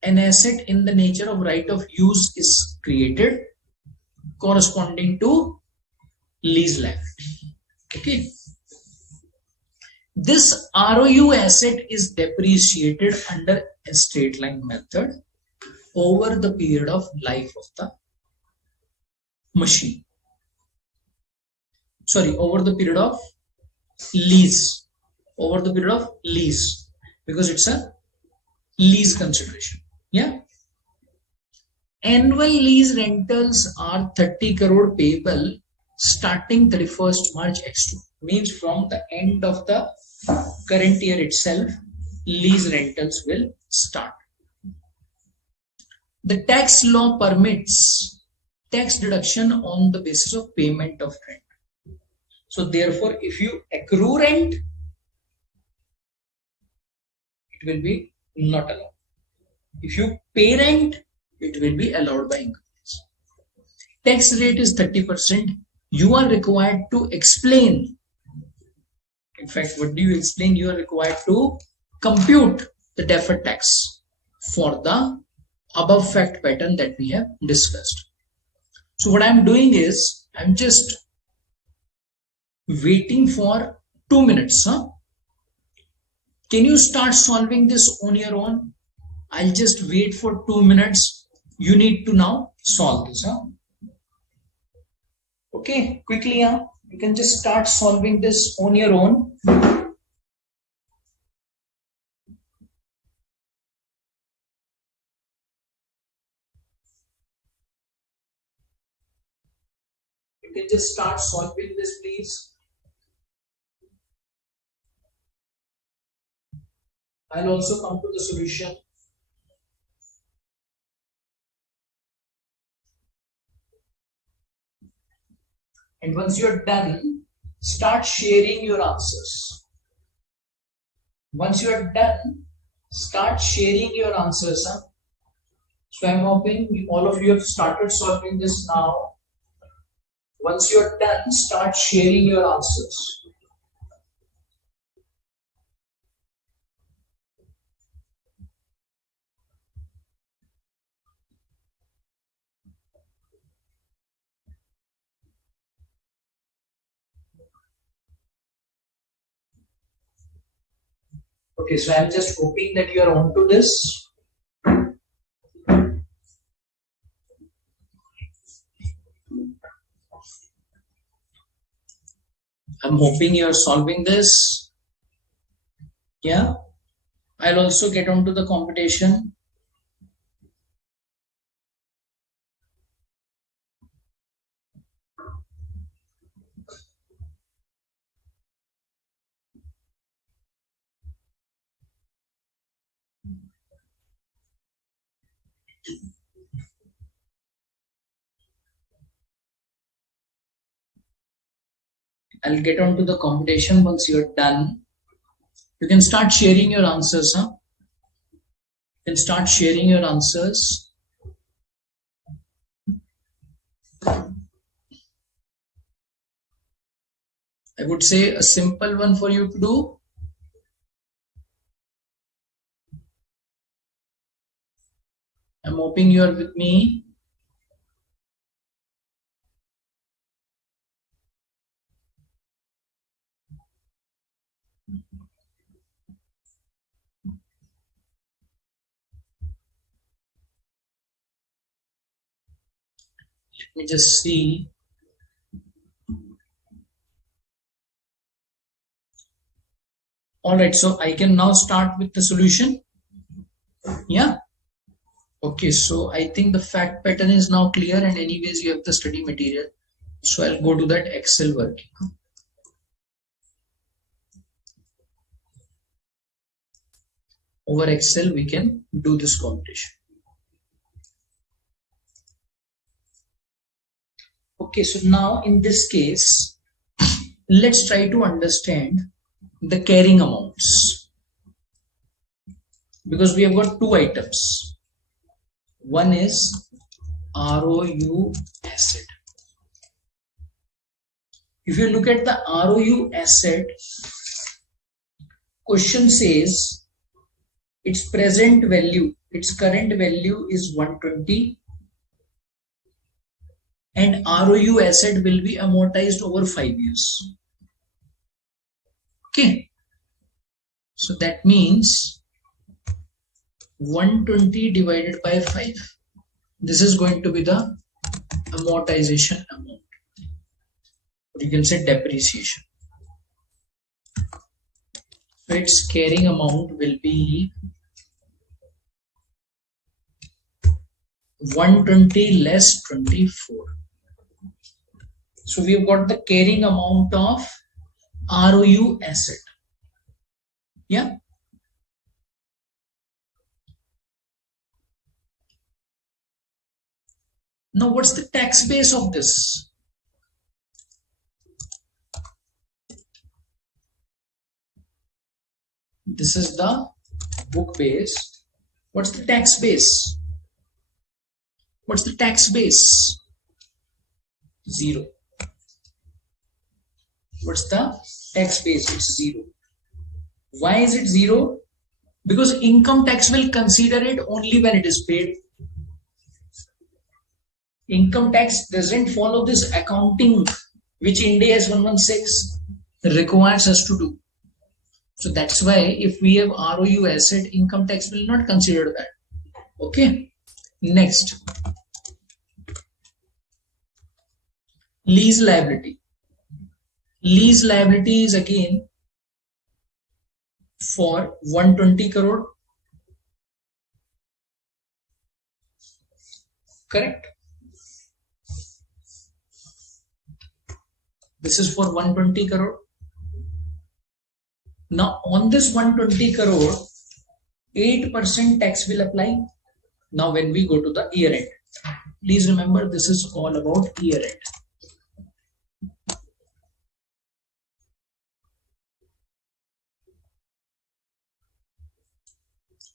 an asset in the nature of right of use is created corresponding to lease liability. Okay. This ROU asset is depreciated under a straight line method over the period of life of the machine. Sorry, over the period of lease. Over the period of lease, because it's a lease consideration. Yeah. Annual lease rentals are 30 crore payable starting 31st March X2. Means from the end of the current year itself, lease rentals will start. The tax law permits tax deduction on the basis of payment of rent. So therefore, if you accrue rent, it will be not allowed. If you pay rent, it will be allowed by income tax. Tax rate is 30%. You are required to explain. In fact, what do you explain? You are required to compute the deferred tax for the above fact pattern that we have discussed. So what I'm doing is, I'm just waiting for 2 minutes. Can you start solving this on your own? I'll just wait for 2 minutes. You need to now solve this. Okay, quickly, you can just start solving this on your own. You can just start solving this, please. I'll also come to the solution. And once you're done, start sharing your answers. Once you are done, start sharing your answers. So I'm hoping all of you have started solving this now. Once you're done, start sharing your answers. Okay, so I'm just hoping that you are on to this. I'm hoping you are solving this. Yeah. I'll also get on to the computation. I'll get on to the computation once you're done. You can start sharing your answers. You can start sharing your answers. I would say a simple one for you to do. I'm hoping you are with me. Let me just see. Alright, so I can now start with the solution. Yeah. Okay, so I think the fact pattern is now clear, and anyways you have the study material. So I'll go to that Excel working. Over Excel we can do this computation. Okay, so now in this case, let's try to understand the carrying amounts, because we have got two items. One is ROU asset. If you look at the ROU asset, question says its present value, its current value is 120, and ROU asset will be amortized over 5 years. Okay, so that means 120 divided by 5. This is going to be the amortization amount, or you can say depreciation. So its carrying amount will be 120 less 24. So we have got the carrying amount of ROU asset. Yeah. Now what's the tax base of this? This is the book base. What's the tax base? What's the tax base? 0. What's the tax base? It's 0. Why is it 0? Because income tax will consider it only when it is paid. Income tax doesn't follow this accounting which Ind AS 116 requires us to do. So that's why if we have ROU asset, income tax will not consider that. Okay. Next, Lease liability. Lease liability is again for 120 crore. Correct? This is for 120 crore. Now on this 120 crore, 8% tax will apply. Now when we go to the year end, please remember this is all about year end.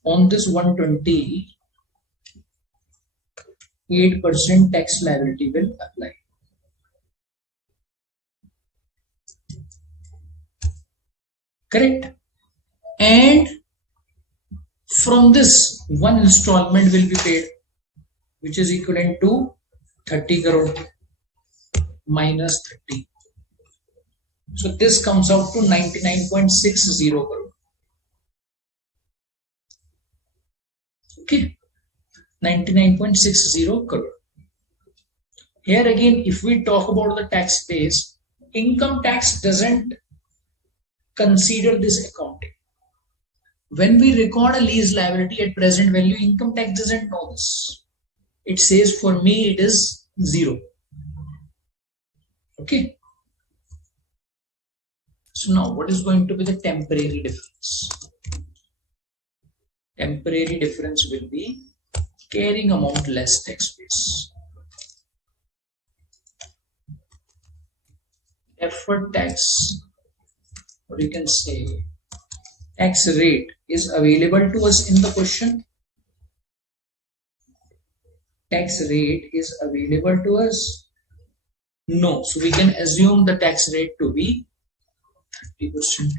On this 120, 8% tax liability will apply. Correct? And from this, one installment will be paid, which is equivalent to 30 crore minus 30. So this comes out to 99.60 crore. Okay, 99.60 crore. Here again, if we talk about the tax base, income tax doesn't consider this accounting. When we record a lease liability at present value, income tax doesn't know this. It says for me it is 0. Okay. So now what is going to be the temporary difference? Temporary difference will be carrying amount less tax base. Deferred tax, or you can say tax rate, is available to us in the question. Tax rate is available to us? No. So we can assume the tax rate to be 30%.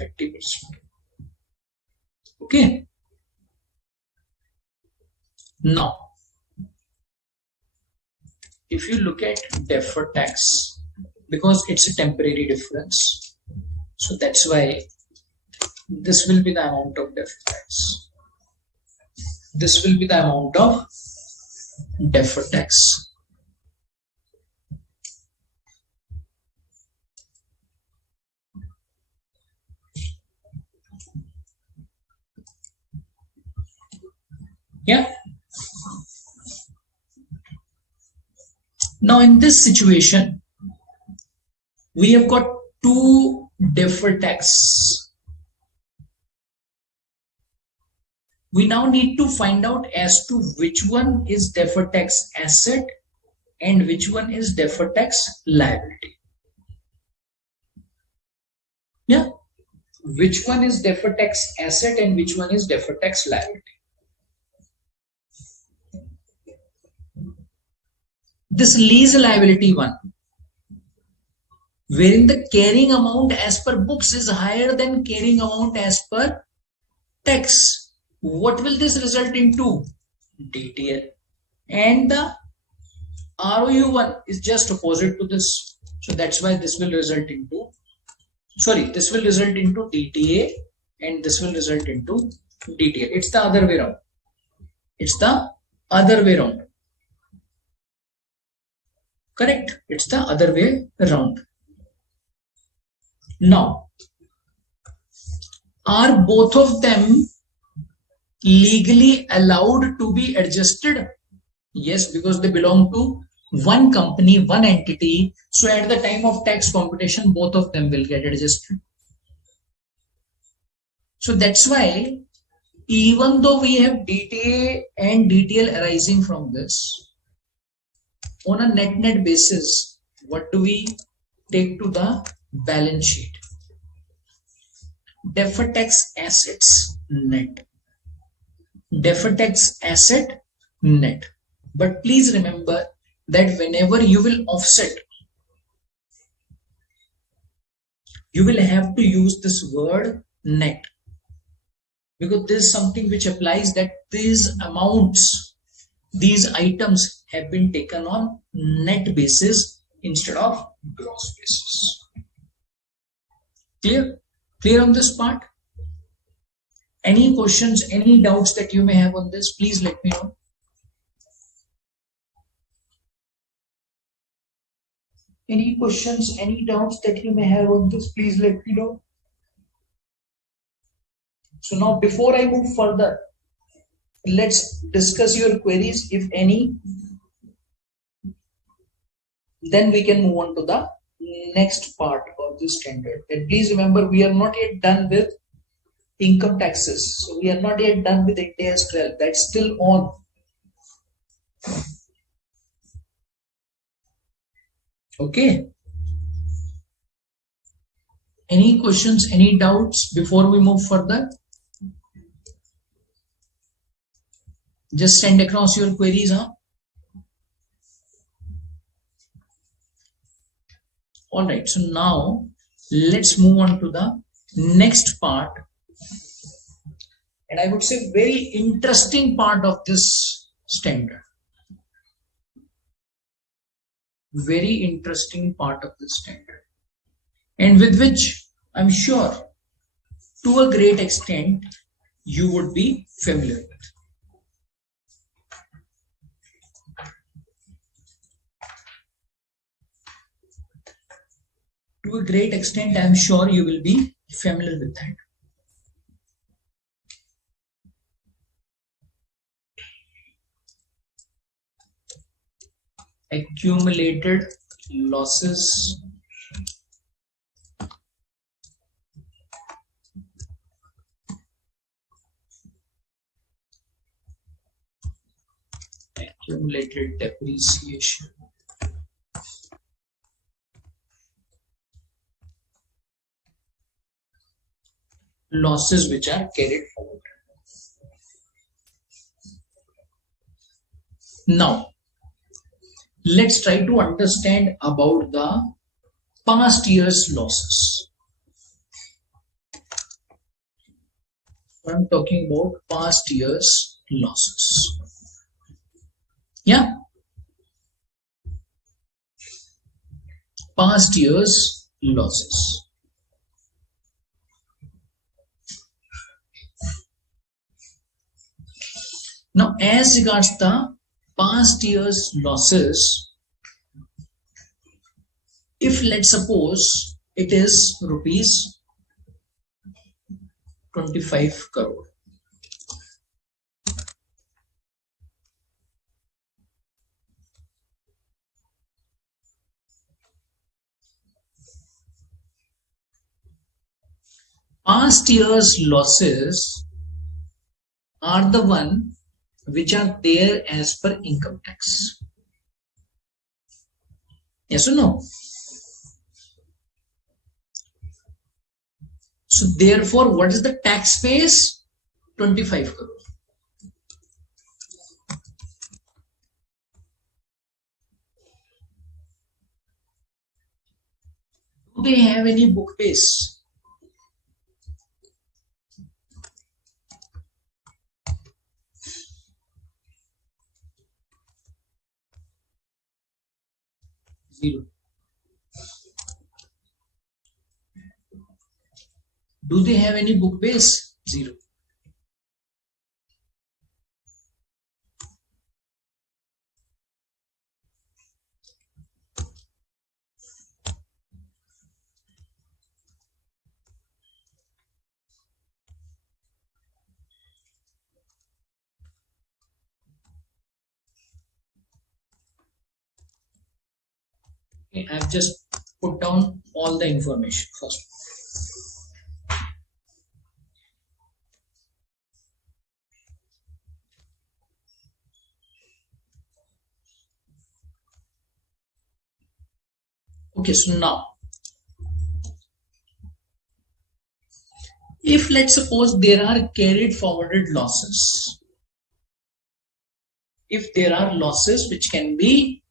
30%. Okay. Now, if you look at deferred tax, because it's a temporary difference, so that's why this will be the amount of deferred tax. This will be the amount of deferred tax. Yeah. Now in this situation, we have got two deferred tax. We now need to find out as to which one is deferred tax asset and which one is deferred tax liability. Yeah. Which one is deferred tax asset and which one is deferred tax liability. This lease liability one, wherein the carrying amount as per books is higher than carrying amount as per tax. What will this result into? DTL. And the ROU one is just opposite to this. So that's why this will result into, this will result into DTA and this will result into DTL. It's the other way around. It's the other way around. Correct? It's the other way around. Now, are both of them legally allowed to be adjusted? Yes, because they belong to one company, one entity. So at the time of tax computation, both of them will get adjusted. So that's why, even though we have DTA and DTL arising from this, on a net basis, what do we take to the balance sheet? Deferred tax assets net. Deferred tax asset net. But please remember that whenever you will offset, you will have to use this word net, because this is something which applies that these amounts, these items have been taken on net basis instead of gross basis. Clear? Clear on this part? Any questions, any doubts that you may have on this, please let me know. Any questions, any doubts that you may have on this, please let me know. So now before I move further, let's discuss your queries if any. Then we can move on to the next part of this standard. And please remember, we are not yet done with income taxes. So we are not yet done with Ind AS 12. That's still on. Okay. Any questions, any doubts before we move further? Just send across your queries, huh? All right. So now let's move on to the next part. And I would say very interesting part of this standard. Very interesting part of this standard. And with which I'm sure to a great extent you would be familiar with. To a great extent, I'm sure you will be familiar with that. Accumulated losses accumulated depreciation, losses which are carried forward. Now let's try to understand about the past year's losses. I'm talking about past year's losses. Yeah, past year's losses. Now as regards the past year's losses, if let's suppose it is rupees 25 crore. Past year's losses are the one which are there as per income tax. Yes or no? So therefore, what is the tax base? 25 crore. Do they have any book base? Zero. Do they have any book base? Zero. Okay, I've just put down all the information first. Okay, so now, if let's suppose there are carried forwarded losses, if there are losses which can be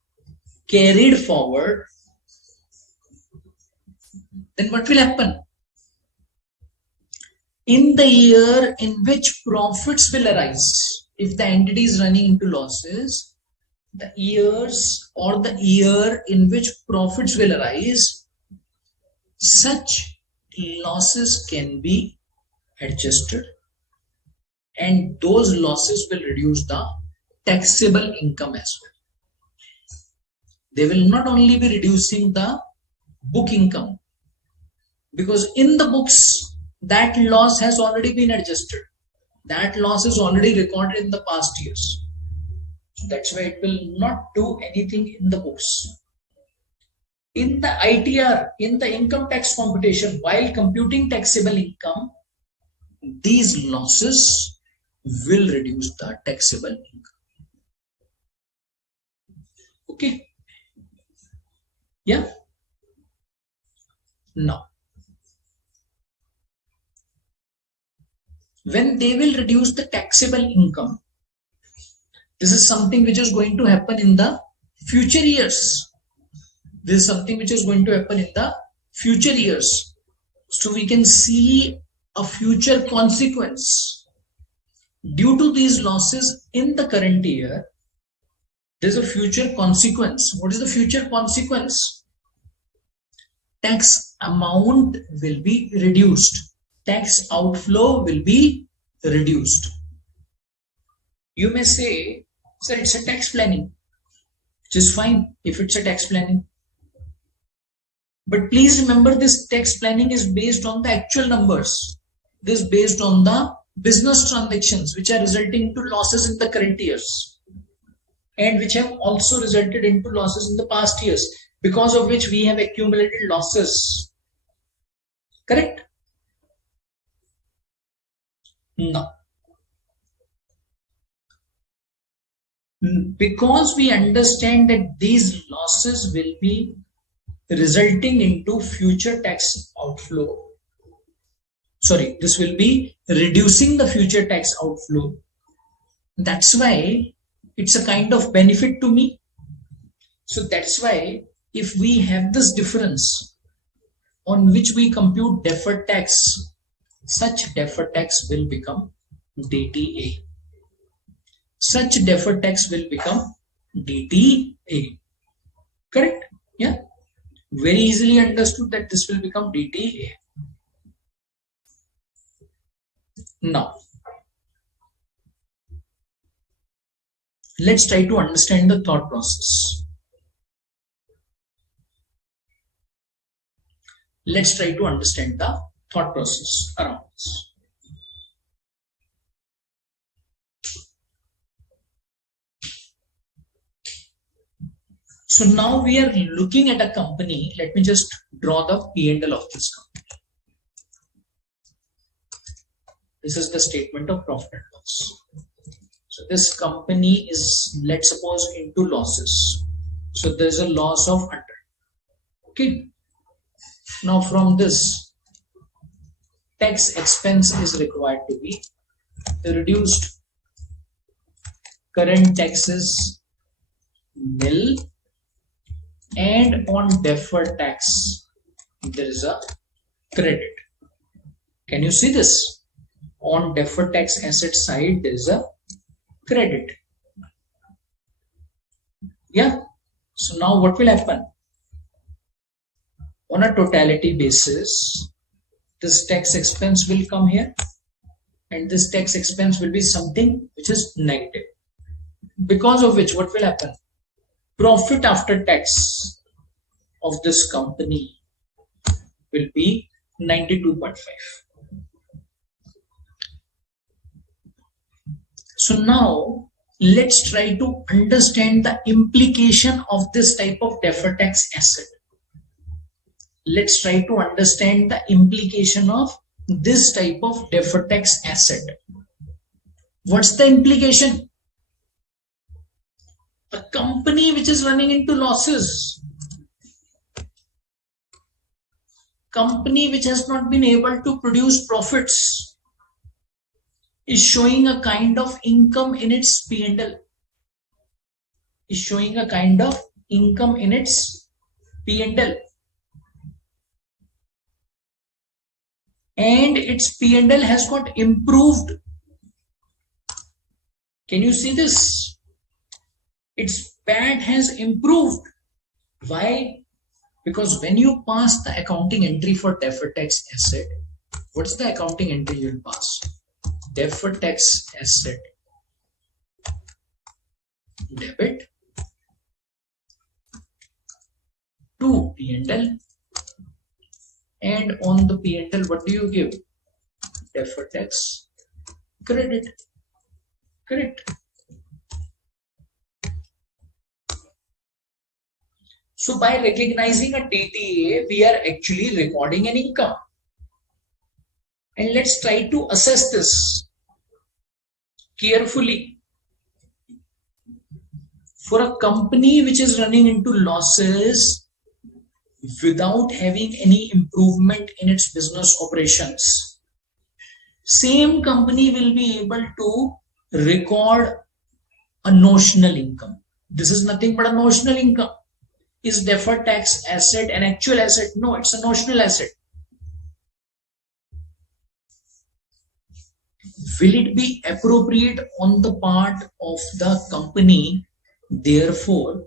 carried forward, then what will happen? In the year in which profits will arise, if the entity is running into losses, the years or the year in which profits will arise, such losses can be adjusted and those losses will reduce the taxable income as well. They will not only be reducing the book income, because in the books that loss has already been adjusted. That loss is already recorded in the past years. That's why it will not do anything in the books. In the ITR, in the income tax computation, while computing taxable income, these losses will reduce the taxable income. Okay. Yeah. Now, when they will reduce the taxable income, this is something which is going to happen in the future years. This is something which is going to happen in the future years. So we can see a future consequence. Due to these losses in the current year, there's a future consequence. What is the future consequence? Tax amount will be reduced. Tax outflow will be reduced. You may say, sir, it's a tax planning, which is fine if it's a tax planning. But please remember, this tax planning is based on the actual numbers. This is based on the business transactions which are resulting into losses in the current years and which have also resulted into losses in the past years, because of which we have accumulated losses. Correct? No. Because we understand that these losses will be resulting into future tax outflow. Sorry, this will be reducing the future tax outflow. That's why it's a kind of benefit to me. So that's why if we have this difference on which we compute deferred tax, such deferred tax will become DTA. Such deferred tax will become DTA. Correct? Yeah. Very easily understood that this will become DTA. Now, let's try to understand the thought process. Let's try to understand the thought process around this. So now we are looking at a company. Let me just draw the P&L of this company. This is the statement of profit and loss. So this company is, let's suppose, into losses. So there is a loss of 100. Okay. Now from this, tax expense is required to be reduced. Current taxes nil, and on deferred tax there is a credit. Can you see this? On deferred tax asset side there is a credit. Yeah. So now what will happen? On a totality basis, this tax expense will come here, and this tax expense will be something which is negative, because of which what will happen? Profit after tax of this company will be 92.5. So now let's try to understand the implication of this type of deferred tax asset. Let's try to understand the implication of this type of deferred tax asset. What's the implication? A company which is running into losses, company which has not been able to produce profits, is showing a kind of income in its P&L. Is showing a kind of income in its P&L. And its P&L has got improved. Can you see this? Its PAT has improved. Why? Because when you pass the accounting entry for deferred tax asset, what's the accounting entry you will pass? Deferred tax asset debit to P&L, and on the P&L what do you give? Deferred tax credit. Correct. So by recognizing a DTA, we are actually recording an income. And let's try to assess this carefully. For a company which is running into losses without having any improvement in its business operations, same company will be able to record a notional income. This is nothing but a notional income. Is deferred tax asset an actual asset? No, it's a notional asset. Will it be appropriate on the part of the company, therefore,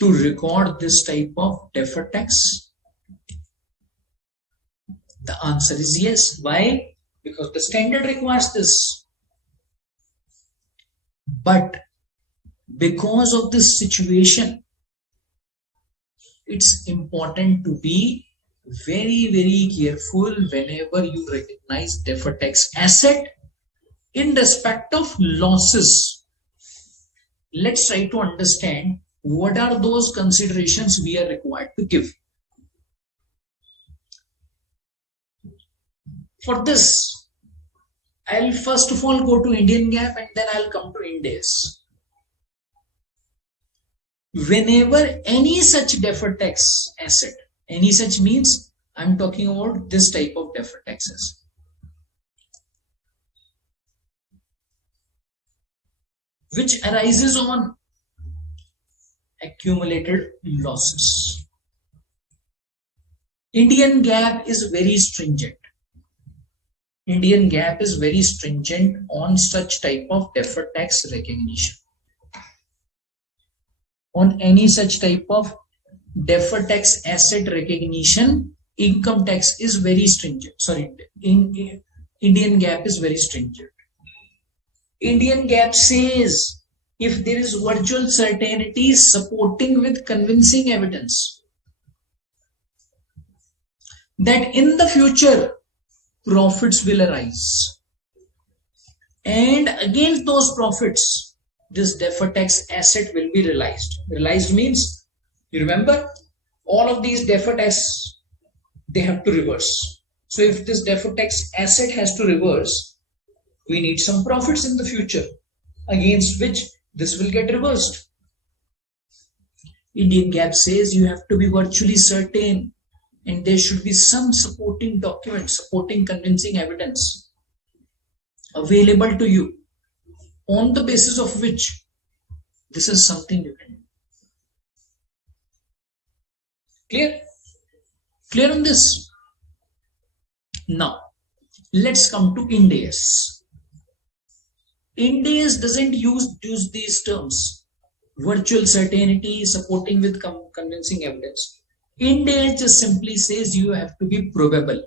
to record this type of deferred tax? The answer is yes. Why? Because the standard requires this. But because of this situation, it's important to be very, very careful whenever you recognize deferred tax asset in respect of losses. Let's try to understand what are those considerations we are required to give. For this, I'll first of all go to Indian GAAP and then I'll come to Ind AS. Whenever any such deferred tax asset, any such means I'm talking about this type of deferred taxes, which arises on accumulated losses. Indian GAAP is very stringent. Indian GAAP is very stringent on such type of deferred tax recognition. On any such type of deferred tax asset recognition, income tax is very stringent. Indian GAAP is very stringent. Indian GAAP says if there is virtual certainty supporting with convincing evidence that in the future profits will arise, and against those profits this deferred tax asset will be realized. Realized means, you remember, all of these deferred tax, they have to reverse. So if this deferred tax asset has to reverse, we need some profits in the future against which this will get reversed. Indian GAAP says you have to be virtually certain and there should be some supporting document, supporting convincing evidence available to you, on the basis of which this is something you can do. Clear? Clear on this? Now, let's come to Ind AS. Ind AS doesn't use these terms. Virtual certainty, supporting with convincing evidence. Ind AS just simply says you have to be probable.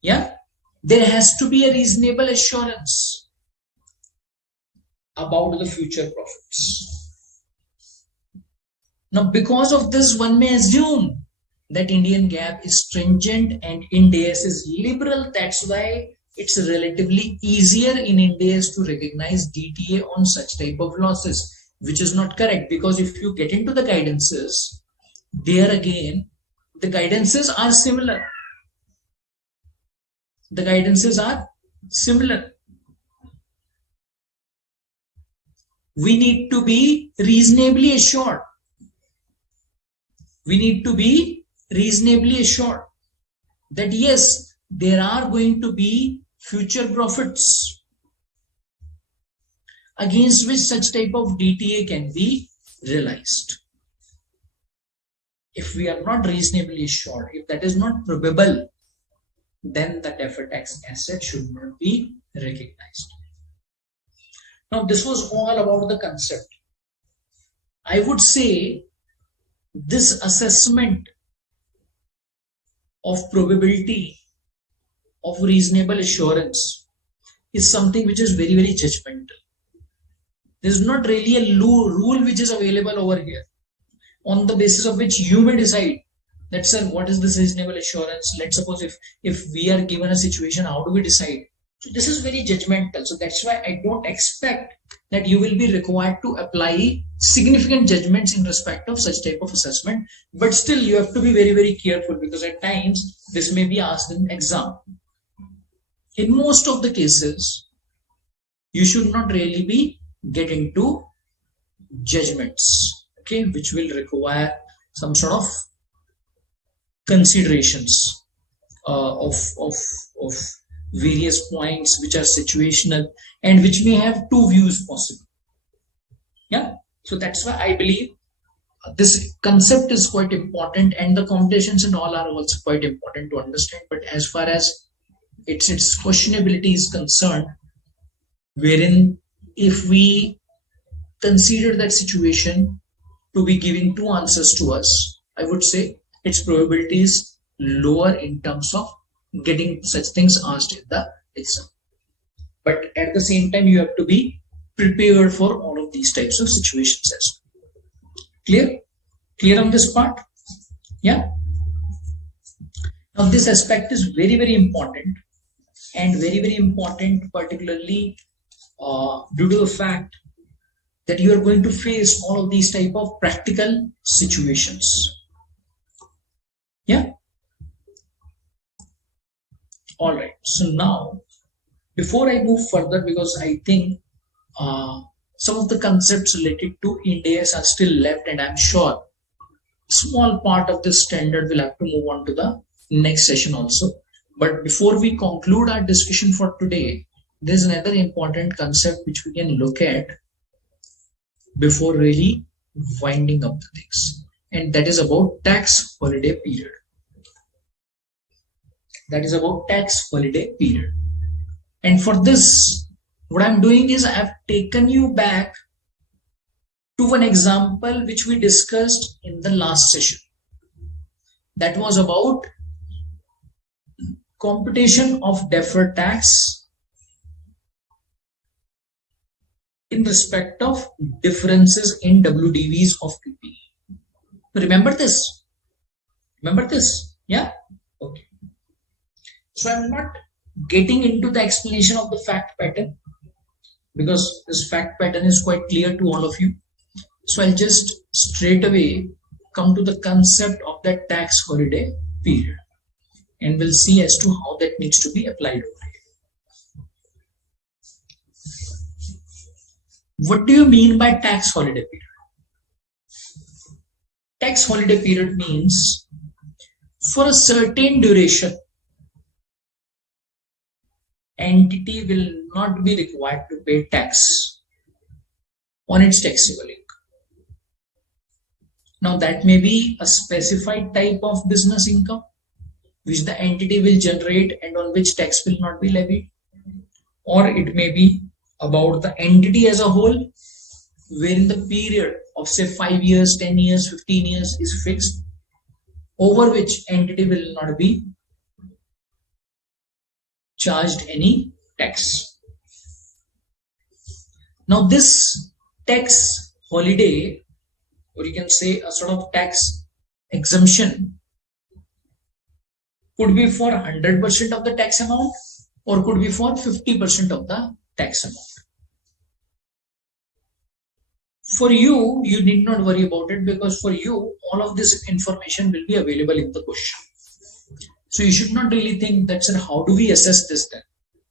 Yeah? There has to be a reasonable assurance about the future profits. Now, because of this, one may assume that Indian GAAP is stringent and Ind AS is liberal. That's why it's relatively easier in Ind AS to recognize DTA on such type of losses, which is not correct, because if you get into the guidances, there again, the guidances are similar. The guidances are similar. We need to be reasonably assured. We need to be reasonably assured that yes, there are going to be future profits against which such type of DTA can be realized. If we are not reasonably assured, if that is not probable, then the deferred tax asset should not be recognized. Now, this was all about the concept. I would say this assessment of probability of reasonable assurance is something which is very, very judgmental. There is not really a rule which is available over here. on the basis of which you may decide that, sir, what is this reasonable assurance? Let's suppose if we are given a situation, how do we decide? So this is very judgmental. So that's why I don't expect that you will be required to apply significant judgments in respect of such type of assessment. But still, you have to be very, very careful, because at times this may be asked in exam. In most of the cases, you should not really be getting into judgments, okay, which will require some sort of considerations of various points which are situational and which may have two views possible. Yeah, so that's why I believe this concept is quite important, and the computations and all are also quite important to understand. But as far as its questionability is concerned, wherein if we consider that situation to be giving two answers to us, I would say its probability is lower in terms of getting such things asked in the exam. But at the same time, you have to be prepared for all of these types of situations as well. Clear on this part? Yeah. Now this aspect is very, very important, and very, very important particularly due to the fact that you are going to face all of these type of practical situations. Yeah. All right. So now, before I move further, because I think some of the concepts related to Ind AS are still left, and I'm sure small part of this standard will have to move on to the next session also. But before we conclude our discussion for today, there's another important concept which we can look at before really winding up the things, and that is about tax holiday period. That is about tax holiday period. And for this, what I'm doing is I've taken you back to an example which we discussed in the last session. That was about computation of deferred tax in respect of differences in WDVs of PP. Remember this? Remember this? Yeah? Okay. So I'm not getting into the explanation of the fact pattern, because this fact pattern is quite clear to all of you. So I'll just straight away come to the concept of that tax holiday period, and we'll see as to how that needs to be applied over here. What do you mean by tax holiday period? Tax holiday period means for a certain duration, entity will not be required to pay tax on its taxable income. Now that may be a specified type of business income which the entity will generate and on which tax will not be levied, or it may be about the entity as a whole, wherein the period of say 5 years, 10 years, 15 years is fixed, over which entity will not be charged any tax. Now this tax holiday, or you can say a sort of tax exemption, could be for 100% of the tax amount, or could be for 50% of the tax amount. For you, you need not worry about it, because for you, all of this information will be available in the question. So you should not really think that, sir, how do we assess this then?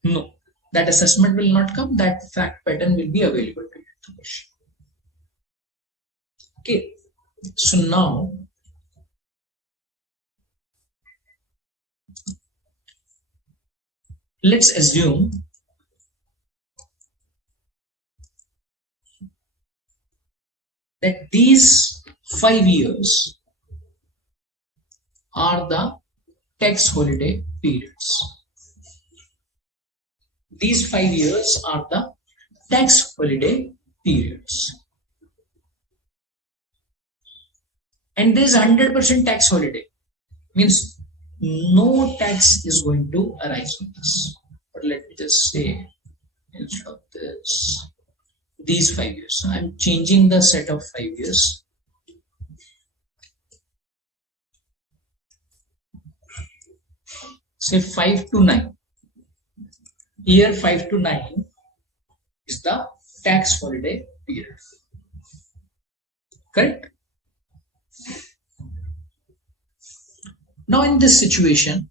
No, that assessment will not come. That fact pattern will be available to you in the question. Okay, so now let's assume that these 5 years are the tax holiday periods. These 5 years are the tax holiday periods. And there is 100% tax holiday. Means no tax is going to arise on this. But let me just say, instead of this, these 5 years. I'm changing the set of 5 years. say 5 to 9. Year 5 to 9 is the tax holiday period. Correct? Now in this situation,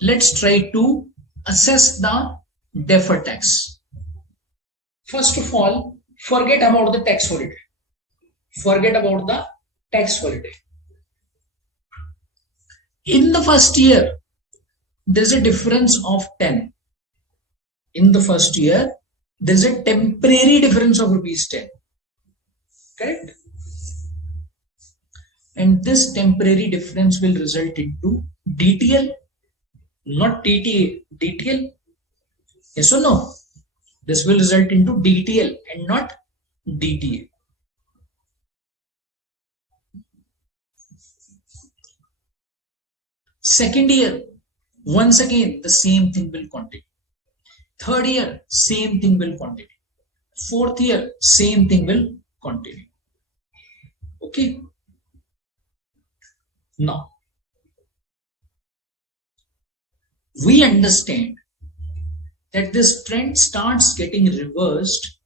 let's try to assess the deferred tax. First of all, forget about the tax holiday. Forget about the tax holiday. In the first year, there's a difference of 10. In the first year, there's a temporary difference of rupees 10. Correct? And this temporary difference will result into DTL, not TTA. DTL? Yes or no? This will result into DTL and not DTA. Second year, once again, the same thing will continue. Third year, same thing will continue. Fourth year, same thing will continue. Okay. Now, we understand that this trend starts getting reversed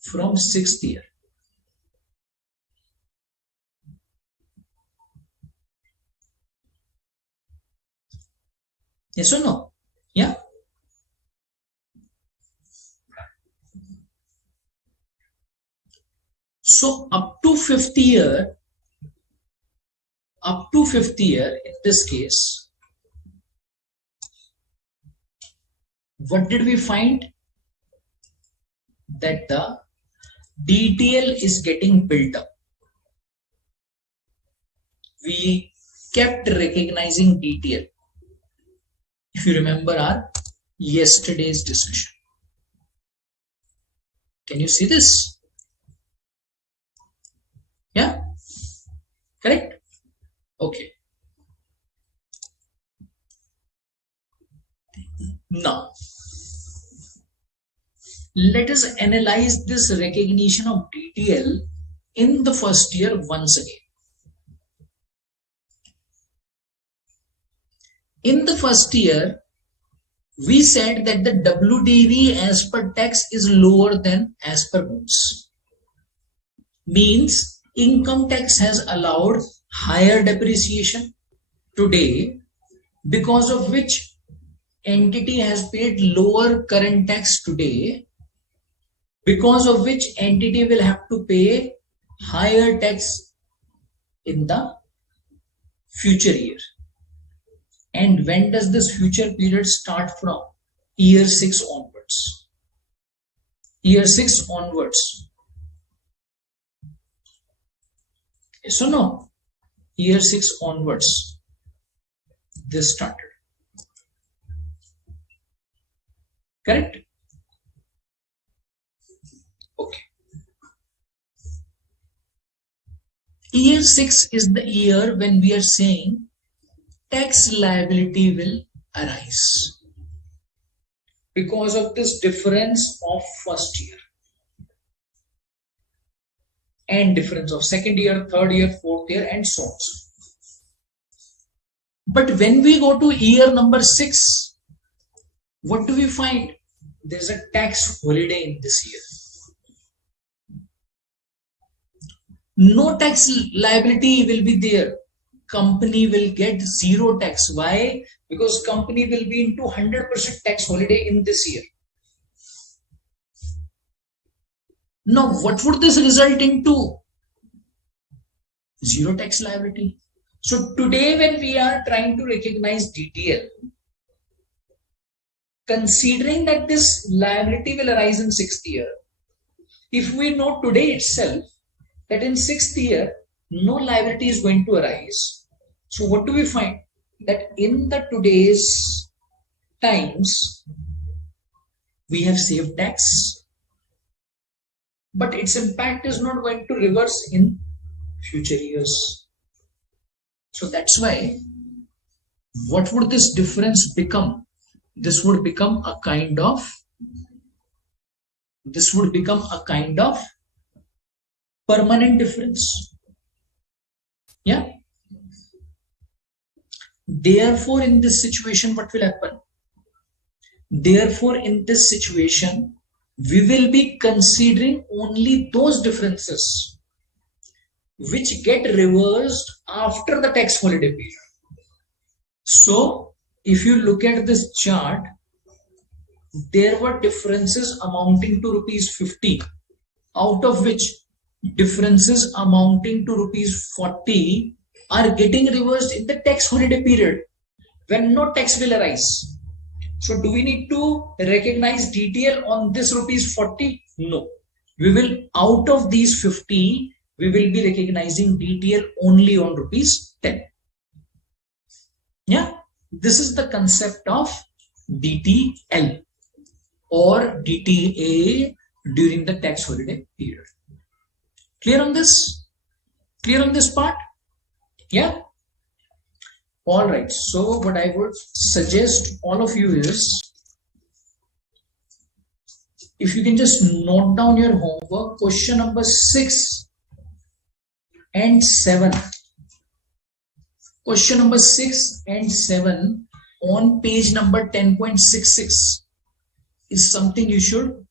from sixth year. Yes or no? Yeah. So up to fifth year, in this case, what did we find? That the DTL is getting built up. We kept recognizing DTL. If you remember our yesterday's discussion. Can you see this? Yeah? Correct? Okay. Now, let us analyze this recognition of DTL in the first year once again. In the first year, we said that the WDV as per tax is lower than as per goods. Means income tax has allowed higher depreciation today, because of which entity has paid lower current tax today, because of which entity will have to pay higher tax in the future year. And when does this future period start from? Year 6 onwards. Year 6 onwards. Yes or no? Year 6 onwards. This started. Correct? Okay. Year 6 is the year when we are saying tax liability will arise because of this difference of first year and difference of second year, third year, fourth year, and so on. But when we go to year number 6, what do we find? There's a tax holiday in this year. No tax liability will be there. Company will get zero tax. Why? Because company will be into 100% tax holiday in this year. Now, what would this result into? Zero tax liability. So today when we are trying to recognize DTL, considering that this liability will arise in 6th year, if we know today itself that in 6th year no liability is going to arise, so what do we find? That in the today's times we have saved tax, but its impact is not going to reverse in future years. So that's why, what would this difference become? This would become a kind of permanent difference. Yeah. Therefore, in this situation, what will happen? Therefore, in this situation, we will be considering only those differences which get reversed after the tax holiday period. So, if you look at this chart, there were differences amounting to rupees 50, out of which differences amounting to rupees 40 are getting reversed in the tax holiday period when no tax will arise. So do we need to recognize DTL on this rupees 40? No. We will, out of these 50, we will be recognizing DTL only on rupees 10. Yeah, this is the concept of DTL or DTA during the tax holiday period. Clear on this? Clear on this part? Yeah. All right. So what I would suggest all of you is, if you can just note down your homework, question number 6 and 7. Question number 6 and 7 on page number 10.66 is something you should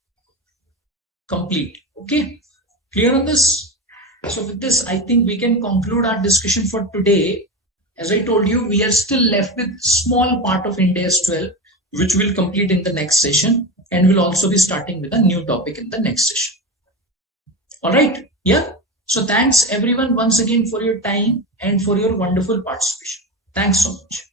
complete. Okay. Clear on this? So with this, I think we can conclude our discussion for today. As I told you, we are still left with small part of Ind AS 12, which we'll complete in the next session, and we'll also be starting with a new topic in the next session. All right. Yeah. So thanks everyone once again for your time and for your wonderful participation. Thanks so much.